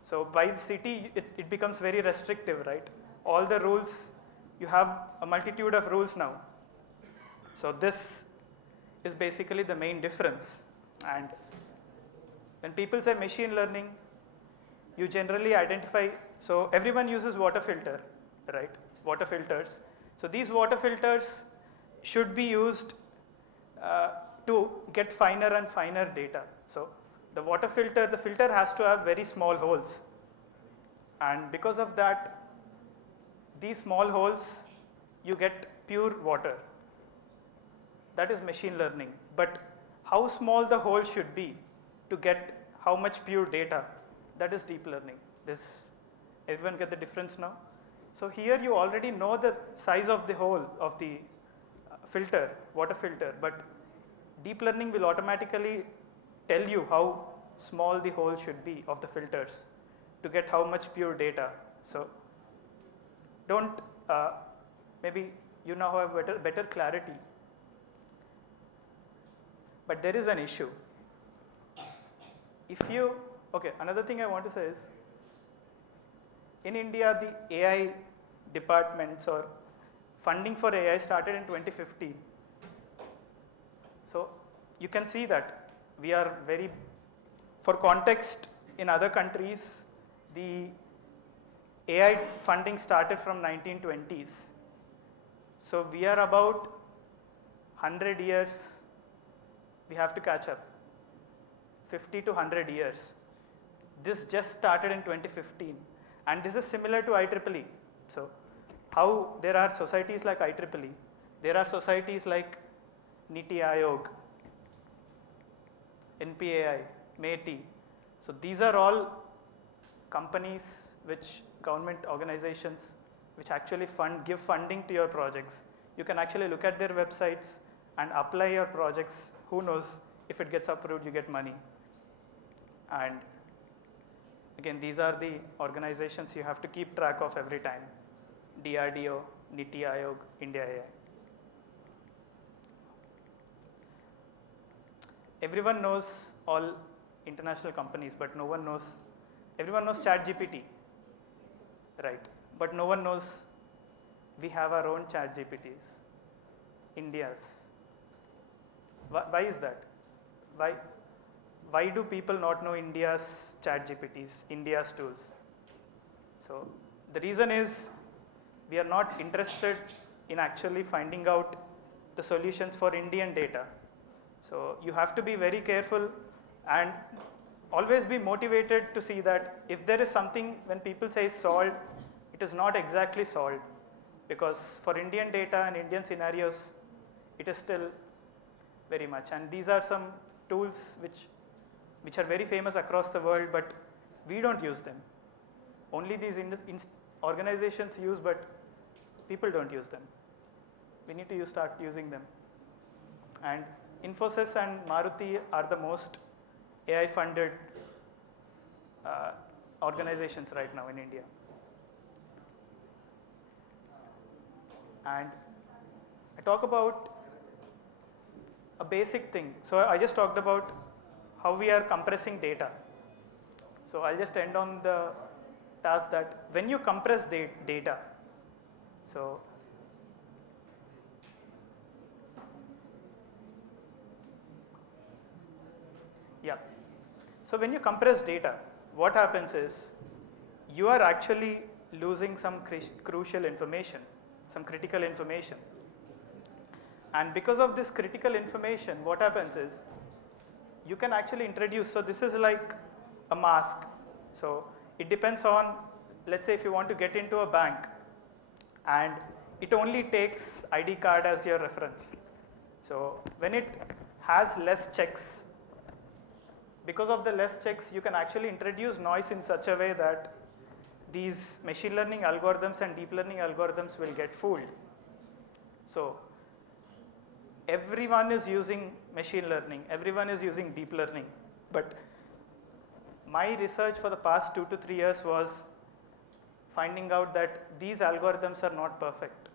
So by city, it becomes very restrictive, right? All the rules, you have a multitude of rules now. So this is basically the main difference. And when people say machine learning, you generally identify, so everyone uses water filter, right? Water filters. So these water filters should be used to get finer and finer data. So the filter has to have very small holes. And because of that, these small holes, you get pure water. That is machine learning. But how small the hole should be to get how much pure data, that is deep learning. Everyone get the difference now? So here you already know the size of the hole of the filter, water filter, but deep learning will automatically tell you how small the hole should be of the filters to get how much pure data. So don't, maybe you now have better clarity. But there is an issue. Another thing I want to say is, in India, the AI departments or funding for AI started in 2015. So you can see that we are for context, in other countries, the AI funding started from 1920s. So we are about 100 years, we have to catch up, 50 to 100 years. This just started in 2015. And this is similar to IEEE. So how there are societies like IEEE, there are societies like NITI Aayog, NPAI, MATI. So these are all companies, government organizations, which actually give funding to your projects. You can actually look at their websites and apply your projects. Who knows, if it gets approved, you get money. And again, these are the organizations you have to keep track of every time. DRDO, NITI Aayog, India AI. Everyone knows all international companies, but everyone knows ChatGPT, right? But no one knows we have our own ChatGPTs, India's. Why is that? Why do people not know India's chat GPTs, India's tools? So the reason is we are not interested in actually finding out the solutions for Indian data. So you have to be very careful and always be motivated to see that if there is something when people say solved, it is not exactly solved, because for Indian data and Indian scenarios, it is still very much. And these are some tools which are very famous across the world, but we don't use them. Only these organizations use, but people don't use them. We need to start using them. And Infosys and Maruti are the most AI funded organizations right now in India. And I talk about a basic thing. So I just talked about how we are compressing data. So I'll just end on the task that when you compress the data, so yeah. So when you compress data, what happens is you are actually losing some crucial information, some critical information. And because of this critical information, what happens is you can actually introduce, so this is like a mask. So it depends on, let's say if you want to get into a bank and it only takes ID card as your reference. So when it has less checks, because of the less checks, you can actually introduce noise in such a way that these machine learning algorithms and deep learning algorithms will get fooled. So everyone is using machine learning, everyone is using deep learning, but my research for the past 2 to 3 years was finding out that these algorithms are not perfect.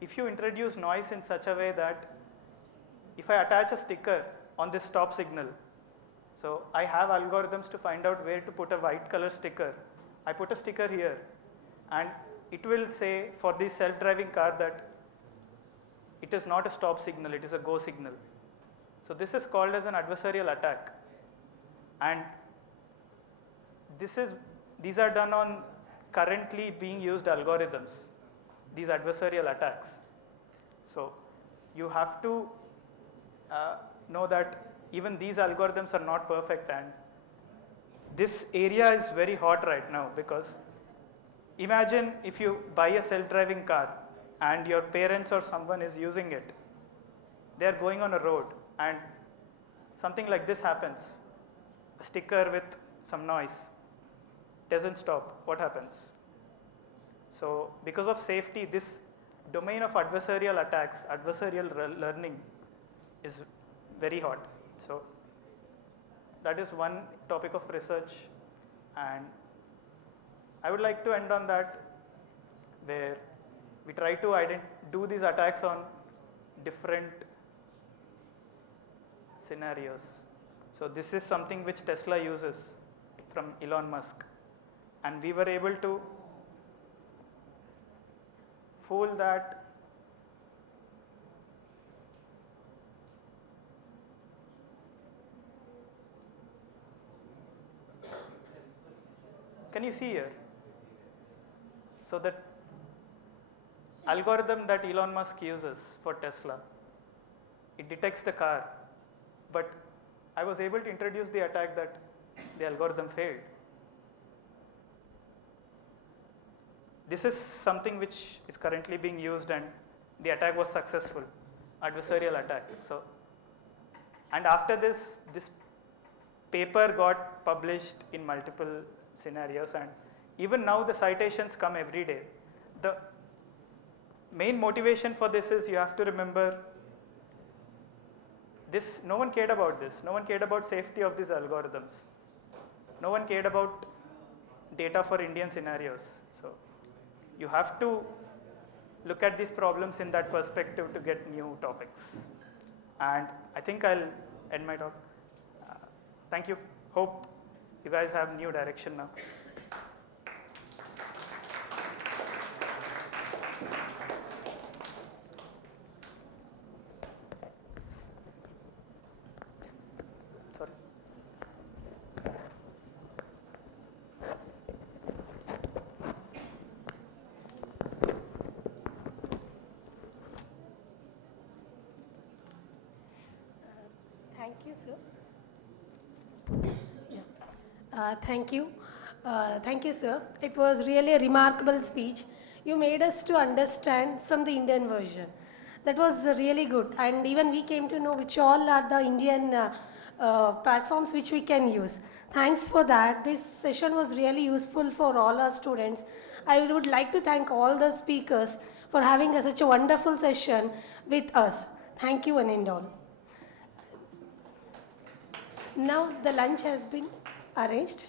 If you introduce noise in such a way that if I attach a sticker on this stop signal, so I have algorithms to find out where to put a white color sticker. I put a sticker here and it will say for this self-driving car that it is not a stop signal, it is a go signal. So this is called as an adversarial attack. And these are done on currently being used algorithms, these adversarial attacks. So you have to know that even these algorithms are not perfect, and this area is very hot right now, because imagine if you buy a self-driving car and your parents or someone is using it. They are going on a road and something like this happens, a sticker with some noise doesn't stop. What happens? So because of safety, this domain of adversarial attacks, adversarial learning is very hot. So that is one topic of research, and I would like to end on that, where we try to do these attacks on different scenarios. So this is something which Tesla uses from Elon Musk, and we were able to fool that Can you see here? So that algorithm that Elon Musk uses for Tesla, it detects the car, but I was able to introduce the attack that the algorithm failed. This is something which is currently being used, and the attack was successful, adversarial attack. So, and after this paper got published in multiple scenarios, and even now the citations come every day. The main motivation for this is you have to remember this, no one cared about this. No one cared about safety of these algorithms. No one cared about data for Indian scenarios. So you have to look at these problems in that perspective to get new topics. And I think I'll end my talk. Thank you. Hope you guys have new direction now. Thank you, sir. Thank you. Thank you, sir. It was really a remarkable speech. You made us to understand from the Indian version. That was really good. And even we came to know which all are the Indian platforms which we can use. Thanks for that. This session was really useful for all our students. I would like to thank all the speakers for having such a wonderful session with us. Thank you one and all. Now the lunch has been arranged.